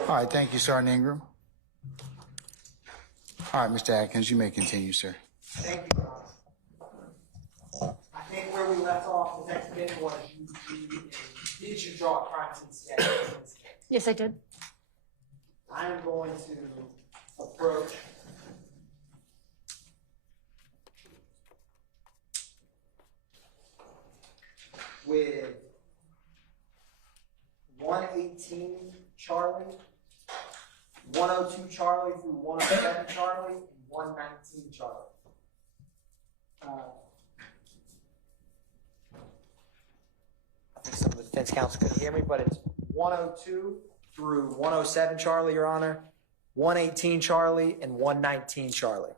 All right, thank you, Sergeant Ingram. All right, Mr. Atkins, you may continue, sir. Thank you, Your Honor. I think where we left off, Detective Ben, was did you draw a crime scene sketch in this case? Yes, I did. I am going to approach with 118 Charlie, 102 Charlie through 107 Charlie, and 119 Charlie. I think some of the defense counsel couldn't hear me, but it's 102 through 107 Charlie, Your Honor, 118 Charlie, and 119 Charlie.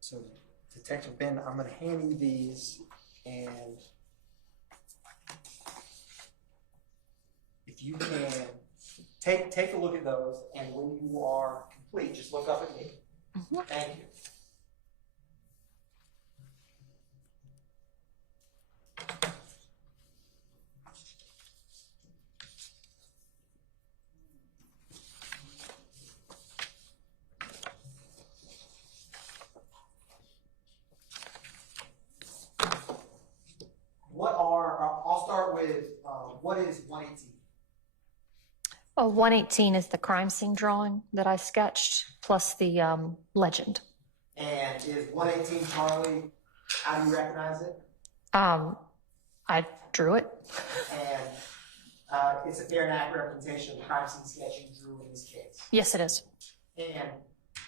So, Detective Ben, I'm going to hand you these, and if you can take a look at those, and when you are complete, just look up at me. Thank you. I'll start with, what is 118? 118 is the crime scene drawing that I sketched, plus the legend. And is 118 Charlie, how do you recognize it? I drew it. And it's a fair and accurate representation of the crime scene sketch you drew in this case. Yes, it is. And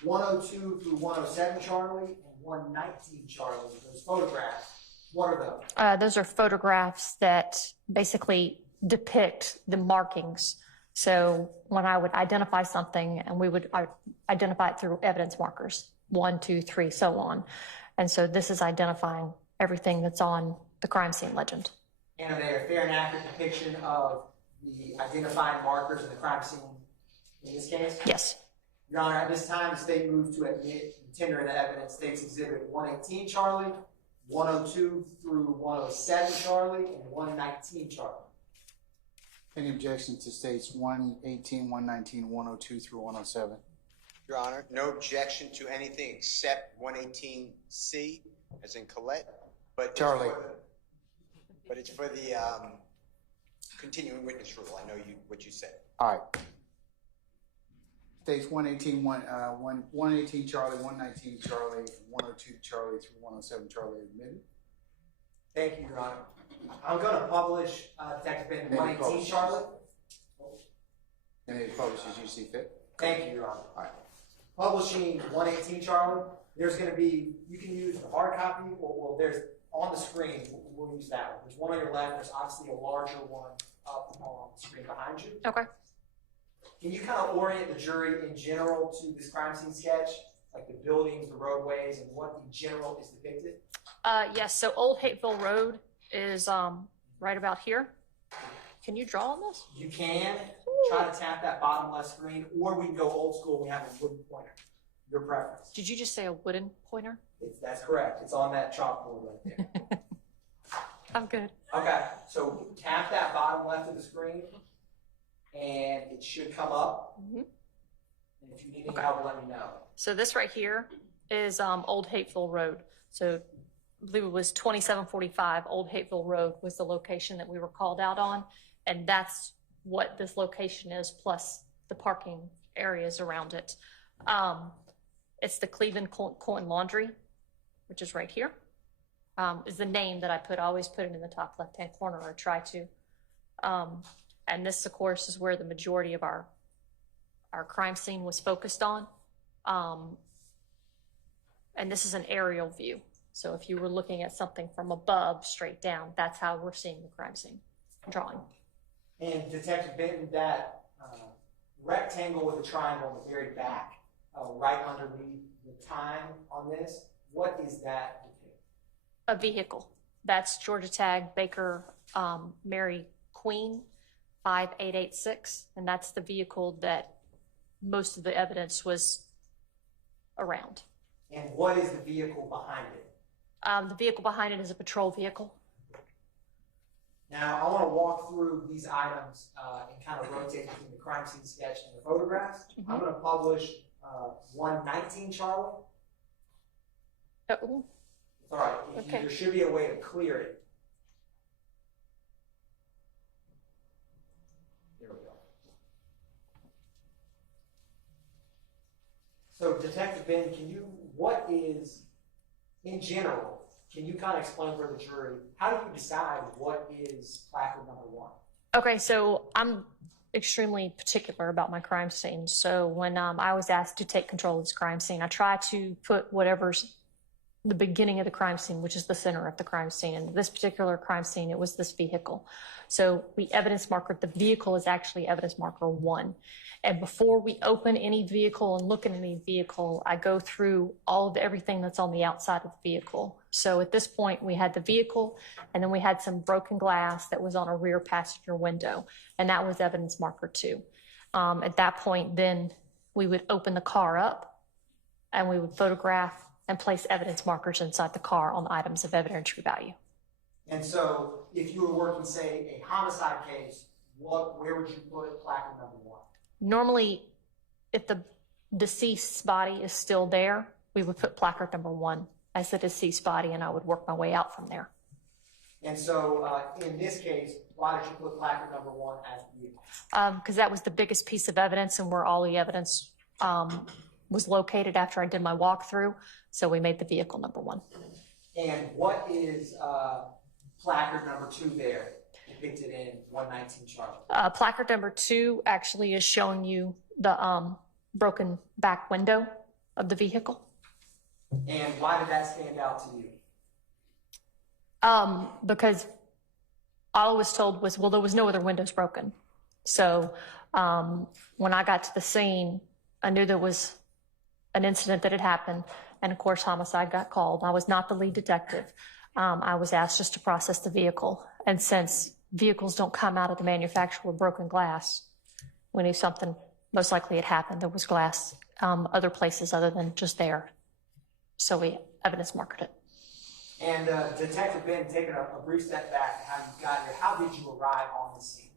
102 through 107 Charlie and 119 Charlie, those photographs, what are those? Those are photographs that basically depict the markings. So when I would identify something, and I would identify it through evidence markers, 1, 2, 3, so on. And so this is identifying everything that's on the crime scene legend. And are they a fair and accurate depiction of the identifying markers in the crime scene in this case? Yes. Your Honor, at this time, the state moves to admit the tender of the evidence, State's Exhibit 118 Charlie, 102 through 107 Charlie, and 119 Charlie. Any objection to states 118, 119, 102 through 107? Your Honor, no objection to anything except 118C, as in Colette, but Charlie. It's for the continuing witness rule. I know what you said. All right. States 118, 118 Charlie, 119 Charlie, 102 Charlie through 107 Charlie admitted. Thank you, Your Honor. I'm going to publish Detective Ben 118 Charlie. And it publishes you see fit. Thank you, Your Honor. All right. Publishing 118 Charlie. There's going to be, you can use the hard copy, or there's on the screen. We'll use that one. There's one on your left. There's obviously a larger one up on the screen behind you. Okay. Can you kind of orient the jury in general to this crime scene sketch, like the buildings, the roadways, and what in general is depicted? Yes, so Old Hateville Road is right about here. Can you draw on this? You can try to tap that bottom left screen, or we can go old school. We have a wooden pointer. Your preference. Did you just say a wooden pointer? That's correct. It's on that chalkboard right there. I'm good. Okay, so tap that bottom left of the screen, it should come up. Mhm. And if you need any help, let me know. So this right here is Old Hateville Road. So I believe it was 2745 Old Hateville Road was the location that we were called out on. And that's what this location is, plus the parking areas around it. It's the Cleveland Coin Laundry, which is right here. Is the name that I put. I always put it in the top left-hand corner, or try to. And this, of course, is where the majority of our crime scene was focused on. And this is an aerial view. So if you were looking at something from above, straight down, that's how we're seeing the crime scene drawing. And Detective Benton, that rectangle with a triangle in the very back, right underneath the time on this, what is that depict? A vehicle. That's Georgia Tag Baker Mary Queen 5886, and that's the vehicle that most of the evidence was around. And what is the vehicle behind it? The vehicle behind it is a patrol vehicle. Now, I want to walk through these items and kind of rotate between the crime scene sketch and the photographs. Mm-hmm. I'm going to publish 119 Charlie. Oh, It's all right. Okay. There should be a way to clear it. There we go. So, Detective Ben, what is, in general, can you kind of explain for the jury, how do you decide what is placard number 1? okay, so I'm extremely particular about my crime scene. So when I was asked to take control of this crime scene, I try to put whatever's the beginning of the crime scene, which is the center of the crime scene. And this particular crime scene, it was this vehicle. So we evidence marker, the vehicle is actually evidence marker 1. And before we open any vehicle and look at any vehicle, I go through all of everything that's on the outside of the vehicle. So at this point, we had the vehicle, and then we had some broken glass that was on a rear passenger window, and that was evidence marker 2. At that point, then we would open the car up, and we would photograph and place evidence markers inside the car on items of evidentiary value. And so, if you were working, say, a homicide case, where would you put placard number 1? Normally, if the deceased's body is still there, we would put placard number 1 as the deceased body, and I would work my way out from there. And so, in this case, why did you put placard number 1 as the vehicle? Because that was the biggest piece of evidence and where all the evidence was located after I did my walkthrough. So we made the vehicle number 1. And what is placard number 2 there, depicted in 119 Charlie? Placard number 2 actually is showing you the broken back window of the vehicle. And why did that stand out to you? Because all I was told was, well, there was no other windows broken. So when I got to the scene, I knew there was an incident that had happened. And of course, homicide got called. I was not the lead detective. I was asked just to process the vehicle. And since vehicles don't come out of the manufacturer with broken glass, we knew something most likely had happened. There was glass other places other than just there. So we evidence marked it. And Detective Ben, taking a brief step back to how you got here, how did you arrive on the scene?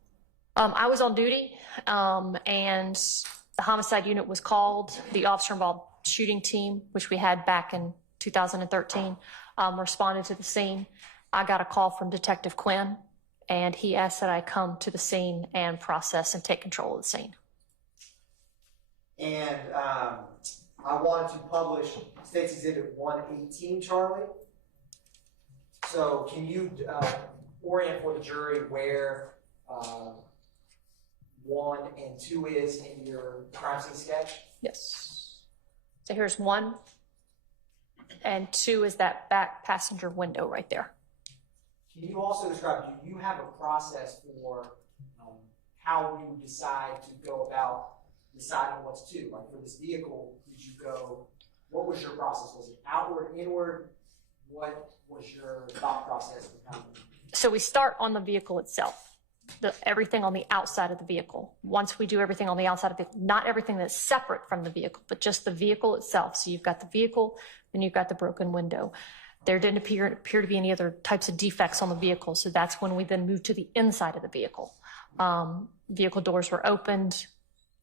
I was on duty, and the homicide unit was called. The officer involved shooting team, which we had back in 2013, responded to the scene. I got a call from Detective Quinn, and he asked that I come to the scene and process and take control of the scene. And I wanted to publish State's Exhibit 118, Charlie. So can you orient for the jury where 1 and 2 is in your crime scene sketch? Yes. So here's 1, and 2 is that back passenger window right there. Can you also describe, do you have a process for how you decide to go about deciding what's 2? Like for this vehicle, did you go, what was your process? Was it outward, inward? What was your thought process for how you... So we start on the vehicle itself. Everything on the outside of the vehicle. Once we do everything on the outside of the vehicle, not everything that's separate from the vehicle, but just the vehicle itself. So you've got the vehicle, then you've got the broken window. There didn't appear to be any other types of defects on the vehicle. So that's when we then move to the inside of the vehicle. Vehicle doors were opened,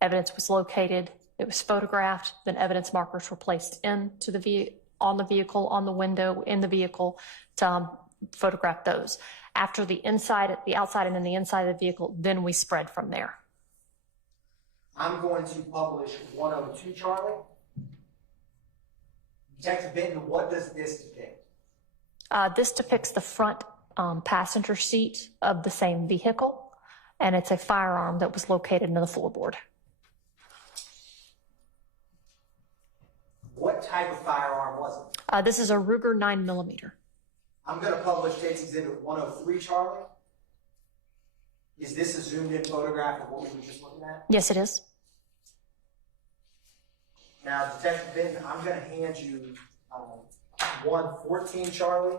evidence was located, it was photographed, then evidence markers were placed into on the vehicle, on the window, in the vehicle to photograph those. After the inside, the outside, and then the inside of the vehicle, then we spread from there. I'm going to publish 102, Charlie. Detective Benton, what does this depict? This depicts the front passenger seat of the same vehicle, and it's a firearm that was located in the floorboard. What type of firearm was it? This is a Ruger 9mm. I'm going to publish State's Exhibit 103, Charlie. Is this a zoomed-in photograph of what we were just looking at? Yes, it is. Now, Detective Benton, I'm going to hand you 114, Charlie.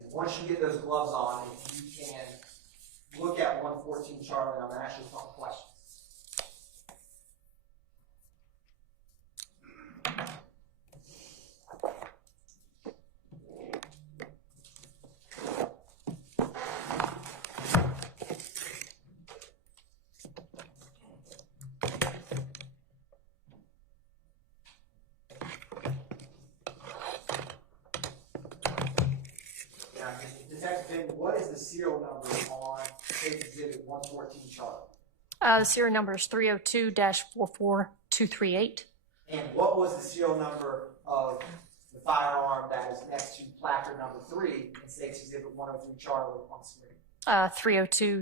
And once you get those gloves on, if you can look at 114, Charlie, and I'm going to ask you a couple questions. What is the serial number on Exhibit 114, Charlie? The serial number is 302-44238. And what was the serial number of the firearm that is next to placard number 3 in State's Exhibit 103, Charlie, on the screen?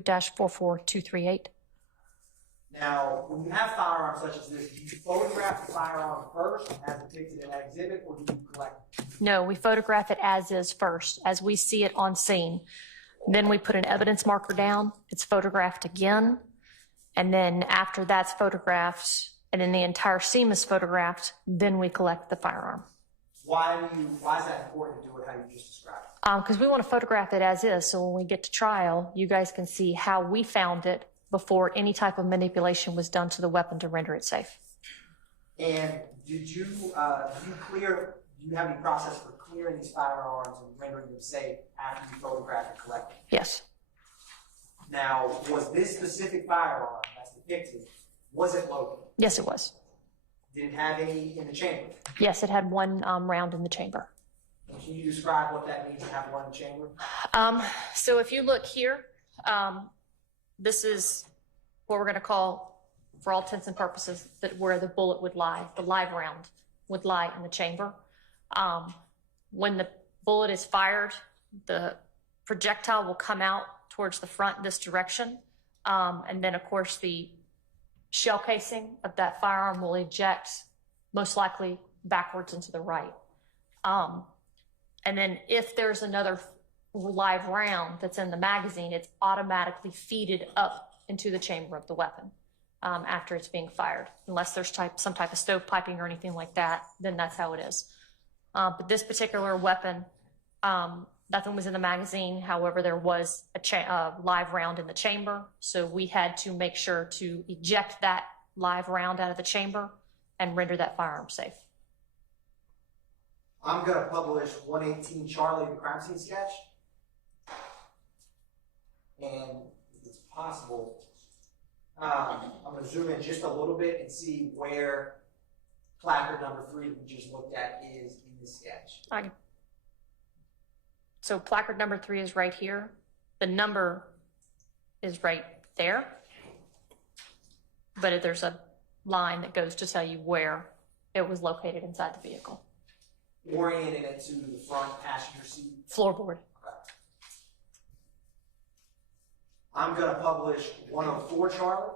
302-44238. Now, when you have firearms such as this, do you photograph the firearm first as depicted in that exhibit, or do you collect it? No, we photograph it as is first, as we see it on scene. Then we put an evidence marker down, it's photographed again, and then after that's photographed, and then the entire scene is photographed, then we collect the firearm. Why is that important to do it how you just described it? Because we want to photograph it as is, so when we get to trial, you guys can see how we found it before any type of manipulation was done to the weapon to render it safe. And do you have any process for clearing these firearms and rendering them safe after you photograph and collect them? Yes. Now, was this specific firearm that's depicted, was it loaded? Yes, it was. Did it have any in the chamber? Yes, it had one round in the chamber. Can you describe what that means to have one in the chamber? So if you look here, this is what we're going to call, for all intents and purposes, that where the bullet would lie, the live round would lie in the chamber. When the bullet is fired, the projectile will come out towards the front this direction. And then, of course, the shell casing of that firearm will eject, most likely backwards and to the right. And then if there's another live round that's in the magazine, it's automatically feeded up into the chamber of the weapon after it's being fired. Unless there's some type of stovepiping or anything like that, then that's how it is. But this particular weapon, nothing was in the magazine. However, there was a live round in the chamber. So we had to make sure to eject that live round out of the chamber and render that firearm safe. I'm going to publish 118 Charlie, the crime scene sketch. And if it's possible, I'm going to zoom in just a little bit and see where placard number 3 that we just looked at is in this sketch. So placard number 3 is right here. The number is right there. But there's a line that goes to tell you where it was located inside the vehicle. Orienting it to the front passenger seat. Floorboard. I'm going to publish 104 Charlie.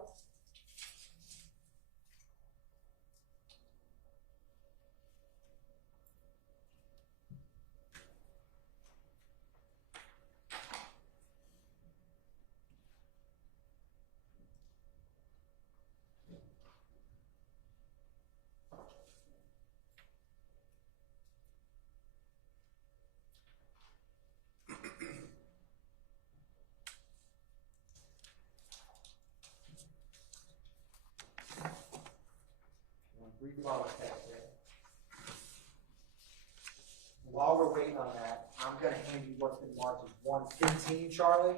color text there. While we're waiting on that, I'm gonna hand you what's been marked as 115, Charlie.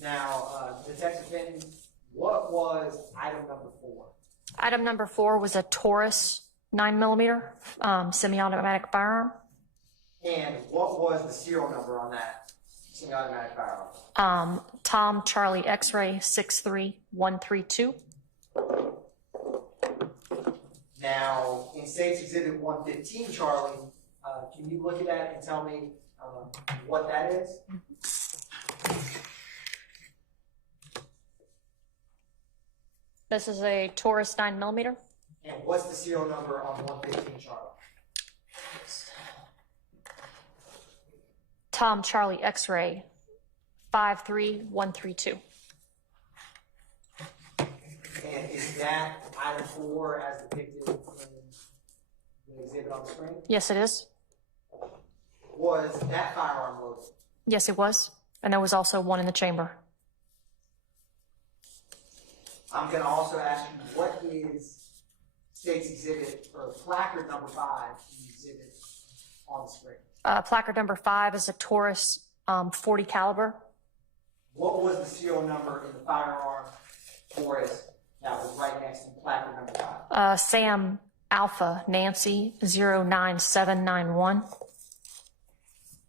Now, Detective Benton, what was item number 4? Item number 4 was a Taurus 9mm semi-automatic firearm. And what was the serial number on that semi-automatic firearm? Tom Charlie X-ray 63132. Now, in State's Exhibit 115, Charlie, can you look at that and tell me what that is? This is a Taurus 9mm. And what's the serial number on 115, Charlie? Tom Charlie X-ray 53132. And is that item 4 as depicted in the exhibit on the screen? Yes, it is. Was that firearm loaded? Yes, it was. And there was also one in the chamber. I'm going to also ask you, what is State's Exhibit, or placard number 5 in the exhibit on the screen? Placard number 5 is a Taurus 40 caliber. What was the serial number in the firearm Taurus that was right next to placard number 5? Sam Alpha Nancy 09791.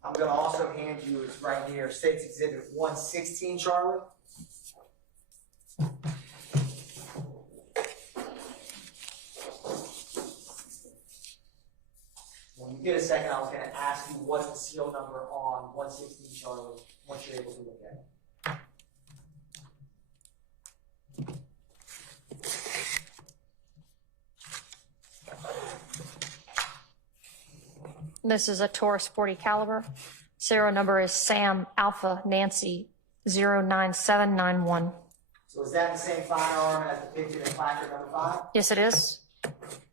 I'm going to also hand you, it's right here, State's Exhibit 116, Charlie. When you get a second, I was going to ask you what's the serial number on 116, Charlie, once you're able to look at it. This is a Taurus 40 caliber. Serial number is Sam Alpha Nancy 09791. So is that the same firearm as depicted in placard number 5? Yes, it is.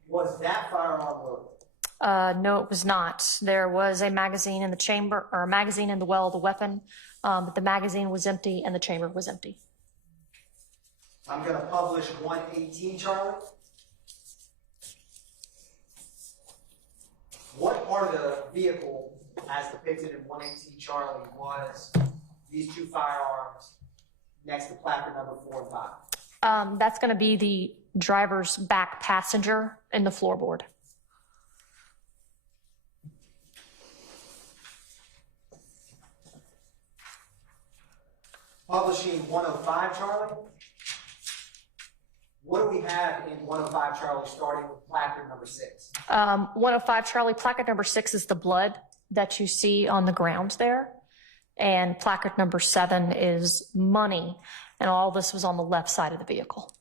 Was that firearm loaded? No, it was not. There was a magazine in the chamber, or a magazine in the well of the weapon, but the magazine was empty and the chamber was empty. I'm going to publish 118, Charlie. What part of the vehicle, as depicted in 118, Charlie, was these two firearms next to placard number 4 and 5? That's going to be the driver's back passenger in the floorboard. Publishing 105, Charlie. What do we have in 105, Charlie, starting with placard number 6? 105 Charlie, placard number 6 is the blood that you see on the ground there. And placard number 7 is money. And all this was on the left side of the vehicle.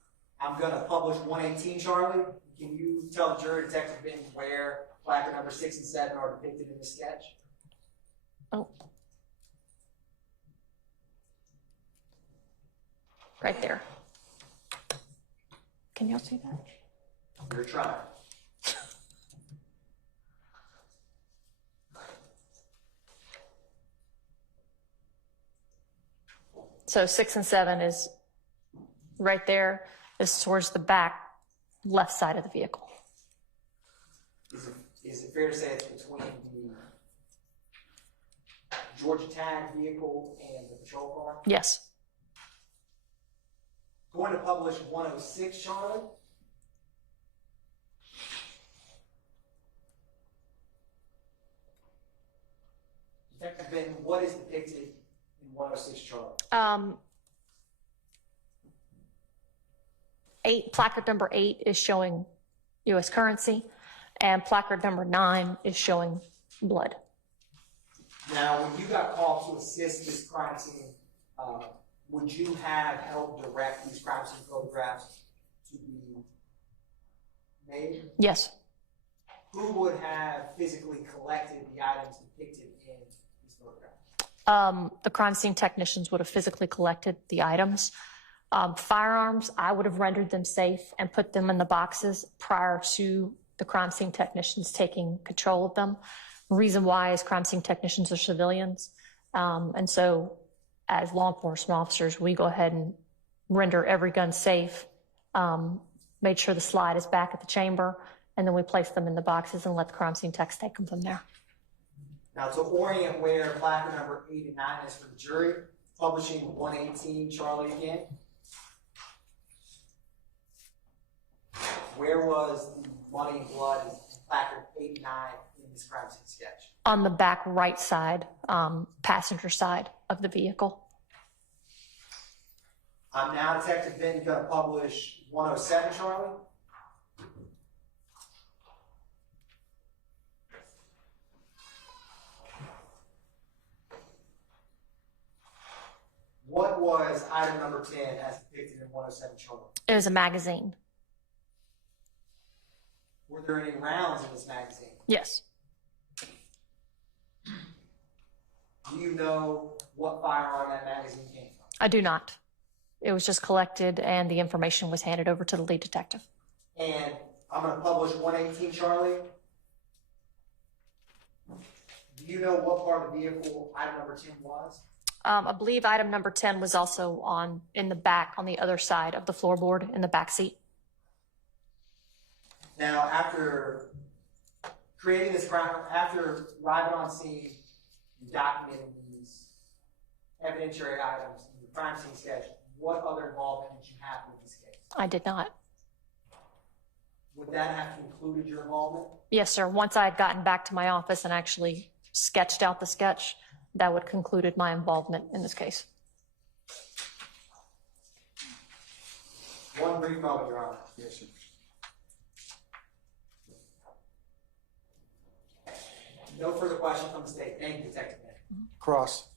I'm going to publish 118, Charlie. Can you tell the jury, Detective Ben, where placard number 6 and 7 are depicted in the sketch? Oh. Right there. Can y'all see that? You're trying. So 6 and 7 is right there. Is towards the back left side of the vehicle. Is it fair to say it's between the Georgia tag vehicle and the patrol car? Yes. Going to publish 106, Charlie. Detective Ben, what is depicted in 106, Charlie? 8, placard number 8 is showing U.S. currency, and placard number 9 is showing blood. Now, when you got called to assist this crime scene, would you have helped direct these crime scene photographs to be made? Yes. Who would have physically collected the items depicted in these photographs? The crime scene technicians would have physically collected the items. Firearms, I would have rendered them safe and put them in the boxes prior to the crime scene technicians taking control of them. Reason why is crime scene technicians are civilians. And so as law enforcement officers, we go ahead and render every gun safe, made sure the slide is back at the chamber, and then we place them in the boxes and let the crime scene techs take them from there. Now, to orient where placard number 8 and 9 is for the jury, publishing 118, Charlie again. Where was the money and blood in placard 8 and 9 in this crime scene sketch? On the back right side, passenger side of the vehicle. I'm now Detective Benton going to publish 107, Charlie. What was item number 10 as depicted in 107, Charlie? It was a magazine. Were there any rounds in this magazine? Yes. Do you know what firearm that magazine came from? I do not. It was just collected and the information was handed over to the lead detective. And I'm going to publish 118, Charlie. Do you know what part of the vehicle item number 10 was? I believe item number 10 was also in the back, on the other side of the floorboard in the back seat. Now, after creating this crime, after arriving on scene, you documented these evidentiary items in the crime scene sketch, what other involvement did you have with this case? I did not. Would that have included your involvement? Yes, sir. Once I had gotten back to my office and actually sketched out the sketch, that would concluded my involvement in this case. One brief moment, Your Honor. Yes, sir. No further questions from the state. Thank you, Detective Benton. Cross.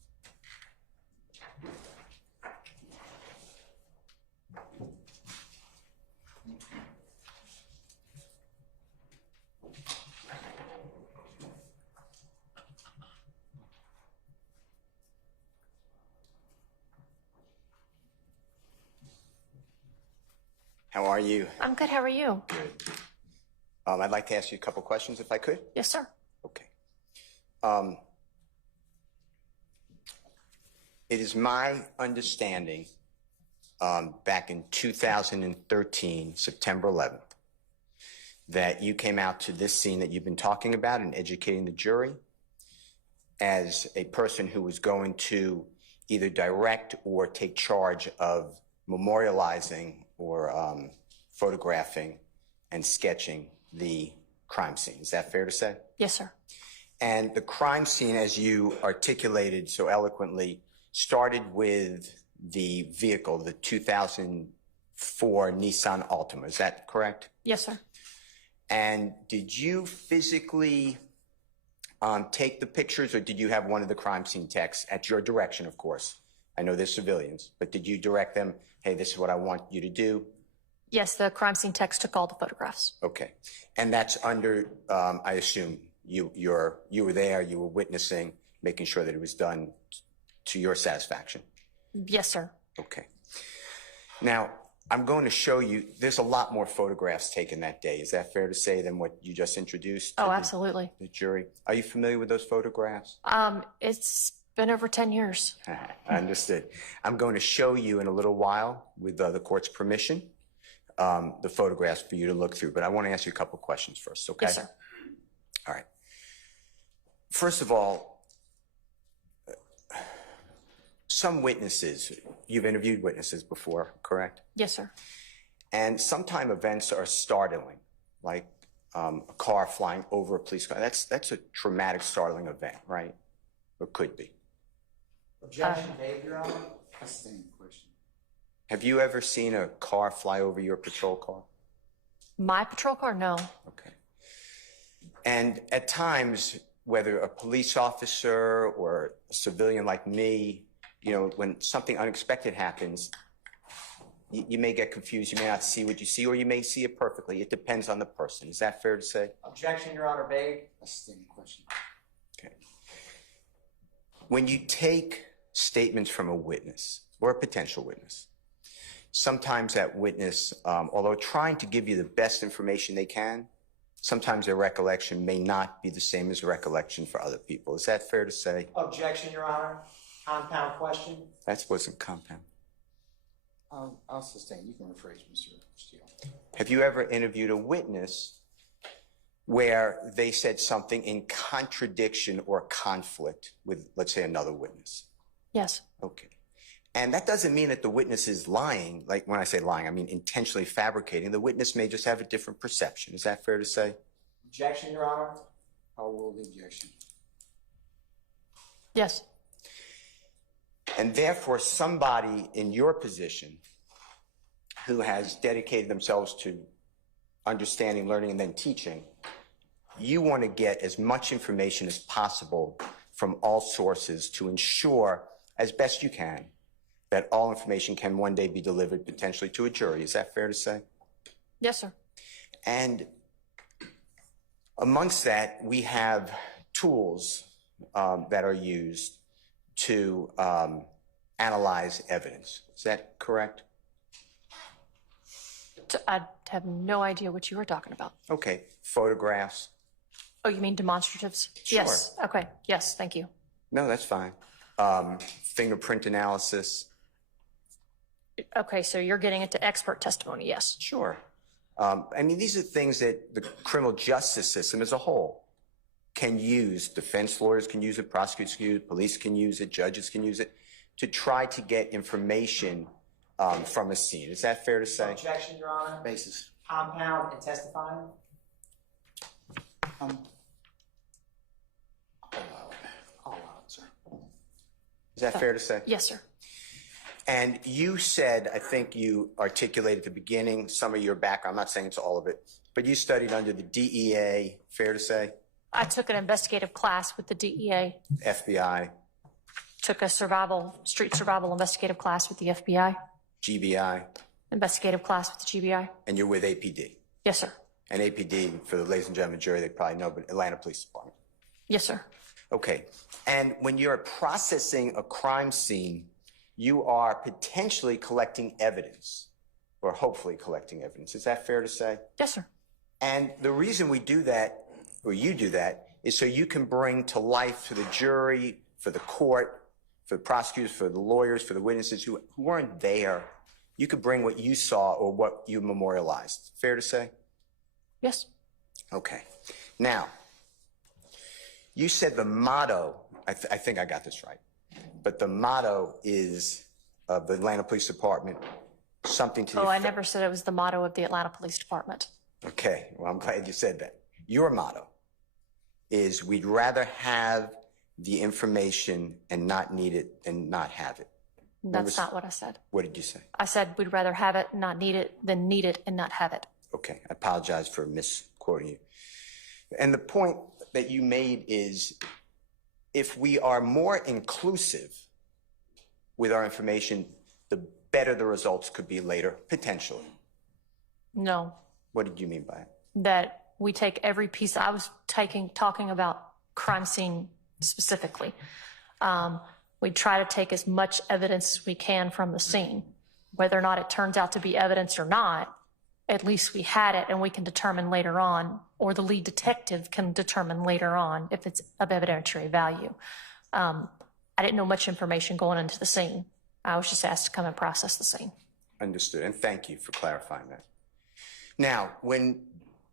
How are you? I'm good. How are you? Good. I'd like to ask you a couple questions if I could. Yes, sir. Okay. It is my understanding back in 2013, September 11th, that you came out to this scene that you've been talking about and educating the jury as a person who was going to either direct or take charge of memorializing or photographing and sketching the crime scene. Is that fair to say? Yes, sir. And the crime scene, as you articulated so eloquently, started with the vehicle, the 2004 Nissan Altima. Is that correct? Yes, sir. And did you physically take the pictures, or did you have one of the crime scene techs, at your direction, of course? I know they're civilians, but did you direct them, hey, this is what I want you to do? Yes, the crime scene techs took all the photographs. Okay. And that's under, I assume, you were there, you were witnessing, making sure that it was done to your satisfaction. Yes, sir. Okay. Now, I'm going to show you, there's a lot more photographs taken that day. Is that fair to say than what you just introduced? Oh, absolutely. The jury. Are you familiar with those photographs? It's been over 10 years. Understood. I'm going to show you in a little while, with the court's permission, the photographs for you to look through. But I want to ask you a couple questions first, okay? Yes, sir. All right. First of all, some witnesses, you've interviewed witnesses before, correct? Yes, sir. And sometimes events are startling, like a car flying over a police car. That's a traumatic, startling event, right? Or could be. Objection made, Your Honor. That's the same question. Have you ever seen a car fly over your patrol car? My patrol car? No. Okay. And at times, whether a police officer or a civilian like me, you know, when something unexpected happens, you may get confused. You may not see what you see, or you may see it perfectly. It depends on the person. Is that fair to say? Objection, Your Honor, vague. That's the same question. Okay. When you take statements from a witness or a potential witness, sometimes that witness, although trying to give you the best information they can, sometimes their recollection may not be the same as recollection for other people. Is that fair to say? Objection, Your Honor. Compound question. That wasn't compound. I'll sustain. You can rephrase, Mr. Steele. Have you ever interviewed a witness where they said something in contradiction or conflict with, let's say, another witness? Yes. Okay. And that doesn't mean that the witness is lying. Like when I say lying, I mean intentionally fabricating. The witness may just have a different perception. Is that fair to say? Objection, Your Honor. I'll rule the objection. Yes. And therefore, somebody in your position who has dedicated themselves to understanding, learning, and then teaching, you want to get as much information as possible from all sources to ensure, as best you can, that all information can one day be delivered potentially to a jury. Is that fair to say? Yes, sir. And amongst that, we have tools that are used to analyze evidence. Is that correct? I have no idea what you were talking about. Okay. Photographs. Oh, you mean demonstratives? Sure. Yes. Okay. Yes. Thank you. No, that's fine. Fingerprint analysis. Okay. So you're getting into expert testimony. Yes. Sure. I mean, these are things that the criminal justice system as a whole can use. Defense lawyers can use it, prosecutors can use it, police can use it, judges can use it to try to get information from a scene. Is that fair to say? Objection, Your Honor. Basis. Compound and testifying. I'll allow it, sir. Is that fair to say? Yes, sir. And you said, I think you articulated at the beginning some of your background. I'm not saying it's all of it, but you studied under the DEA, fair to say? I took an investigative class with the DEA. FBI. Took a street survival investigative class with the FBI. GBI. Investigative class with the GBI. And you're with APD. Yes, sir. And APD, for the ladies and gentlemen jury, they probably know, but Atlanta Police Department. Yes, sir. Okay. And when you're processing a crime scene, you are potentially collecting evidence, or hopefully collecting evidence. Is that fair to say? Yes, sir. And the reason we do that, or you do that, is so you can bring to life to the jury, for the court, for the prosecutors, for the lawyers, for the witnesses who weren't there, you could bring what you saw or what you memorialized. Fair to say? Yes. Okay. Now, you said the motto, I think I got this right, but the motto is of the Atlanta Police Department, something to the I never said it was the motto of the Atlanta Police Department. Okay, well, I'm glad you said that. Your motto is we'd rather have the information and not need it and not have it. That's not what I said. What did you say? I said we'd rather have it, not need it, than need it and not have it. Okay, I apologize for misquoting you. And the point that you made is if we are more inclusive with our information, the better the results could be later, potentially. No. What did you mean by it? That we take every piece. I was talking about crime scene specifically. We try to take as much evidence as we can from the scene. Whether or not it turns out to be evidence or not, at least we had it and we can determine later on, or the lead detective can determine later on if it's of evidentiary value. I didn't know much information going into the scene. I was just asked to come and process the scene. Understood, and thank you for clarifying that. Now,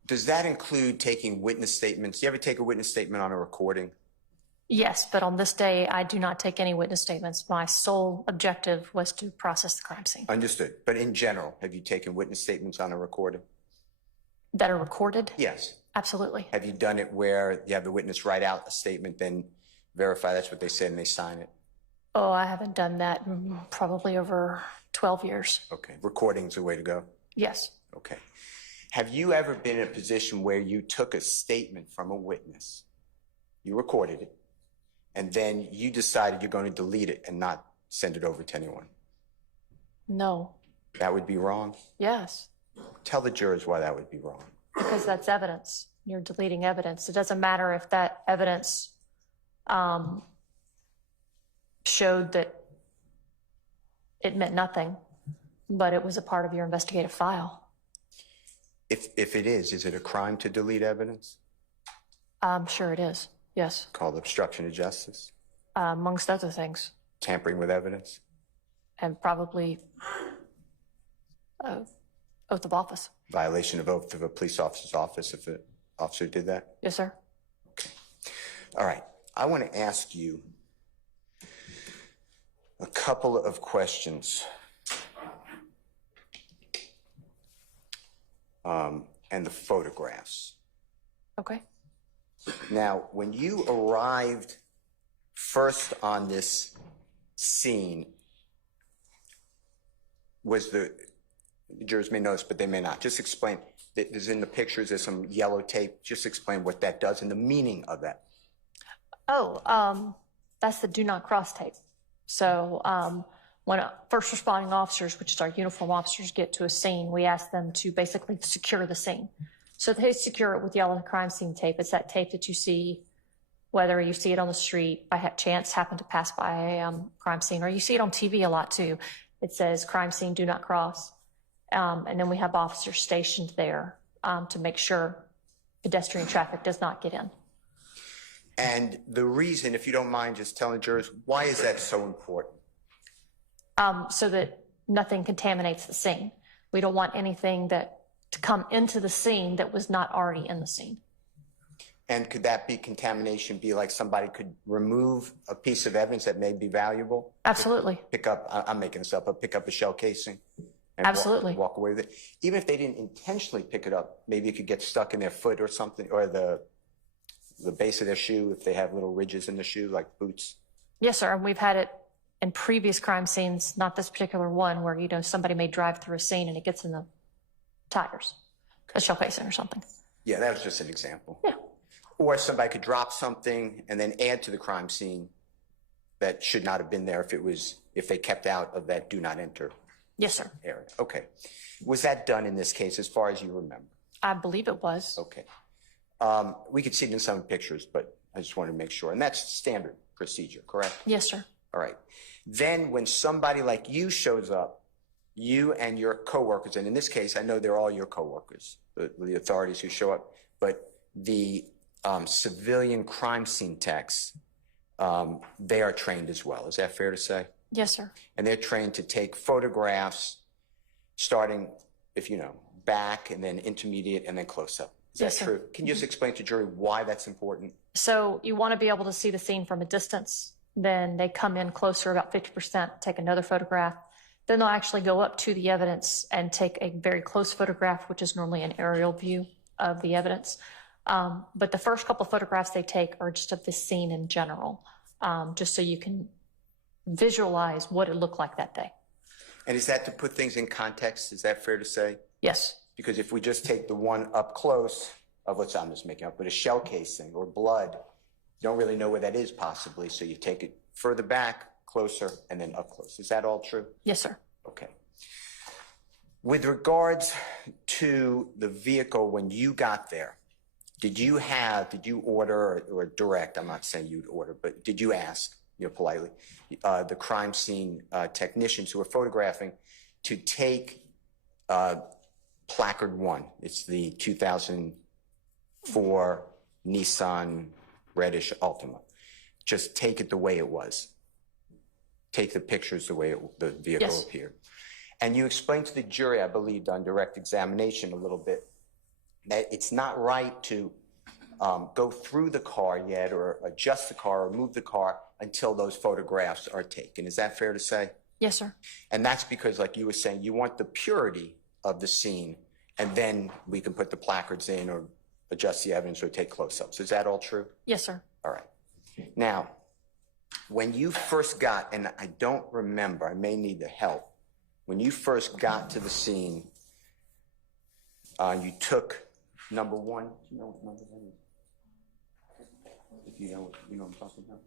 does that include taking witness statements? Do you ever take a witness statement on a recording? Yes, but on this day, I do not take any witness statements. My sole objective was to process the crime scene. Understood. But in general, have you taken witness statements on a recording? That are recorded? Yes. Absolutely. Have you done it where you have the witness write out a statement, then verify that's what they said and they sign it? Oh, I haven't done that in probably over 12 years. Okay. Recording's the way to go? Yes. Okay. Have you ever been in a position where you took a statement from a witness, you recorded it, and then you decided you're going to delete it and not send it over to anyone? No. That would be wrong? Yes. Tell the jurors why that would be wrong. Because that's evidence. You're deleting evidence. It doesn't matter if that evidence showed that it meant nothing, but it was a part of your investigative file. If it is it a crime to delete evidence? I'm sure it is, yes. Called obstruction of justice? Amongst other things. Tampering with evidence? And probably oath of office. Violation of oath of a police officer's office if an officer did that? Yes, sir. Okay. All right. I want to ask you a couple of questions. And the photographs. Okay. Now, when you arrived first on this scene, was the jurors may notice, but they may not. Just explain. There's in the pictures, there's some yellow tape. Just explain what that does and the meaning of that. Oh, that's the do not cross tape. So when first responding officers, which is our uniform officers, get to a scene, we ask them to basically secure the scene. So they secure it with yellow crime scene tape. It's that tape that you see, whether you see it on the street, by chance happen to pass by a crime scene, or you see it on TV a lot too. It says crime scene, do not cross. And then we have officers stationed there to make sure pedestrian traffic does not get in. And the reason, if you don't mind just telling jurors, why is that so important? So that nothing contaminates the scene. We don't want anything to come into the scene that was not already in the scene. And could that be contamination, be like somebody could remove a piece of evidence that may be valuable? Absolutely. Pick up, I'm making this up, but pick up a shell casing? And Absolutely. Walk away with it. Even if they didn't intentionally pick it up, maybe it could get stuck in their foot or something, or the base of their shoe if they have little ridges in the shoe, like boots. Yes, sir. And we've had it in previous crime scenes, not this particular one, where, somebody may drive through a scene and it gets in the tires, a shell casing or something. Yeah, that was just an example. Yeah. Or somebody could drop something and then add to the crime scene that should not have been there if they kept out of that do not enter. Yes, sir. Area. Okay. Was that done in this case as far as you remember? I believe it was. Okay. We could see it in some pictures, but I just wanted to make sure. And that's standard procedure, correct? Yes, sir. All right. Then when somebody like you shows up, you and your coworkers, and in this case, I know they're all your coworkers, the authorities who show up, but the civilian crime scene techs, they are trained as well. Is that fair to say? Yes, sir. And they're trained to take photographs starting, back and then intermediate and then close up. Is Yes, that sir. true? Can you just explain to jury why that's important? So you want to be able to see the scene from a distance. Then they come in closer, about 50%, take another photograph. Then they'll actually go up to the evidence and take a very close photograph, which is normally an aerial view of the evidence. But the first couple of photographs they take are just of the scene in general, just so you can visualize what it looked like that day. And is that to put things in context? Is that fair to say? Yes. Because if we just take the one up close of what's I'm just making up, but a shell casing or blood, you don't really know where that is possibly. So you take it further back, closer, and then up close. Is that all true? Yes, sir. Okay. With regards to the vehicle, when you got there, did you order or direct, I'm not saying you'd order, but did you ask, politely, the crime scene technicians who were photographing to take placard 1? It's the 2004 Nissan reddish Altima. Just take it the way it was. Take the pictures the way the vehicle Yes. appeared. And you explained to the jury, I believe, on direct examination a little bit, that it's not right to go through the car yet or adjust the car or move the car until those photographs are taken. Is that fair to say? Yes, sir. And that's because, like you were saying, you want the purity of the scene, and then we can put the placards in or adjust the evidence or take close-ups. Is that all true? Yes, sir. All right. Now, when you first got, and I don't remember, I may need the help, when you first got to the scene, you took number 1. Do you know what number that is? If you know what I'm talking about.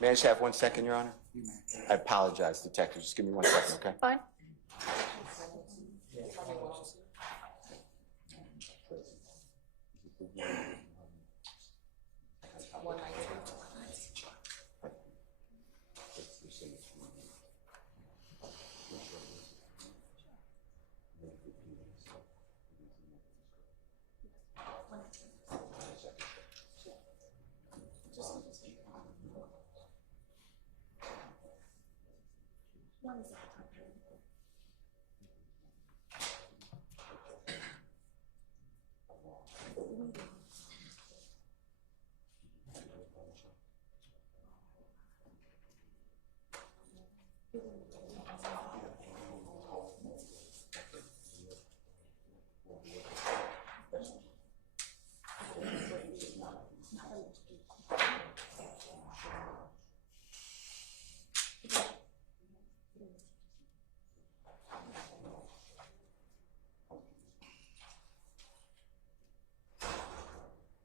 May I just have 1 second, Your Honor? I apologize, detective. Just give me 1 second, okay? Fine.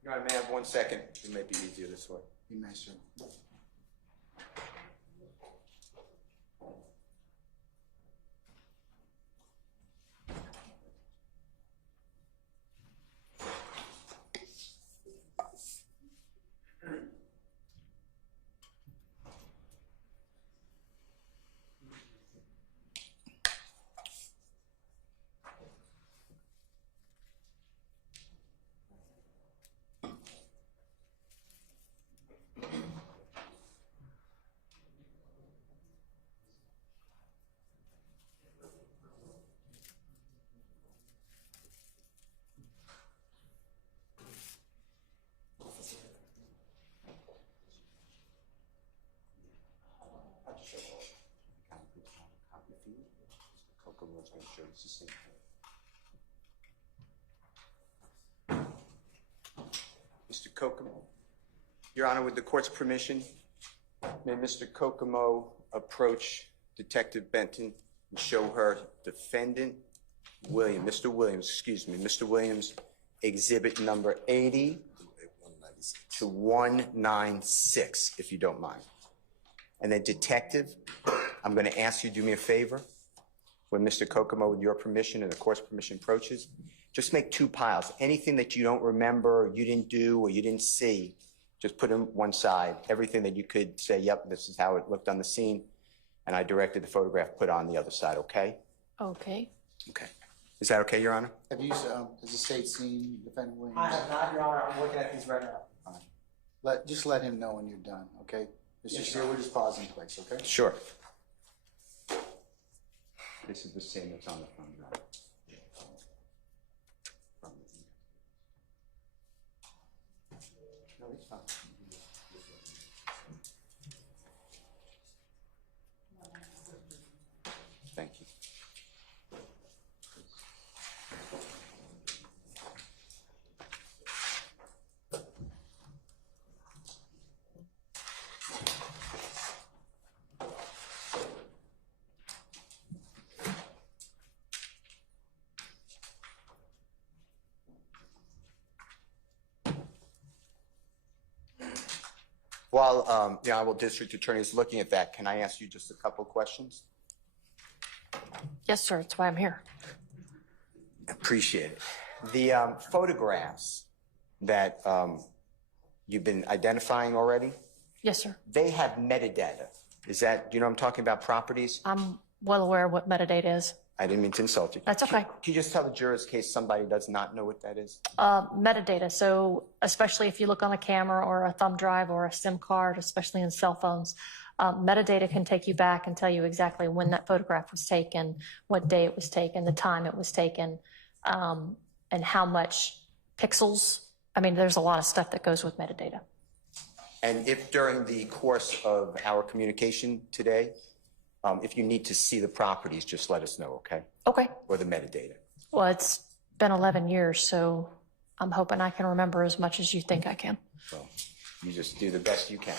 Your Honor, may I have 1 second? It may be easier this way. You may, sir. Mr. Kokomo. Your Honor, with the court's permission, may Mr. Kokomo approach Detective Benton and show her defendant Mr. Williams, exhibit number 80 to 196, if you don't mind. And then Detective, I'm going to ask you to do me a favor. When Mr. Kokomo, with your permission and the court's permission, approaches, just make 2 piles. Anything that you don't remember, or you didn't do, or you didn't see, just put them one side. Everything that you could say, yep, this is how it looked on the scene, and I directed the photograph put on the other side, okay? Okay. Okay. Is that okay, Your Honor? Have you, has the state seen Defendant Williams? I have not, Your Honor. I'm looking at these right now. All right. Just let him know when you're done, okay? Mr. Steele, we'll just pause in place, okay? Sure. This is the same that's on the front drive. No, it's fine. Thank you. While the Honorable District Attorney is looking at that, can I ask you just a couple questions? Yes, sir. That's why I'm here. Appreciate it. The photographs that you've been identifying already, Yes, sir. they have metadata. Is that, do you know I'm talking about properties? I'm well aware of what metadata is. I didn't mean to insult you. That's okay. Can you just tell the jurors in case somebody does not know what that is? Metadata. So especially if you look on a camera or a thumb drive or a SIM card, especially in cell phones, metadata can take you back and tell you exactly when that photograph was taken, what day it was taken, the time it was taken, and how much pixels. I mean, there's a lot of stuff that goes with metadata. And if during the course of our communication today, if you need to see the properties, just let us know, okay? Okay. Or the metadata. Well, it's been 11 years, so I'm hoping I can remember as much as you think I can. Well, you just do the best you can.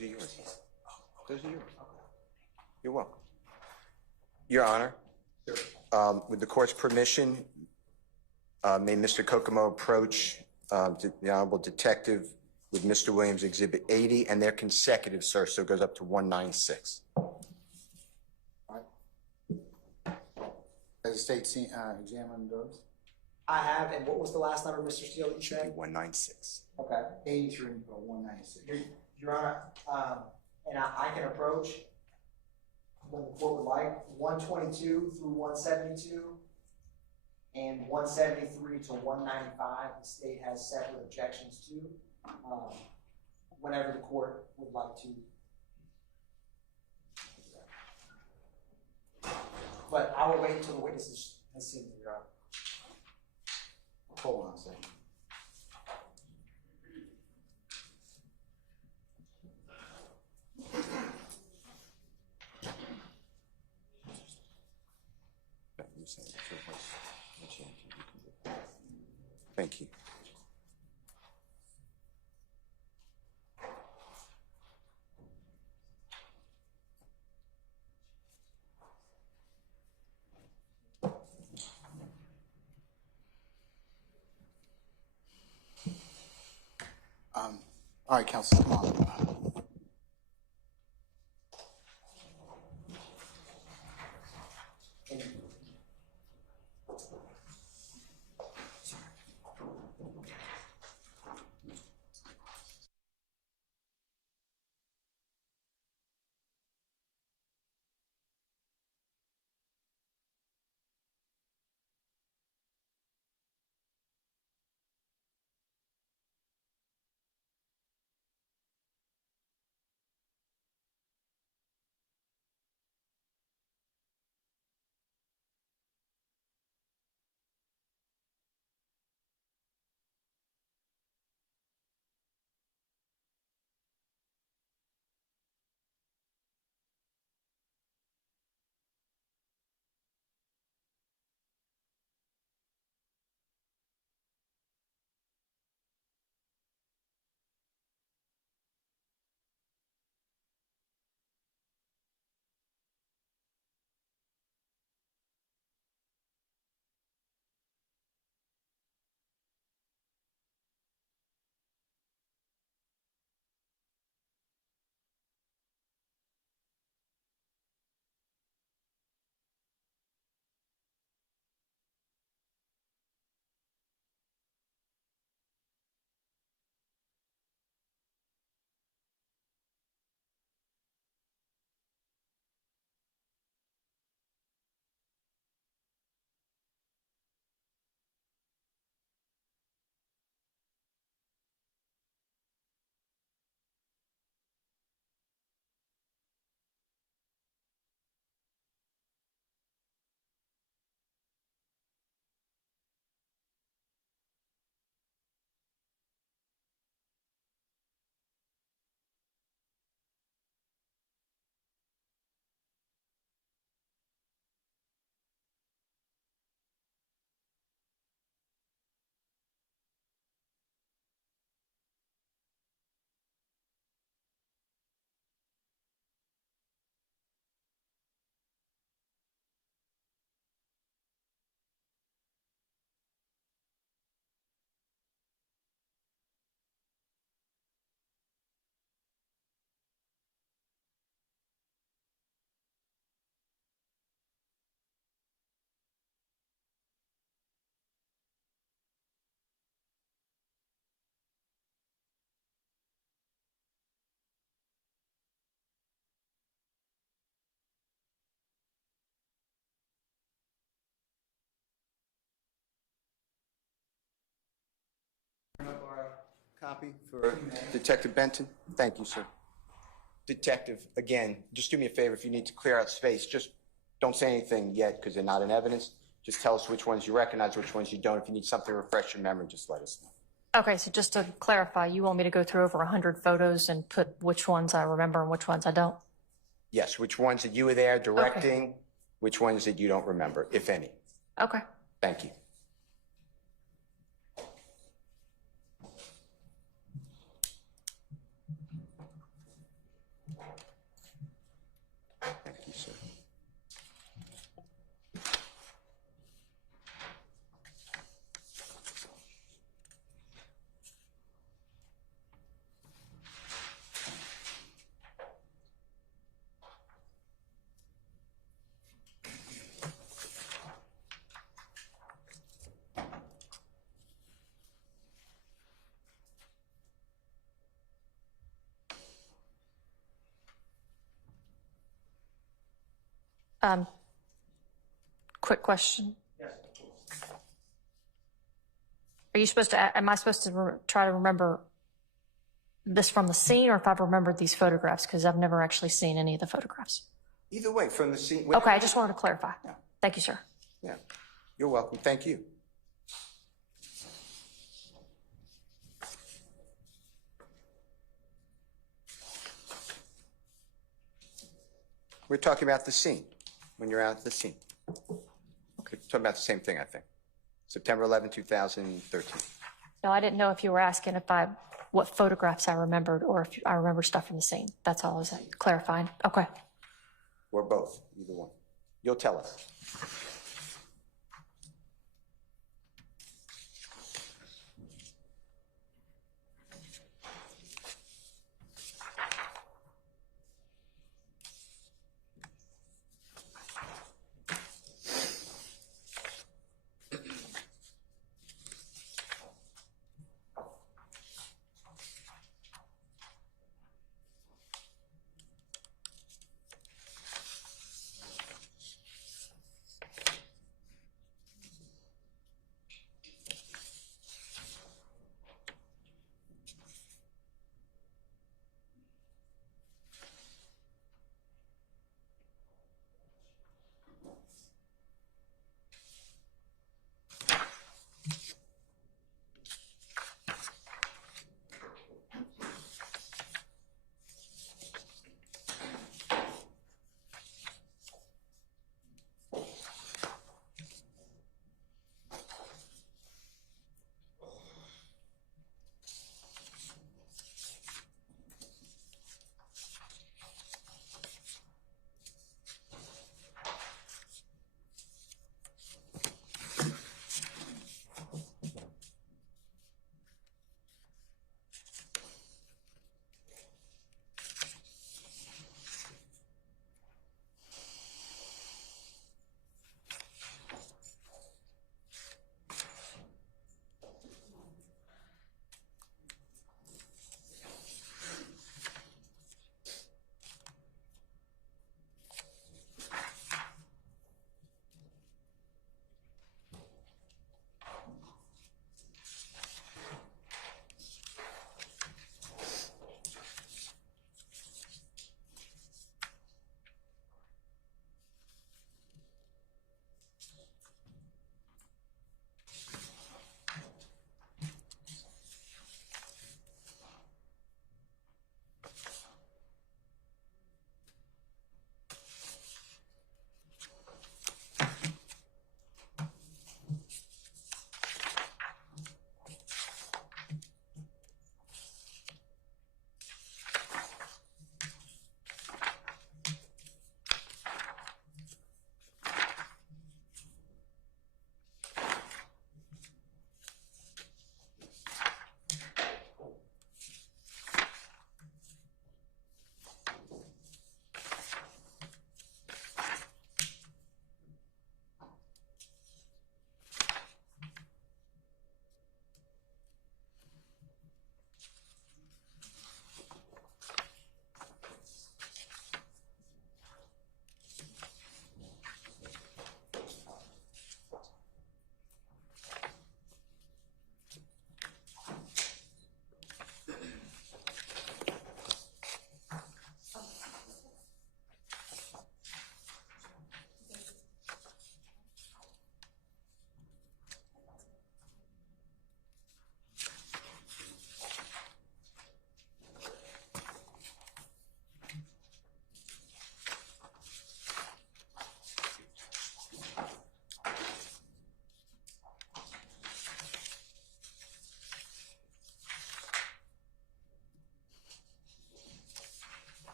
Those are yours. Those are yours. You're welcome. Your Honor, with the court's permission, may Mr. Kokomo approach the Honorable Detective with Mr. Williams Exhibit 80, and they're consecutive, sir, so it goes up to 196. Has the state examined those? I have, and what was the last number, Mr. Steele, that you It should be said? 196. Okay. 83 or 196. Your Honor, and I can approach when the court would like, 122 through 172 and 173 to 195. The state has separate objections to, whenever the court would like to. But I will wait until the witness has seen them, Your Honor. Hold on a second. Thank you. All right, counsel, come on. Copy for Detective Benton. Thank you, sir. Detective, again, just do me a favor. If you need to clear out space, just don't say anything yet because they're not in evidence. Just tell us which ones you recognize, which ones you don't. If you need something to refresh your memory, just let us know. Okay, so just to clarify, you want me to go through over 100 photos and put which ones I remember and which ones I don't? Yes, which ones that you were there directing, which ones that you don't remember, if any. Okay. Thank you. Quick question. Yes, of course. Are you supposed to, am I supposed to try to remember this from the scene or if I've remembered these photographs? Because I've never actually seen any of the photographs. Either way, from the scene. Okay, I just wanted to clarify. Yeah. Thank you, sir. Yeah, you're welcome. Thank you. We're talking about the scene, when you're out at the scene. Okay. Talking about the same thing, I think. September 11, 2013. No, I didn't know if you were asking what photographs I remembered or if I remember stuff from the scene. That's all I was clarifying. Okay. Or both, either one. You'll tell us.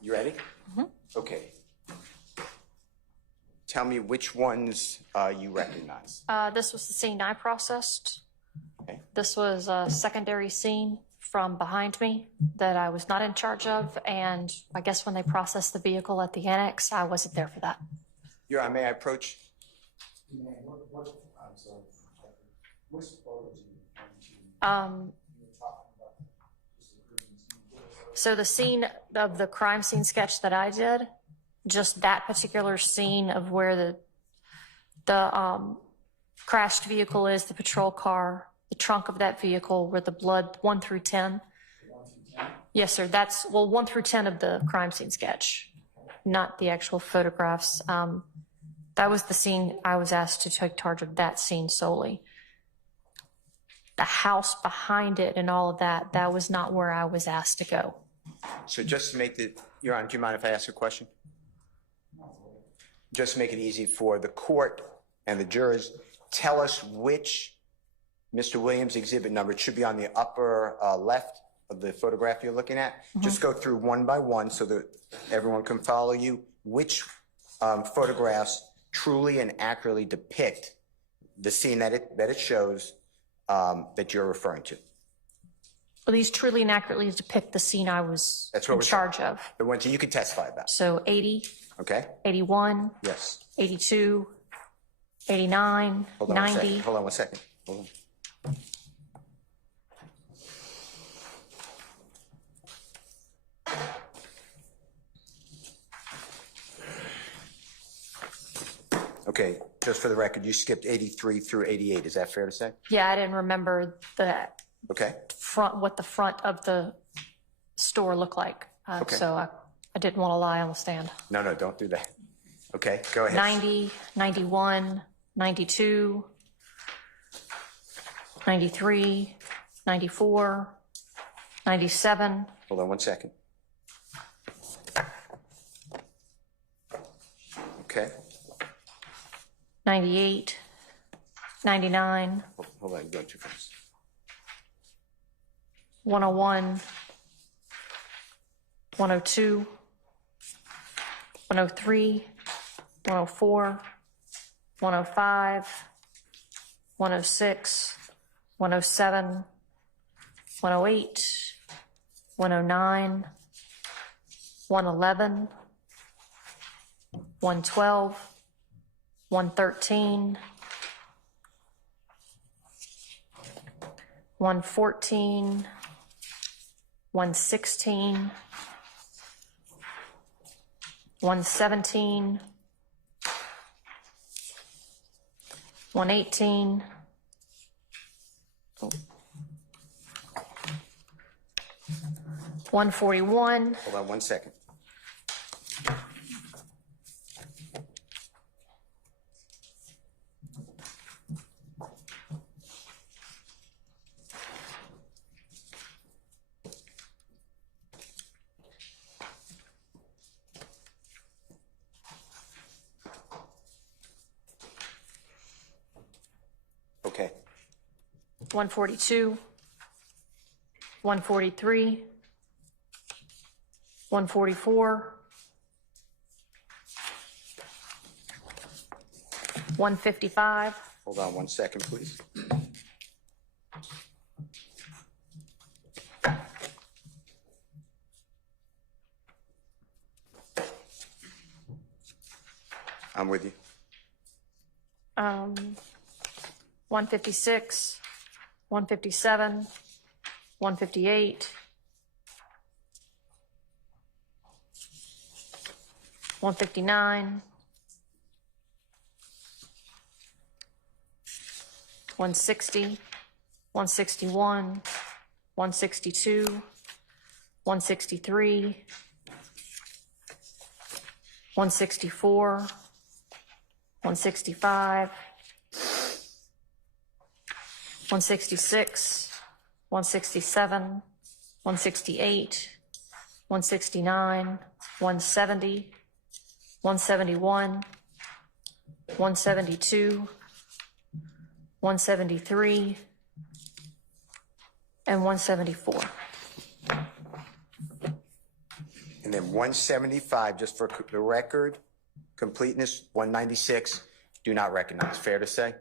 You ready? Okay. Tell me which ones you recognize. This was the scene I processed. Okay. This was a secondary scene from behind me that I was not in charge of, and I guess when they processed the vehicle at the annex, I wasn't there for that. Your Honor, may I approach? I'm sorry. Which photos are you referring to? So the scene of the crime scene sketch that I did, just that particular scene of where the crashed vehicle is, the patrol car, the trunk of that vehicle, where the blood 1 through 10. 1 through 10? Yes, sir. That's 1 through 10 of the crime scene sketch, not the actual photographs. That was the scene I was asked to take charge of, that scene solely. The house behind it and all of that, that was not where I was asked to go. So just to make Your Honor, do you mind if I ask a question? Just to make it easy for the court and the jurors, tell us which Mr. Williams exhibit number. It should be on the upper left of the photograph you're looking at. Just go through one by one so that everyone can follow you. Which photographs truly and accurately depict the scene that it shows that you're referring to? Well, these truly and accurately depict the scene I was That's what in we're charge of. The ones that you can testify about. So 80, Okay? 81, Yes. 82, 89, Hold on 90. one second. Hold on one second. Hold on. Okay, just for the record, you skipped 83 through 88. Is that fair to say? Yeah, I didn't remember the Okay. what the front of the store looked like. Okay. So I didn't want to lie on the stand. No, don't do that. Okay, go ahead. 90, 91, 92, 93, 94, 97. Hold on one second. Okay. 98, 99, Hold on, you're going too fast. 101, 102, 103, 104, 105, 106, 107, 108, 109, 111, 112, 113, 114, 116, 117, 118, 141, Hold on one second. Okay. 142, 143, 144, 155, Hold on one second, please. I'm with you. 156, 157, 158, 159, 160, 161, 162, 163, 164, 165, 166, 167, 168, 169, 170, 171, 172, 173, and 174. And then 175, just for the record, completeness, 196, do not recognize. Fair to say?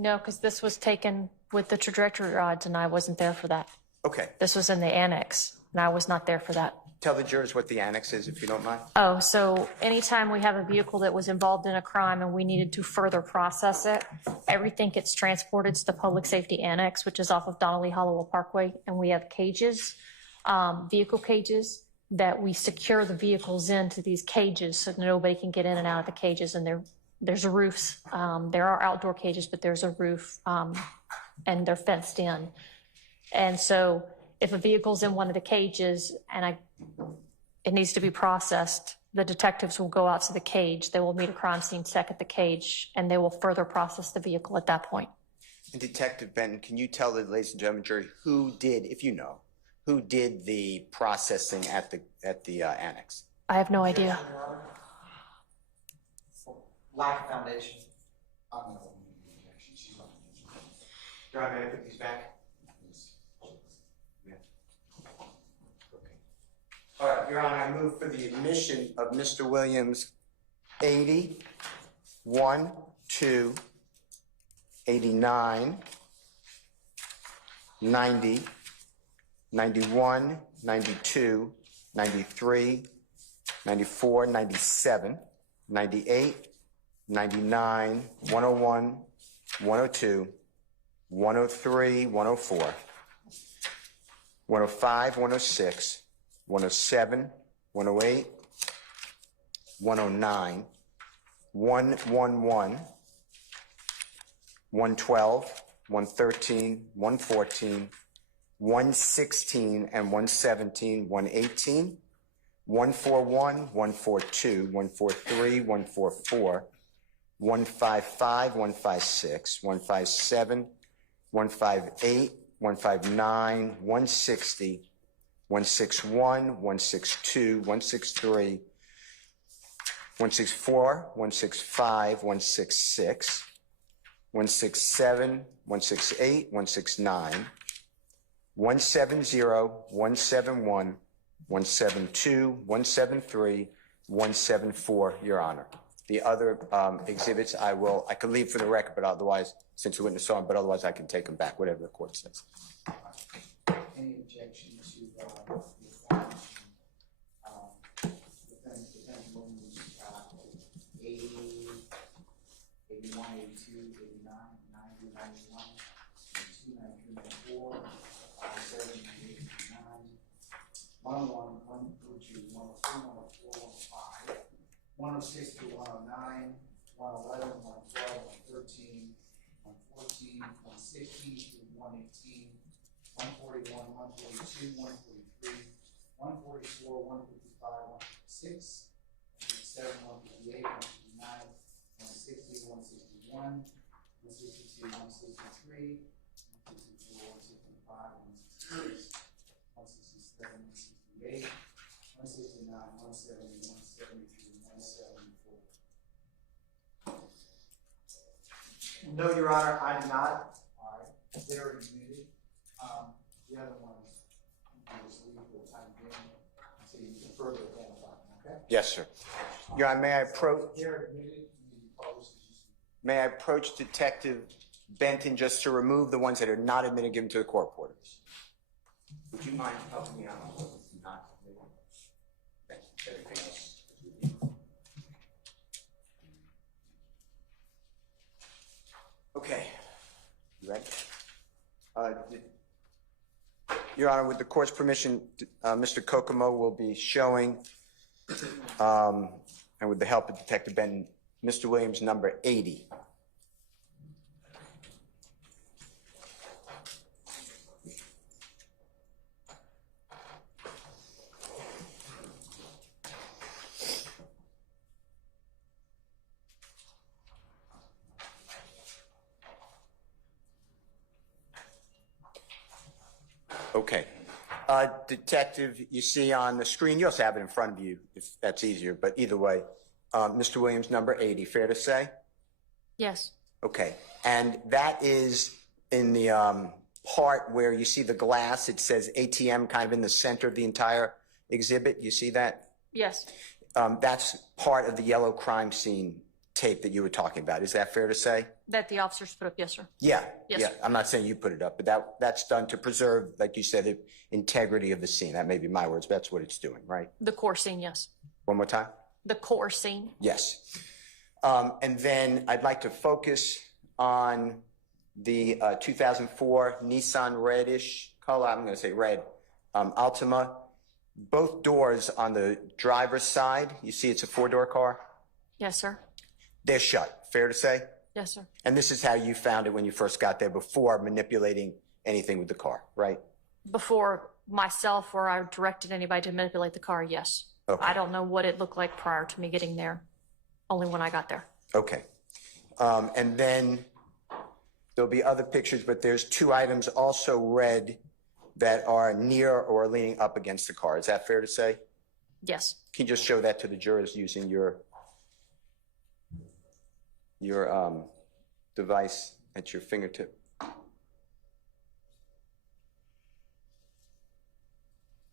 No, because this was taken with the trajectory rods, and I wasn't there for that. Okay. This was in the annex, and I was not there for that. Tell the jurors what the annex is, if you don't mind. Oh, so anytime we have a vehicle that was involved in a crime and we needed to further process it, everything gets transported to the Public Safety Annex, which is off of Donnelly Hollowell Parkway, and we have cages, vehicle cages, that we secure the vehicles into these cages so that nobody can get in and out of the cages, and there's roofs. There are outdoor cages, but there's a roof, and they're fenced in. And so if a vehicle's in one of the cages and it needs to be processed, the detectives will go out to the cage. They will meet a crime scene tech at the cage, and they will further process the vehicle at that point. And Detective Benton, can you tell the ladies and gentlemen jury who did, if you know, who did the processing at the annex? I have no idea. Lack foundation. Your Honor, may I put these back? All right, Your Honor, I move for the admission of Mr. Williams 80, 1, 2, 89, 90, 91, 92, 93, 94, 97, 98, 99, 101, 102, 103, 104, 105, 106, 107, 108, 109, 111, 112, 113, 114, 116, and 117, 118, 141, 142, 143, 144, 155, 156, 157, 158, 159, 160, 161, 162, 163, 164, 165, 166, 167, 168, 169, 170, 171, 172, 173, 174, Your Honor. The other exhibits I could leave for the record, but otherwise, since the witness saw them, but otherwise I can take them back, whatever the court says. Any objection to the defendant Williams 80, 81, 82, 89, 90, 91, 92, 93, 94, 97, 98, 99, 101, 102, 103, 104, 105, 106 to 109, 111, 112, 113, 114, 116 to 118, 141, 142, 143, 144, 155, 156, 157, 158, 159, 160, 161, 162, 163, 164, 165, 166, 167, 168, 169, 170, 173, 174. No, Your Honor, I did not. All right, they're admitted. The other ones, you just leave for the time being, so you can further identify them, okay? Yes, sir. Your Honor, may I approach? They're admitted, you post. May I approach Detective Benton just to remove the ones that are not admitted and give them to the court reporter? Would you mind helping me out on what is not admitted? Thank you. Everything else. Okay. You ready? Your Honor, with the court's permission, Mr. Kokomo will be showing, and with the help of Detective Benton, Mr. Williams, number 80. Okay. Detective, you see on the screen, you also have it in front of you if that's easier, but either way, Mr. Williams, number 80, fair to say? Yes. Okay. And that is in the part where you see the glass, it says ATM kind of in the center of the entire exhibit. You see that? Yes. That's part of the yellow crime scene tape that you were talking about. Is that fair to say? That the officers put up, yes, sir. Yeah. Yes, Yeah. sir. I'm not saying you put it up, but that's done to preserve, like you said, the integrity of the scene. That may be my words, but that's what it's doing, right? The core scene, yes. One more time? The core scene. Yes. And then I'd like to focus on the 2004 Nissan reddish color, I'm going to say red, Altima. Both doors on the driver's side, you see it's a four-door car? Yes, sir. They're shut, fair to say? Yes, sir. And this is how you found it when you first got there before manipulating anything with the car, right? Before myself or I directed anybody to manipulate the car, yes. Okay. I don't know what it looked like prior to me getting there, only when I got there. Okay. And then there'll be other pictures, but there's two items also red that are near or leaning up against the car. Is that fair to say? Yes. Can you just show that to the jurors using your device at your fingertip?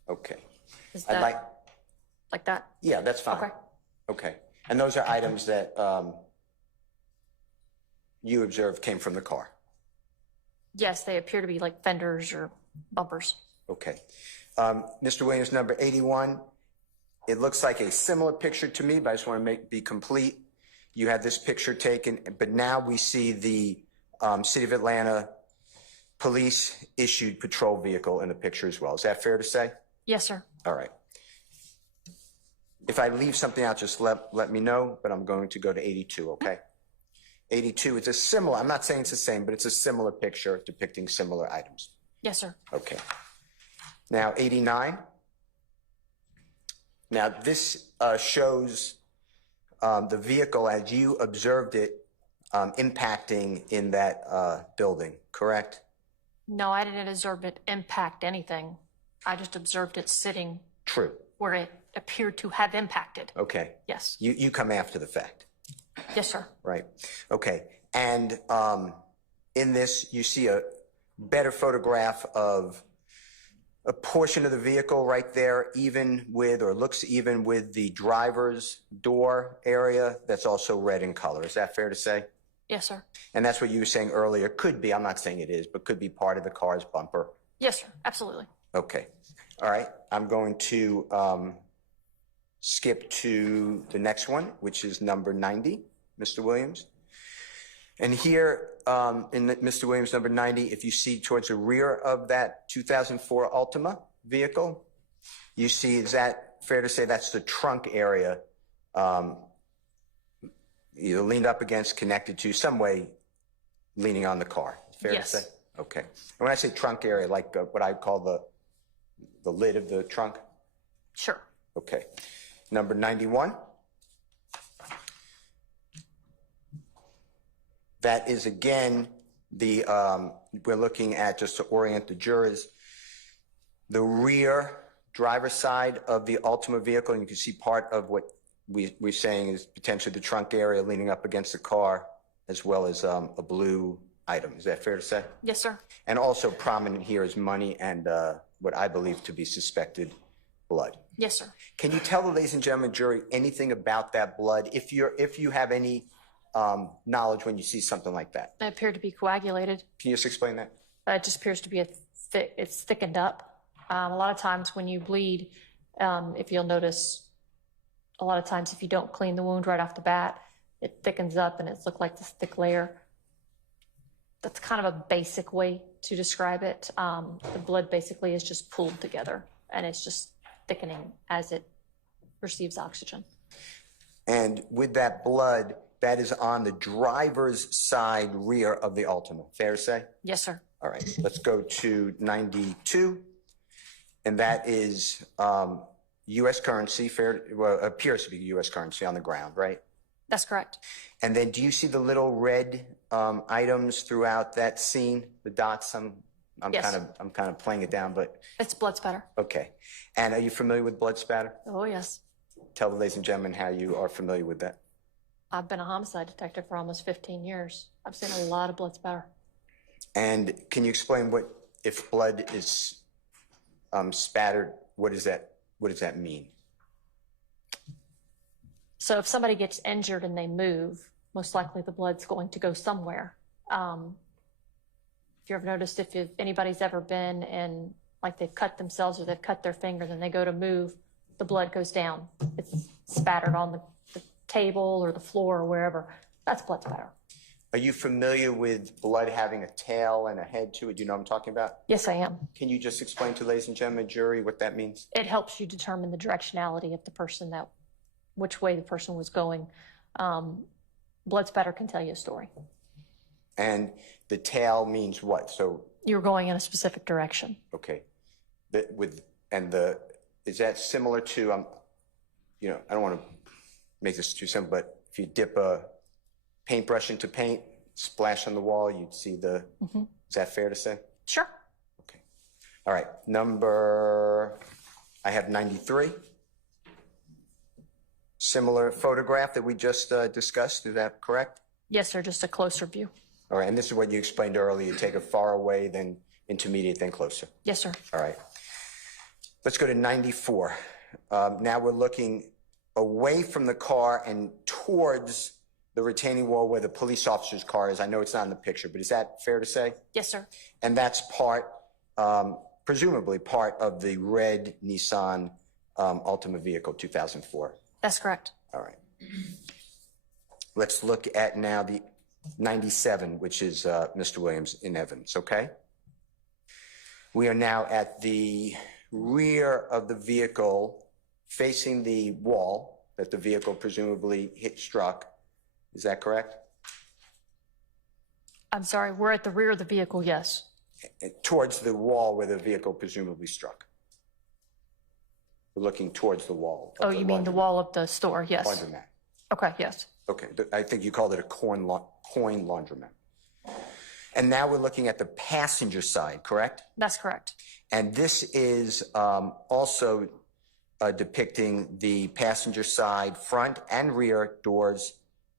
Okay. Is I'd that like that? Yeah, that's fine. Okay. Okay. And those are items that you observed came from the car? Yes, they appear to be like fenders or bumpers. Okay. Mr. Williams, number 81, it looks like a similar picture to me, but I just want to be complete. You had this picture taken, but now we see the City of Atlanta police issued patrol vehicle in the picture as well. Is that fair to say? Yes, sir. All right. If I leave something out, just let me know, but I'm going to go to 82, okay? 82, it's a similar, I'm not saying it's the same, but it's a similar picture depicting similar items. Yes, sir. Okay. Now, 89. Now, this shows the vehicle as you observed it impacting in that building, correct? No, I didn't observe it impact anything. I just observed it sitting True. where it appeared to have impacted. Okay. Yes. You come after the fact. Yes, sir. Right. Okay. And in this, you see a better photograph of a portion of the vehicle right there, even with, or looks even with the driver's door area that's also red in color. Is that fair to say? Yes, sir. And that's what you were saying earlier. Could be, I'm not saying it is, but could be part of the car's bumper. Yes, sir. Absolutely. Okay. All right. I'm going to skip to the next one, which is number 90, Mr. Williams. And here in Mr. Williams, number 90, if you see towards the rear of that 2004 Altima vehicle, you see, is that fair to say that's the trunk area either leaned up against, connected to, some way leaning on the car? Fair Yes. to say? Okay. And when I say trunk area, like what I call the lid of the trunk? Sure. Okay. Number 91. That is, again, the, we're looking at, just to orient the jurors, the rear driver's side of the Altima vehicle, and you can see part of what we're saying is potentially the trunk area leaning up against the car, as well as a blue item. Is that fair to say? Yes, sir. And also prominent here is money and what I believe to be suspected blood. Yes, sir. Can you tell the ladies and gentlemen jury anything about that blood, if you have any knowledge when you see something like that? It appeared to be coagulated. Can you just explain that? It just appears to be it's thickened up. A lot of times when you bleed, if you'll notice, a lot of times if you don't clean the wound right off the bat, it thickens up and it's looked like this thick layer. That's kind of a basic way to describe it. The blood basically is just pooled together and it's just thickening as it receives oxygen. And with that blood, that is on the driver's side rear of the Altima. Fair to say? Yes, sir. All right, let's go to 92. And that is U.S. currency, appears to be U.S. currency on the ground, right? That's correct. And then do you see the little red items throughout that scene, the dots? Yes. I'm kind of playing it down, but It's blood spatter. okay. And are you familiar with blood spatter? Oh, yes. Tell the ladies and gentlemen how you are familiar with that. I've been a homicide detective for almost 15 years. I've seen a lot of blood spatter. And can you explain what, if blood is spattered, what does that mean? So if somebody gets injured and they move, most likely the blood's going to go somewhere. If you've ever noticed, if anybody's ever been in, like they've cut themselves or they've cut their finger, then they go to move, the blood goes down. It's spattered on the table or the floor or wherever. That's blood spatter. Are you familiar with blood having a tail and a head to it? Do you know what I'm talking about? Yes, I am. Can you just explain to ladies and gentlemen, jury, what that means? It helps you determine the directionality of the person, which way the person was going. Blood spatter can tell you a story. And the tail means what? So, You're going in a specific direction. okay. Is that similar to, I don't want to make this too simple, but if you dip a paintbrush into paint, splash on the wall, you'd see is that fair to say? Sure. Okay. All right. I have 93. Similar photograph that we just discussed. Is that correct? Yes, sir. Just a closer view. All right. And this is what you explained earlier. You take it far away, then intermediate, then closer. Yes, sir. All right. Let's go to 94. Now we're looking away from the car and towards the retaining wall where the police officer's car is. I know it's not in the picture, but is that fair to say? Yes, sir. And that's presumably part of the red Nissan Altima vehicle, 2004. That's correct. All right. Let's look at now the 97, which is Mr. Williams in Evans, okay? We are now at the rear of the vehicle facing the wall that the vehicle presumably struck. Is that correct? I'm sorry. We're at the rear of the vehicle, yes. Towards the wall where the vehicle presumably struck. We're looking towards the wall. Oh, you mean the wall of the store? Yes. Laundromat. Okay, yes. Okay, I think you called it a coin laundromat. And now we're looking at the passenger side, correct? That's correct. And this is also depicting the passenger side front and rear doors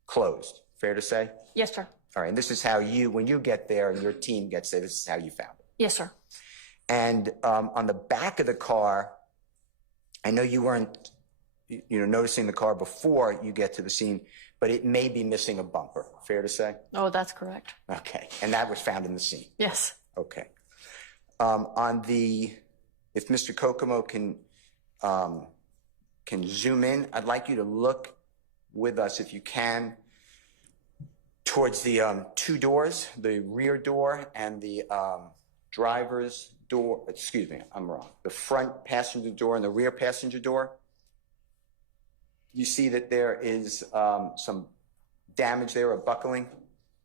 closed. Fair to say? Yes, sir. All right, and this is how when you get there and your team gets there, this is how you found it. Yes, sir. And on the back of the car, I know you weren't noticing the car before you get to the scene, but it may be missing a bumper. Fair to say? Oh, that's correct. Okay, and that was found in the scene. Yes. Okay. If Mr. Kokomo can zoom in, I'd like you to look with us, if you can, towards the two doors, the rear door and the driver's door. Excuse me, I'm wrong. The front passenger door and the rear passenger door. You see that there is some damage there, a buckling,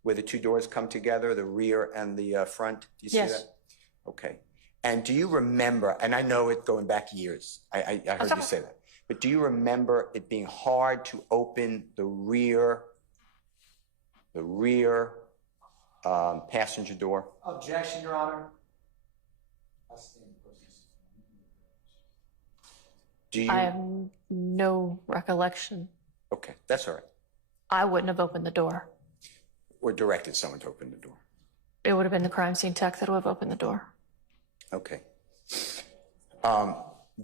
where the two doors come together, the rear and the front. Do you see Yes. that? Okay. And do you remember, and I know it going back years, I heard you say that, but do you remember it being hard to open the rear passenger door? Objection, Your Honor. Do you? I have no recollection. Okay, that's all right. I wouldn't have opened the door. Or directed someone to open the door. It would have been the crime scene tech that would have opened the door. Okay.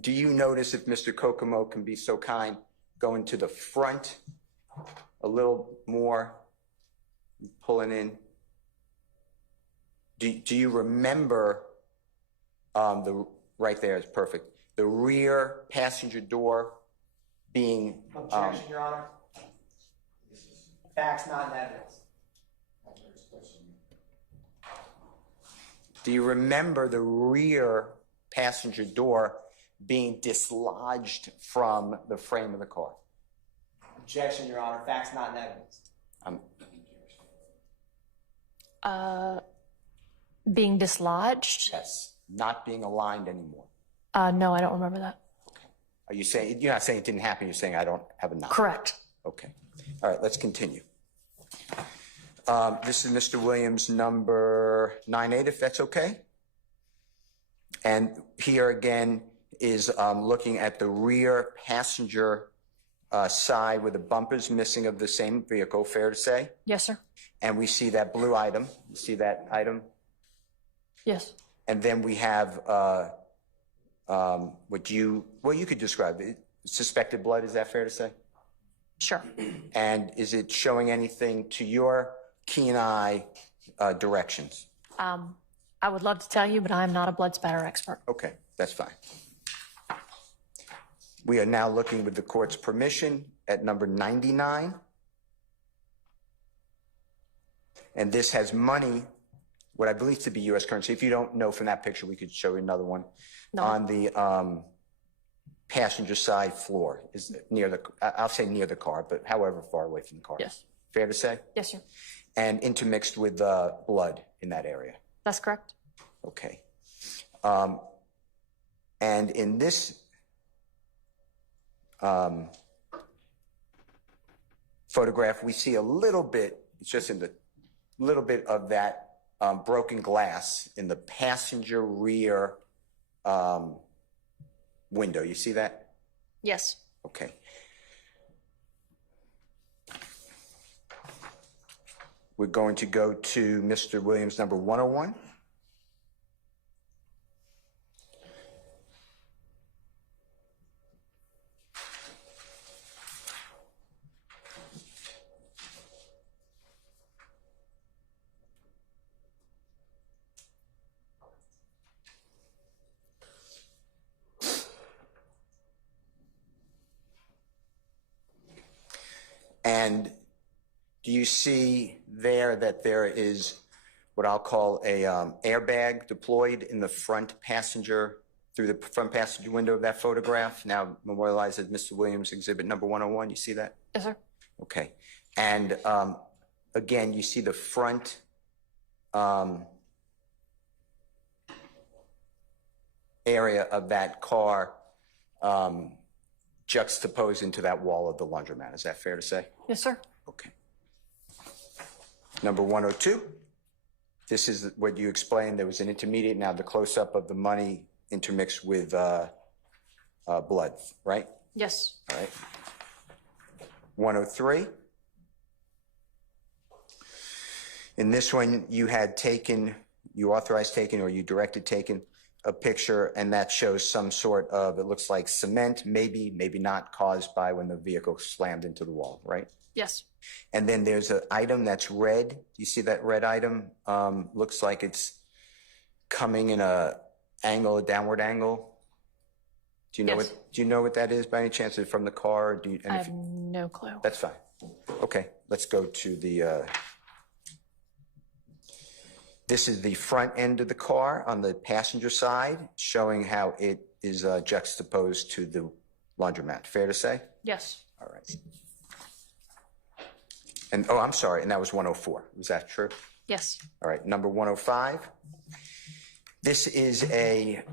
Do you notice, if Mr. Kokomo can be so kind, going to the front a little more, pulling in? Do you remember right there is perfect, the rear passenger door being? Objection, Your Honor. Facts, not evidence. Do you remember the rear passenger door being dislodged from the frame of the car? Objection, Your Honor. Facts, not evidence. Being dislodged? Yes, not being aligned anymore. No, I don't remember that. Okay. Are you saying, you're not saying it didn't happen, you're saying I don't have a knowledge? Correct. Okay. All right, let's continue. This is Mr. Williams, number 98, if that's okay? And here again is looking at the rear passenger side where the bumper's missing of the same vehicle, fair to say? Yes, sir. And we see that blue item. You see that item? Yes. And then we have you could describe it. Suspected blood, is that fair to say? Sure. And is it showing anything to your keen eye directions? I would love to tell you, but I'm not a blood spatter expert. Okay, that's fine. We are now looking with the court's permission at number 99. And this has money, what I believe to be U.S. currency. If you don't know from that picture, we could show you another one. No. On the passenger side floor, is near the, I'll say near the car, but however far away from the car. Yes. Fair to say? Yes, sir. And intermixed with blood in that area. That's correct. Okay. And in this photograph, we see a little bit, it's just in the little bit of that broken glass in the passenger rear window. You see that? Yes. Okay. We're going to go to Mr. Williams, number 101. And do you see there that there is what I'll call a airbag deployed in the front passenger, through the front passenger window of that photograph, now memorialized as Mr. Williams exhibit number 101? You see that? Yes, sir. Okay. And again, you see the front area of that car juxtaposed into that wall of the laundromat. Is that fair to say? Yes, sir. Okay. Number 102. This is what you explained. There was an intermediate, now the close-up of the money intermixed with blood, right? Yes. All right. 103. In this one, you authorized taking, or you directed taking a picture, and that shows some sort of, it looks like cement, maybe not, caused by when the vehicle slammed into the wall, right? Yes. And then there's an item that's red. Do you see that red item? Looks like it's coming in a downward angle. Do you know Yes. do you know what that is by any chance? Is it from the car? I have no clue. That's fine. Okay, let's go to the, this is the front end of the car on the passenger side, showing how it is juxtaposed to the laundromat. Fair to say? Yes. All right. And, oh, I'm sorry, and that was 104. Was that true? Yes. All right, number 105. This is a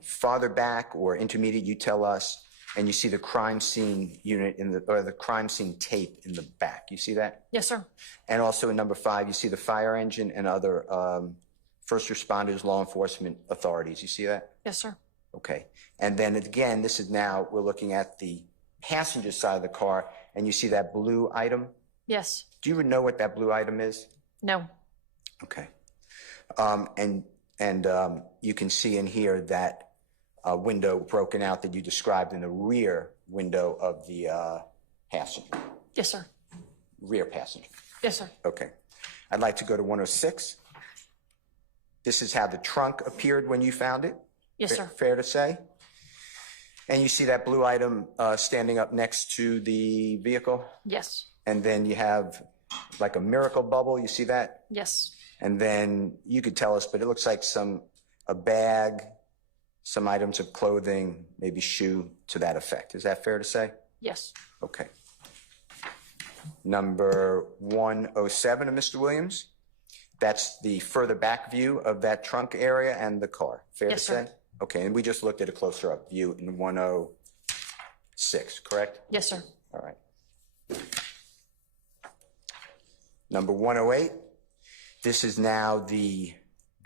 farther back or intermediate, you tell us, and you see the crime scene unit or the crime scene tape in the back. You see that? Yes, sir. And also in number 5, you see the fire engine and other first responders, law enforcement authorities. You see that? Yes, sir. Okay. And then again, this is now, we're looking at the passenger side of the car, and you see that blue item? Yes. Do you know what that blue item is? No. Okay. And you can see in here that window broken out that you described in the rear window of the passenger. Yes, sir. Rear passenger. Yes, sir. Okay. I'd like to go to 106. This is how the trunk appeared when you found it? Yes, sir. Fair to say? And you see that blue item standing up next to the vehicle? Yes. And then you have like a miracle bubble. You see that? Yes. And then you could tell us, but it looks like a bag, some items of clothing, maybe shoe, to that effect. Is that fair to say? Yes. Okay. Number 107 of Mr. Williams. That's the further back view of that trunk area and the car. Fair Yes, to sir. say? Okay, and we just looked at a closer up view in 106, correct? Yes, sir. All right. Number 108. This is now the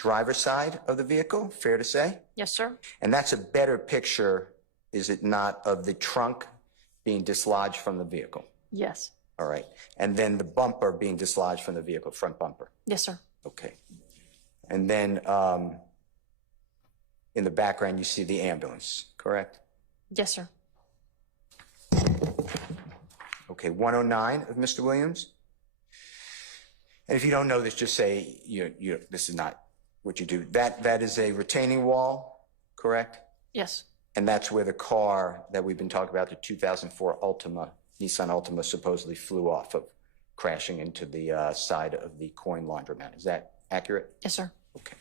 driver's side of the vehicle, fair to say? Yes, sir. And that's a better picture, is it not, of the trunk being dislodged from the vehicle? Yes. All right. And then the bumper being dislodged from the vehicle, front bumper? Yes, sir. Okay. And then in the background, you see the ambulance, correct? Yes, sir. Okay, 109 of Mr. Williams. And if you don't know this, just say this is not what you do. That is a retaining wall, correct? Yes. And that's where the car that we've been talking about, the 2004 Nissan Altima, supposedly flew off of, crashing into the side of the coin laundromat. Is that accurate? Yes, sir. Okay.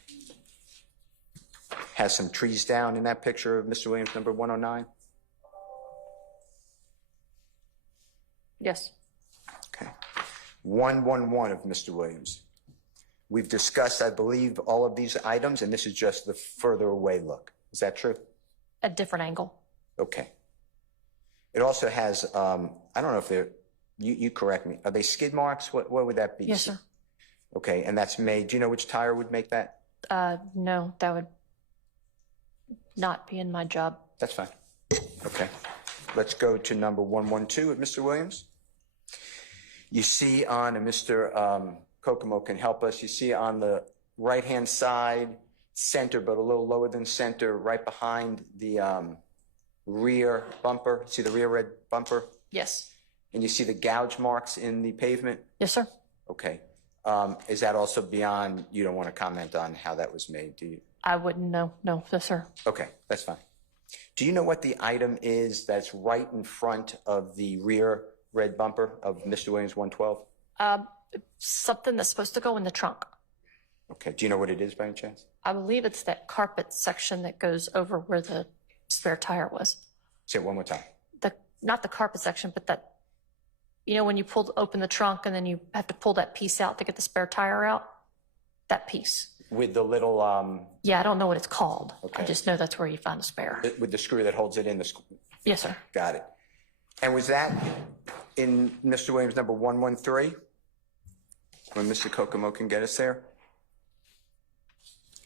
Has some trees down in that picture of Mr. Williams, number 109? Yes. Okay. 111 of Mr. Williams. We've discussed, I believe, all of these items, and this is just the further away look. Is that true? A different angle. Okay. It also has, I don't know if they're, you correct me, are they skid marks? What would that be? Yes, sir. Okay, and that's made, do you know which tire would make that? No, that would not be in my job. That's fine. Okay. Let's go to number 112 of Mr. Williams. You see on, and Mr. Kokomo can help us, you see on the right-hand side, center, but a little lower than center, right behind the rear bumper. See the rear red bumper? Yes. And you see the gouge marks in the pavement? Yes, sir. Okay. Is that also beyond, you don't want to comment on how that was made, do you? I wouldn't know. No, yes, sir. Okay, that's fine. Do you know what the item is that's right in front of the rear red bumper of Mr. Williams 112? Something that's supposed to go in the trunk. Okay, do you know what it is by any chance? I believe it's that carpet section that goes over where the spare tire was. Say it one more time. Not the carpet section, but that, when you open the trunk and then you have to pull that piece out to get the spare tire out? That piece. With the little... Yeah, I don't know what it's called. Okay. I just know that's where you find the spare. With the screw that holds it in the... Yes, sir. Got it. And was that in Mr. Williams number 113? When Mr. Kokomo can get us there?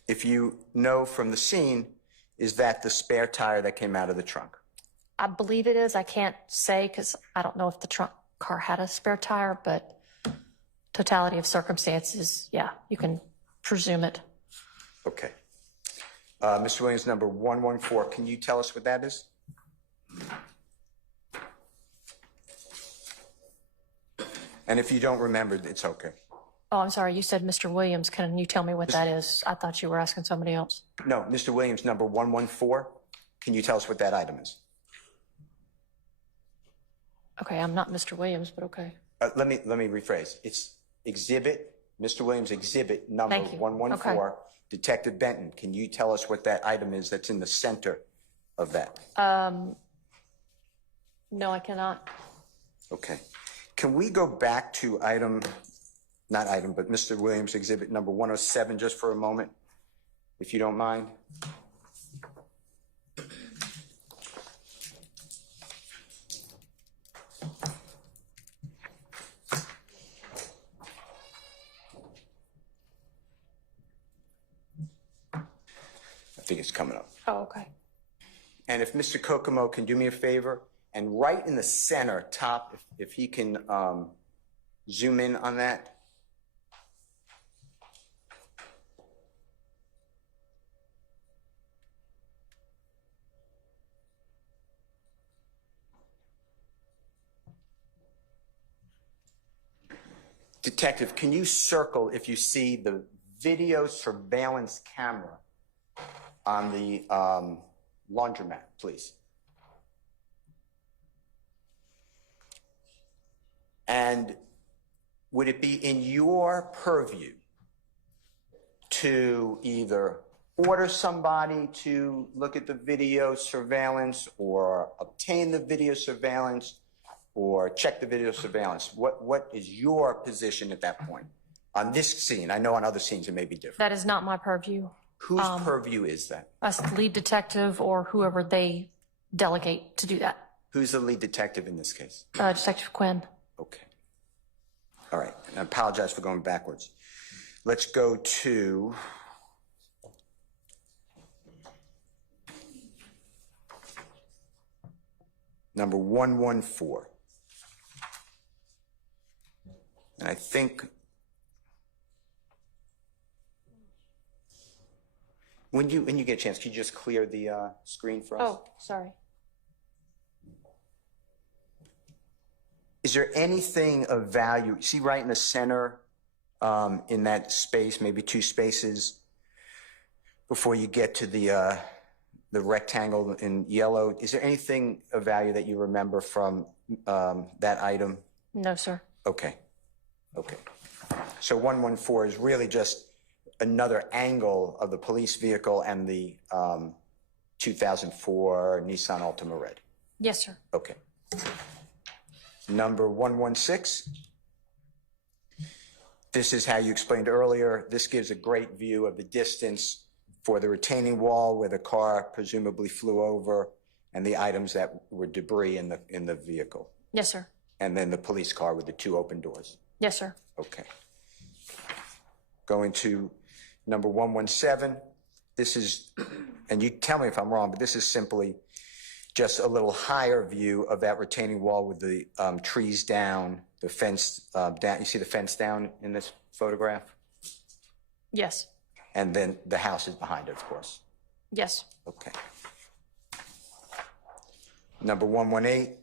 If you know from the scene, is that the spare tire that came out of the trunk? I believe it is. I can't say because I don't know if the trunk car had a spare tire, but totality of circumstances, yeah, you can presume it. Okay. Mr. Williams, number 114, can you tell us what that is? And if you don't remember, it's okay. Oh, I'm sorry. You said Mr. Williams. Can you tell me what that is? I thought you were asking somebody else. No, Mr. Williams, number 114, can you tell us what that item is? Okay, I'm not Mr. Williams, but okay. Let me rephrase. It's exhibit, Mr. Williams, exhibit number Thank you. 114. Okay. Detective Benton, can you tell us what that item is that's in the center of that? No, I cannot. Okay. Can we go back to but Mr. Williams, exhibit number 107 just for a moment, if you don't mind? I think it's coming up. Oh, okay. And if Mr. Kokomo can do me a favor, and right in the center, top, if he can zoom in on that. Detective, can you circle if you see the video surveillance camera on the laundromat, please? And would it be in your purview to either order somebody to look at the video surveillance or obtain the video surveillance or check the video surveillance? What is your position at that point on this scene? I know on other scenes it may be different. That is not my purview. Whose purview is that? As the lead detective or whoever they delegate to do that. Who's the lead detective in this case? Detective Quinn. Okay. All right. And I apologize for going backwards. Let's go to number 114. And I think when you get a chance, can you just clear the screen for us? Oh, sorry. Is there anything of value? See right in the center, in that space, maybe two spaces, before you get to the rectangle in yellow. Is there anything of value that you remember from that item? No, sir. Okay. Okay. So 114 is really just another angle of the police vehicle and the 2004 Nissan Altima Red. Yes, sir. Okay. Number 116. This is how you explained earlier. This gives a great view of the distance for the retaining wall where the car presumably flew over and the items that were debris in the vehicle. Yes, sir. And then the police car with the two open doors. Yes, sir. Okay. Going to number 117. This is, and you tell me if I'm wrong, but this is simply just a little higher view of that retaining wall with the trees down, the fence down. You see the fence down in this photograph? Yes. And then the house is behind it, of course. Yes. Okay. Number 118,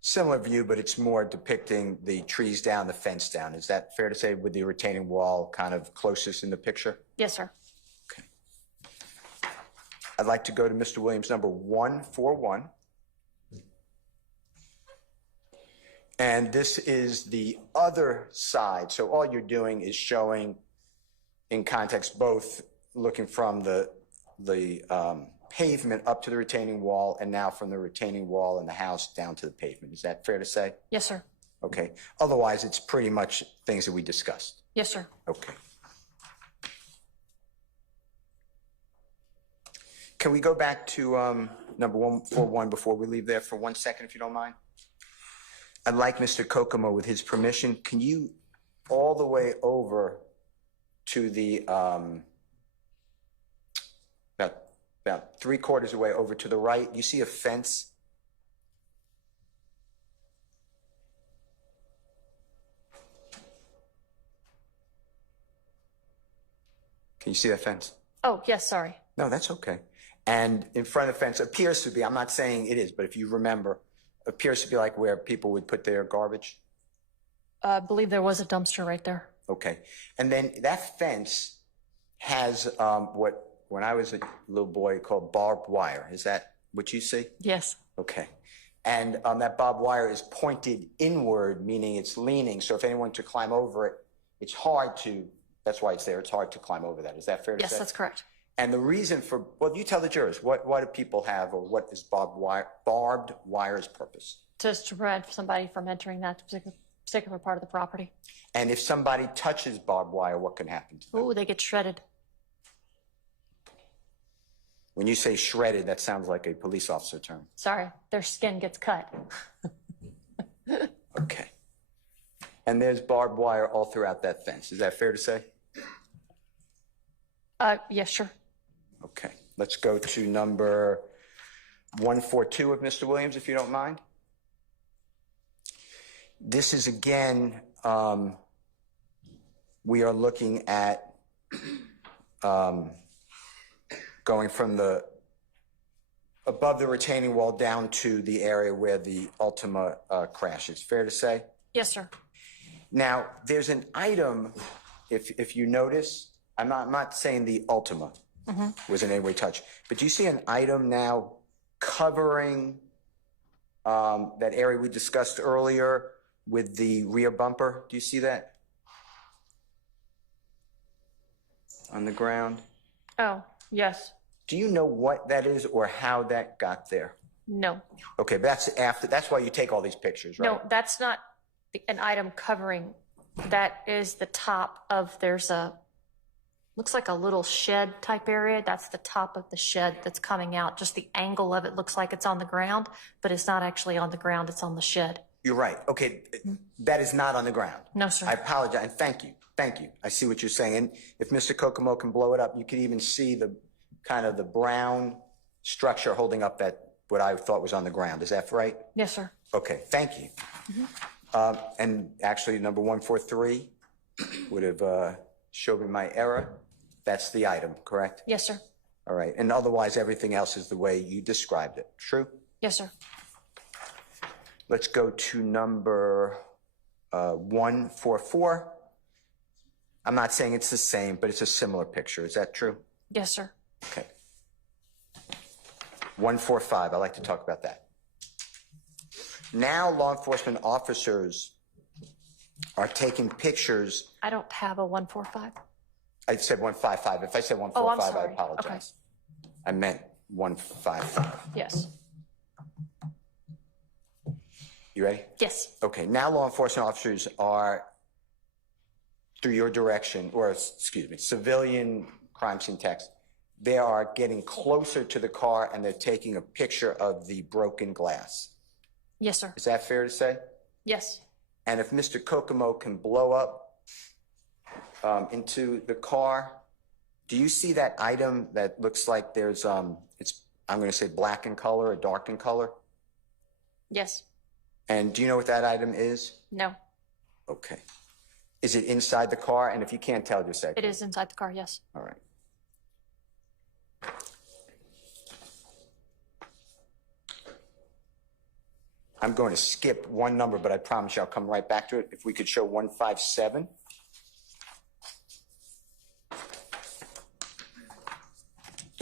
similar view, but it's more depicting the trees down, the fence down. Is that fair to say, with the retaining wall kind of closest in the picture? Yes, sir. Okay. I'd like to go to Mr. Williams, number 141. And this is the other side. So all you're doing is showing in context, both looking from the pavement up to the retaining wall and now from the retaining wall in the house down to the pavement. Is that fair to say? Yes, sir. Okay. Otherwise, it's pretty much things that we discussed. Yes, sir. Okay. Can we go back to number 141 before we leave there for 1 second, if you don't mind? I'd like Mr. Kokomo, with his permission, can you all the way over to the, about 3/4 away over to the right, you see a fence? Can you see that fence? Oh, yes, sorry. No, that's okay. And in front of the fence appears to be, I'm not saying it is, but if you remember, appears to be like where people would put their garbage. I believe there was a dumpster right there. Okay. And then that fence has what, when I was a little boy, called barbed wire. Is that what you see? Yes. Okay. And that barbed wire is pointed inward, meaning it's leaning. So if anyone to climb over it, it's hard to, that's why it's there. It's hard to climb over that. Is that fair to say? Yes, that's correct. And the reason for, well, you tell the jurors, what do people have, or what is barbed wire's purpose? Just to prevent somebody from entering that particular part of the property. And if somebody touches barbed wire, what can happen to them? Oh, they get shredded. When you say shredded, that sounds like a police officer term. Sorry, their skin gets cut. Okay. And there's barbed wire all throughout that fence. Is that fair to say? Yes, sure. Okay. Let's go to number 142 of Mr. Williams, if you don't mind. This is, again, we are looking at going from the above the retaining wall down to the area where the Altima crashes. Fair to say? Yes, sir. Now, there's an item, if you notice, I'm not saying the Altima was in any way touched, but do you see an item now covering that area we discussed earlier with the rear bumper? Do you see that on the ground? Oh, yes. Do you know what that is or how that got there? No. Okay, but that's why you take all these pictures, right? No, that's not an item covering. That is the top of, looks like a little shed type area. That's the top of the shed that's coming out. Just the angle of it looks like it's on the ground, but it's not actually on the ground. It's on the shed. You're right. Okay, that is not on the ground. No, sir. I apologize. Thank you. Thank you. I see what you're saying. And if Mr. Kokomo can blow it up, you can even see the kind of the brown structure holding up that what I thought was on the ground. Is that right? Yes, sir. Okay, thank you. And actually, number 143 would have showed me my error. That's the item, correct? Yes, sir. All right, and otherwise, everything else is the way you described it. True? Yes, sir. Let's go to number 144. I'm not saying it's the same, but it's a similar picture. Is that true? Yes, sir. Okay. 145, I'd like to talk about that. Now law enforcement officers are taking pictures. I don't have a 145. I said 155. If I said Oh, I'm 145, I sorry. apologize. I meant 155. Yes. You ready? Yes. Okay, now law enforcement officers are, through your direction, or excuse me, civilian crime scene techs, they are getting closer to the car and they're taking a picture of the broken glass. Yes, sir. Is that fair to say? Yes. And if Mr. Kokomo can blow up into the car, do you see that item that looks like there's, it's, I'm going to say black in color or dark in color? Yes. And do you know what that item is? No. Okay. Is it inside the car? And if you can't tell, just say. It is inside the car, yes. All right. I'm going to skip one number, but I promise you I'll come right back to it. If we could show 157.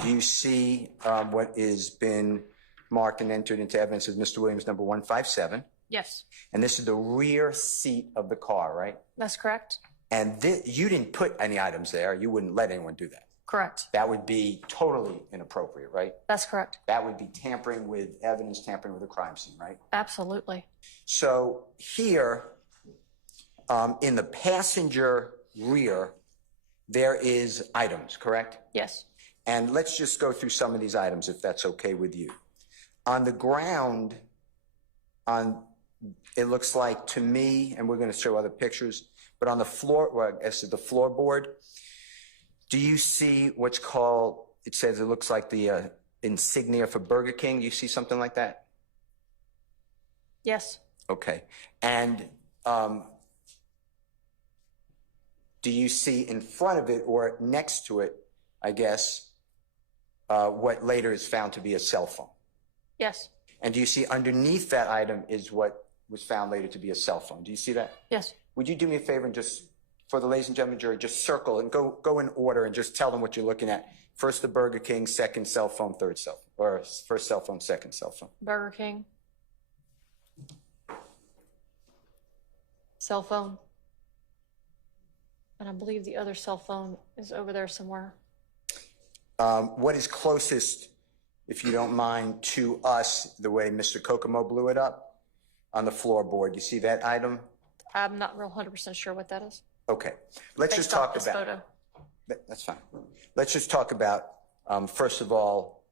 Do you see what has been marked and entered into evidence as Mr. Williams number 157? Yes. And this is the rear seat of the car, right? That's correct. And you didn't put any items there. You wouldn't let anyone do that. Correct. That would be totally inappropriate, right? That's correct. That would be tampering with evidence, tampering with a crime scene, right? Absolutely. So here, in the passenger rear, there is items, correct? Yes. And let's just go through some of these items, if that's okay with you. On the ground, it looks like to me, and we're going to show other pictures, but on the floor, well, I guess the floorboard, do you see what's called, it says it looks like the insignia for Burger King. Do you see something like that? Yes. Okay. And do you see in front of it or next to it, I guess, what later is found to be a cell phone? Yes. And do you see underneath that item is what was found later to be a cell phone? Do you see that? Yes. Would you do me a favor and just, for the ladies and gentlemen jury, just circle and go in order and just tell them what you're looking at. First the Burger King, second cell phone, third cell phone, or first cell phone, second cell phone. Burger King. Cell phone. And I believe the other cell phone is over there somewhere. What is closest, if you don't mind, to us, the way Mr. Kokomo blew it up on the floorboard? You see that item? I'm not real 100% sure what that is. Okay. Let's just Based off talk this about photo. That's fine. Let's just talk about, first of all,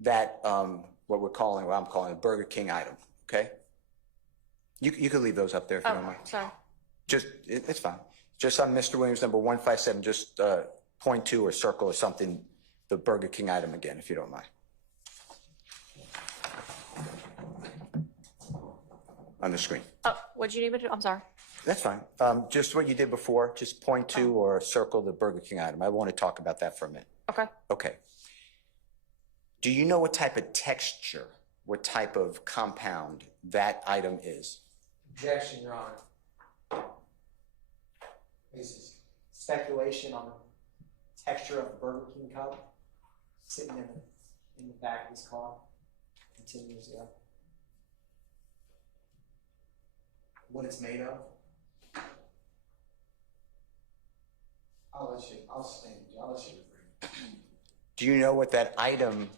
that what I'm calling a Burger King item, okay? You can leave those up there if you don't mind. Sorry. It's fine. Just on Mr. Williams number 157, just point to or circle or something, the Burger King item again, if you don't mind. On the screen. Oh, what'd you need me to do? I'm sorry. That's fine. Just what you did before, just point to or circle the Burger King item. I want to talk about that for a minute. Okay. Okay. Do you know what type of texture, what type of compound that item is? Objection, Your Honor. This is speculation on the texture of the Burger King cup sitting in the back of his car 10 years ago. What it's made of? I'll let you agree. Do you know what that item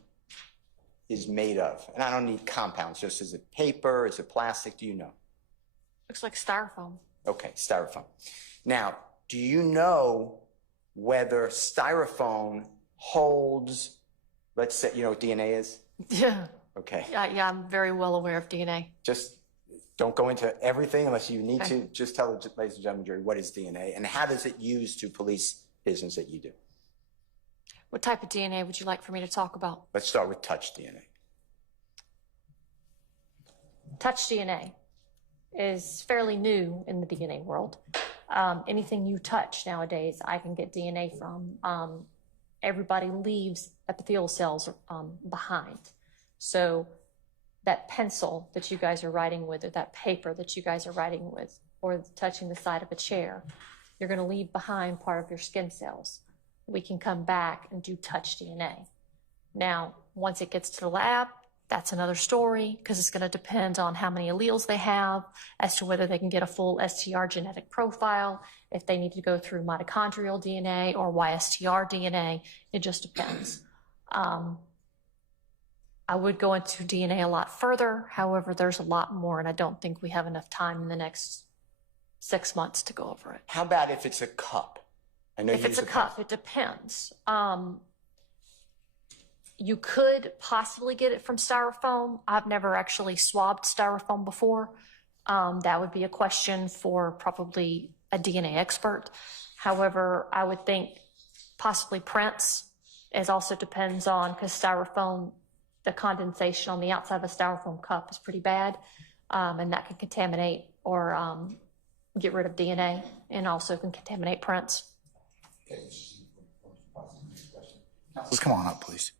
is made of? And I don't need compounds, just is it paper, is it plastic, do you know? Looks like styrofoam. Okay, styrofoam. Now, do you know whether styrofoam holds, let's say, you know what DNA is? Yeah. Okay. Yeah, I'm very well aware of DNA. Just don't go into everything unless you need Okay. to. Just tell the ladies and gentlemen jury what is DNA and how does it use to police business that you do? What type of DNA would you like for me to talk about? Let's start with touch DNA. touch DNA is fairly new in the DNA world. Anything you touch nowadays, I can get DNA from. Everybody leaves epithelial cells behind. So that pencil that you guys are writing with, or that paper that you guys are writing with, or touching the side of a chair, you're going to leave behind part of your skin cells. We can come back and do touch DNA. Now, once it gets to the lab, that's another story, because it's going to depend on how many alleles they have, as to whether they can get a full STR genetic profile, if they need to go through mitochondrial DNA or YSTR DNA. It just depends. I would go into DNA a lot further. However, there's a lot more, and I don't think we have enough time in the next 6 months to go over it. How about if it's a cup? I know If it's a cup, it depends. You could possibly get it from styrofoam. I've never actually swabbed styrofoam before. That would be a question for probably a DNA expert. However, I would think possibly prints. It also depends on, because styrofoam, the condensation on the outside of a styrofoam cup is pretty bad, and that can contaminate or get rid of DNA, and also can contaminate prints. Let's come on up, please.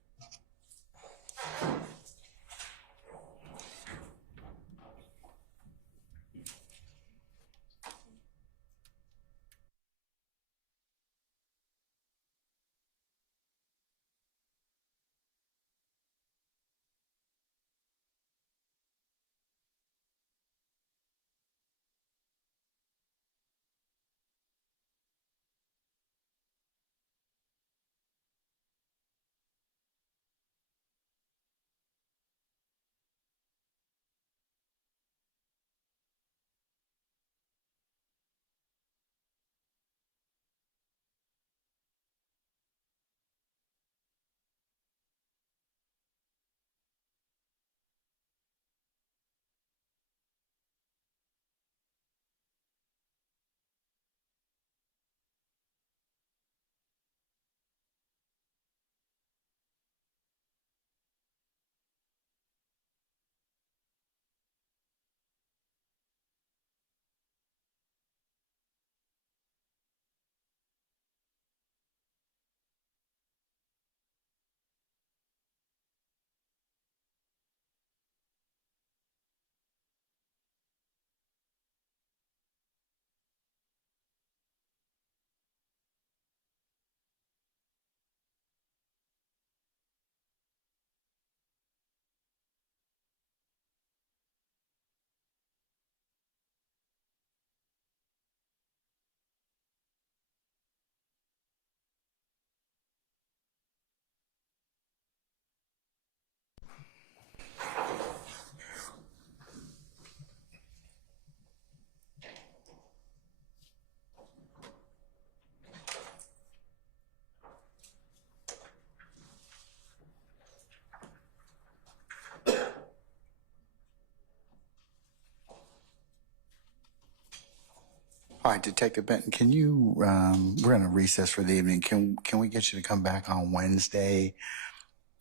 All right, Detective Benton, can you, we're in a recess for the evening. Can we get you to come back on Wednesday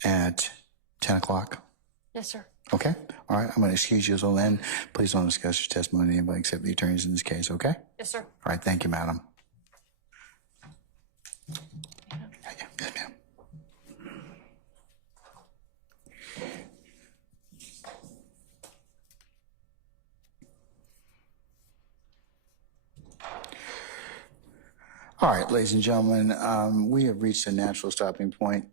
at 10 o'clock? Yes, sir. Okay. All right. I'm going to excuse you until then. Please don't discuss your testimony with anybody except the attorneys in this case. Okay. Yes, sir. All right. Thank you, madam. Yes, ma'am. All right, ladies and gentlemen, we have reached a natural stopping point.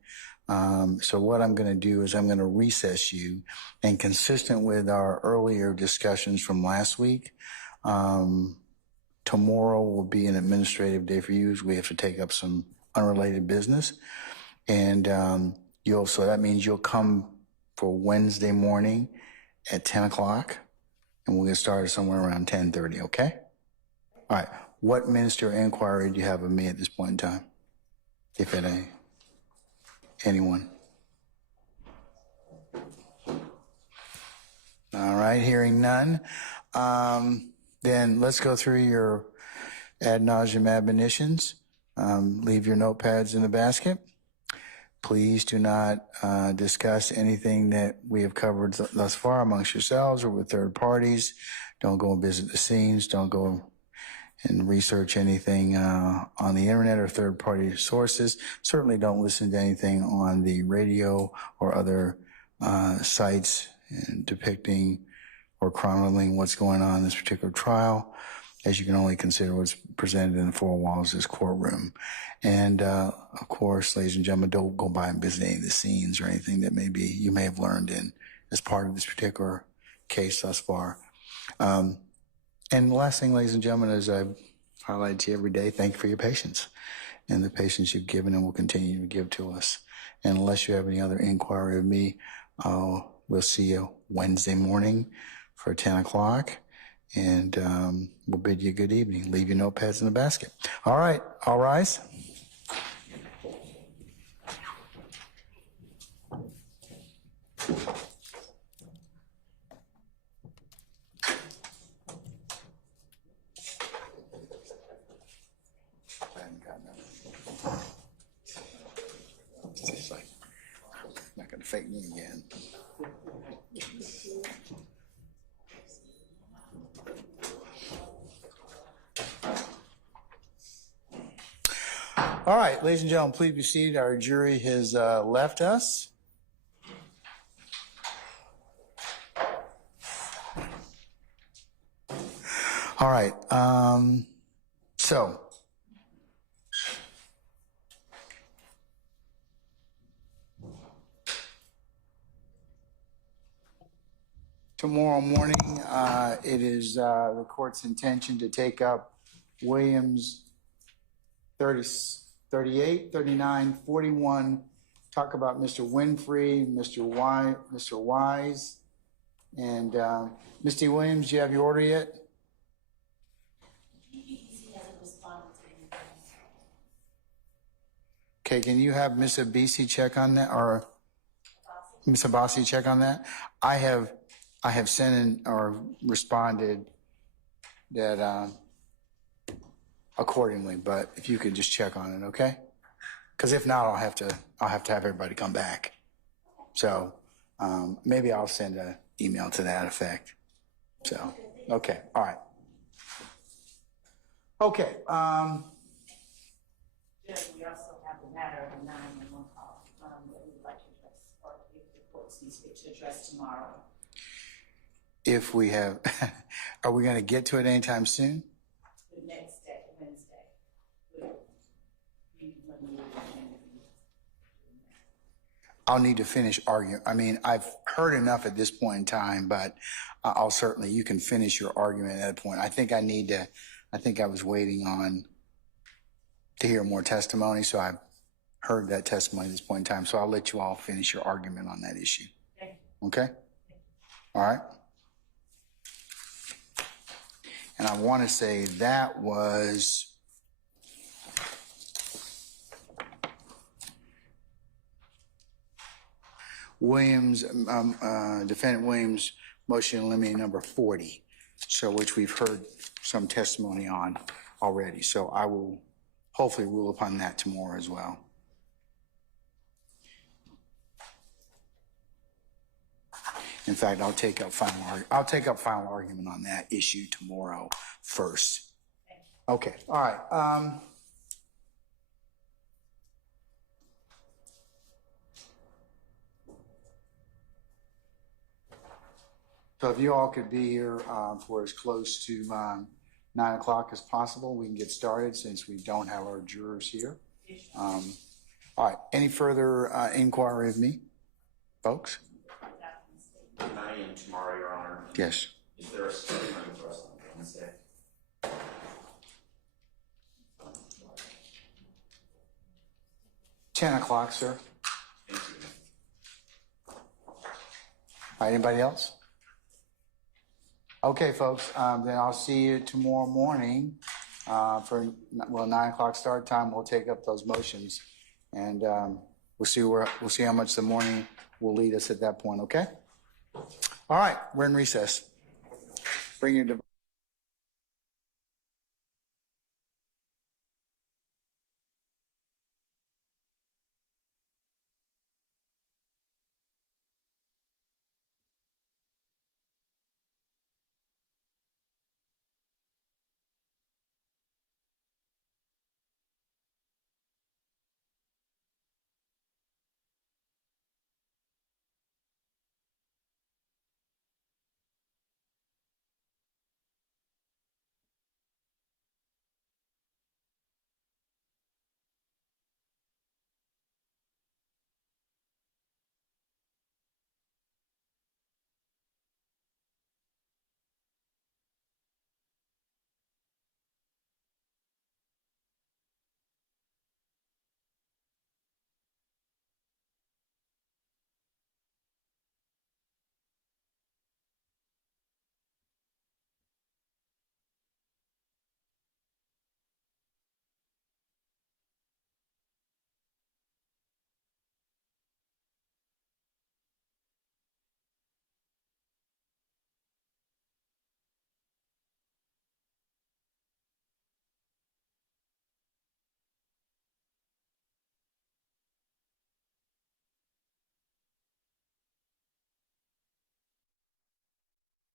So what I'm going to do is I'm going to recess you, and consistent with our earlier discussions from last week, tomorrow will be an administrative day for you. We have to take up some unrelated business, and so that means you'll come for Wednesday morning at 10 o'clock, and we'll get started somewhere around 10:30. Okay. All right. What ministerial inquiry do you have of me at this point in time, if any? Anyone? All right, hearing none. Then let's go through your ad nauseum admonitions. Leave your notepads in the basket. Please do not discuss anything that we have covered thus far amongst yourselves or with third parties. Don't go and visit the scenes. Don't go and research anything on the internet or third-party sources. Certainly don't listen to anything on the radio or other sites depicting or chronicling what's going on in this particular trial, as you can only consider what's presented in the four walls of this courtroom. And of course, ladies and gentlemen, don't go by and visit any of the scenes or anything that you may have learned as part of this particular case thus far. And the last thing, ladies and gentlemen, as I've highlighted to you every day, thank you for your patience and the patience you've given and will continue to give to us. And unless you have any other inquiry of me, we'll see you Wednesday morning for 10 o'clock. And we'll bid you a good evening. Leave your notepads in the basket. All right, all rise. It's like, I'm not going to fake me again. All right, ladies and gentlemen, please be seated. Our jury has left us. All right, so tomorrow morning, it is the court's intention to take up Williams 38, 39, 41, talk about Mr. Winfrey, Mr. Wise, and Mr. Williams, do you have your order yet? Okay, can you have Ms. Abisi check on that, or Ms. Abasi check on that? I have sent in or responded that accordingly, but if you could just check on it, okay? Because if not, I'll have to have everybody come back. So maybe I'll send an email to that effect. So, okay, all right. Okay. Judge, we also have the matter of the 911 call that we would like to address, or if the court sees fit to address tomorrow. If we have, are we going to get to it anytime soon? The next day, Wednesday. I'll need to finish arguing. I mean, I've heard enough at this point in time, but I'll certainly, you can finish your argument at that point. I think I was waiting on to hear more testimony, so I've heard that testimony at this point in time. So I'll let you all finish your argument on that issue. Okay? All right? And I want to say that was Williams, Defendant Williams' motion in limine number 40, so which we've heard some testimony on already. So I will hopefully rule upon that tomorrow as well. In fact, I'll take up final argument on that issue tomorrow first. Okay. All right. So if you all could be here for as close to 9 o'clock as possible, we can get started since we don't have our jurors here. All right. Any further inquiry of me, folks? 9 a.m. tomorrow, Your Honor. Yes. Is there a study time for us on Wednesday? 10 o'clock, sir. Thank you. All right, anybody else? Okay, folks, then I'll see you tomorrow morning for 9 o'clock start time. We'll take up those motions, and we'll see how much the morning will lead us at that point. Okay. All right, we're in recess. Bring your device.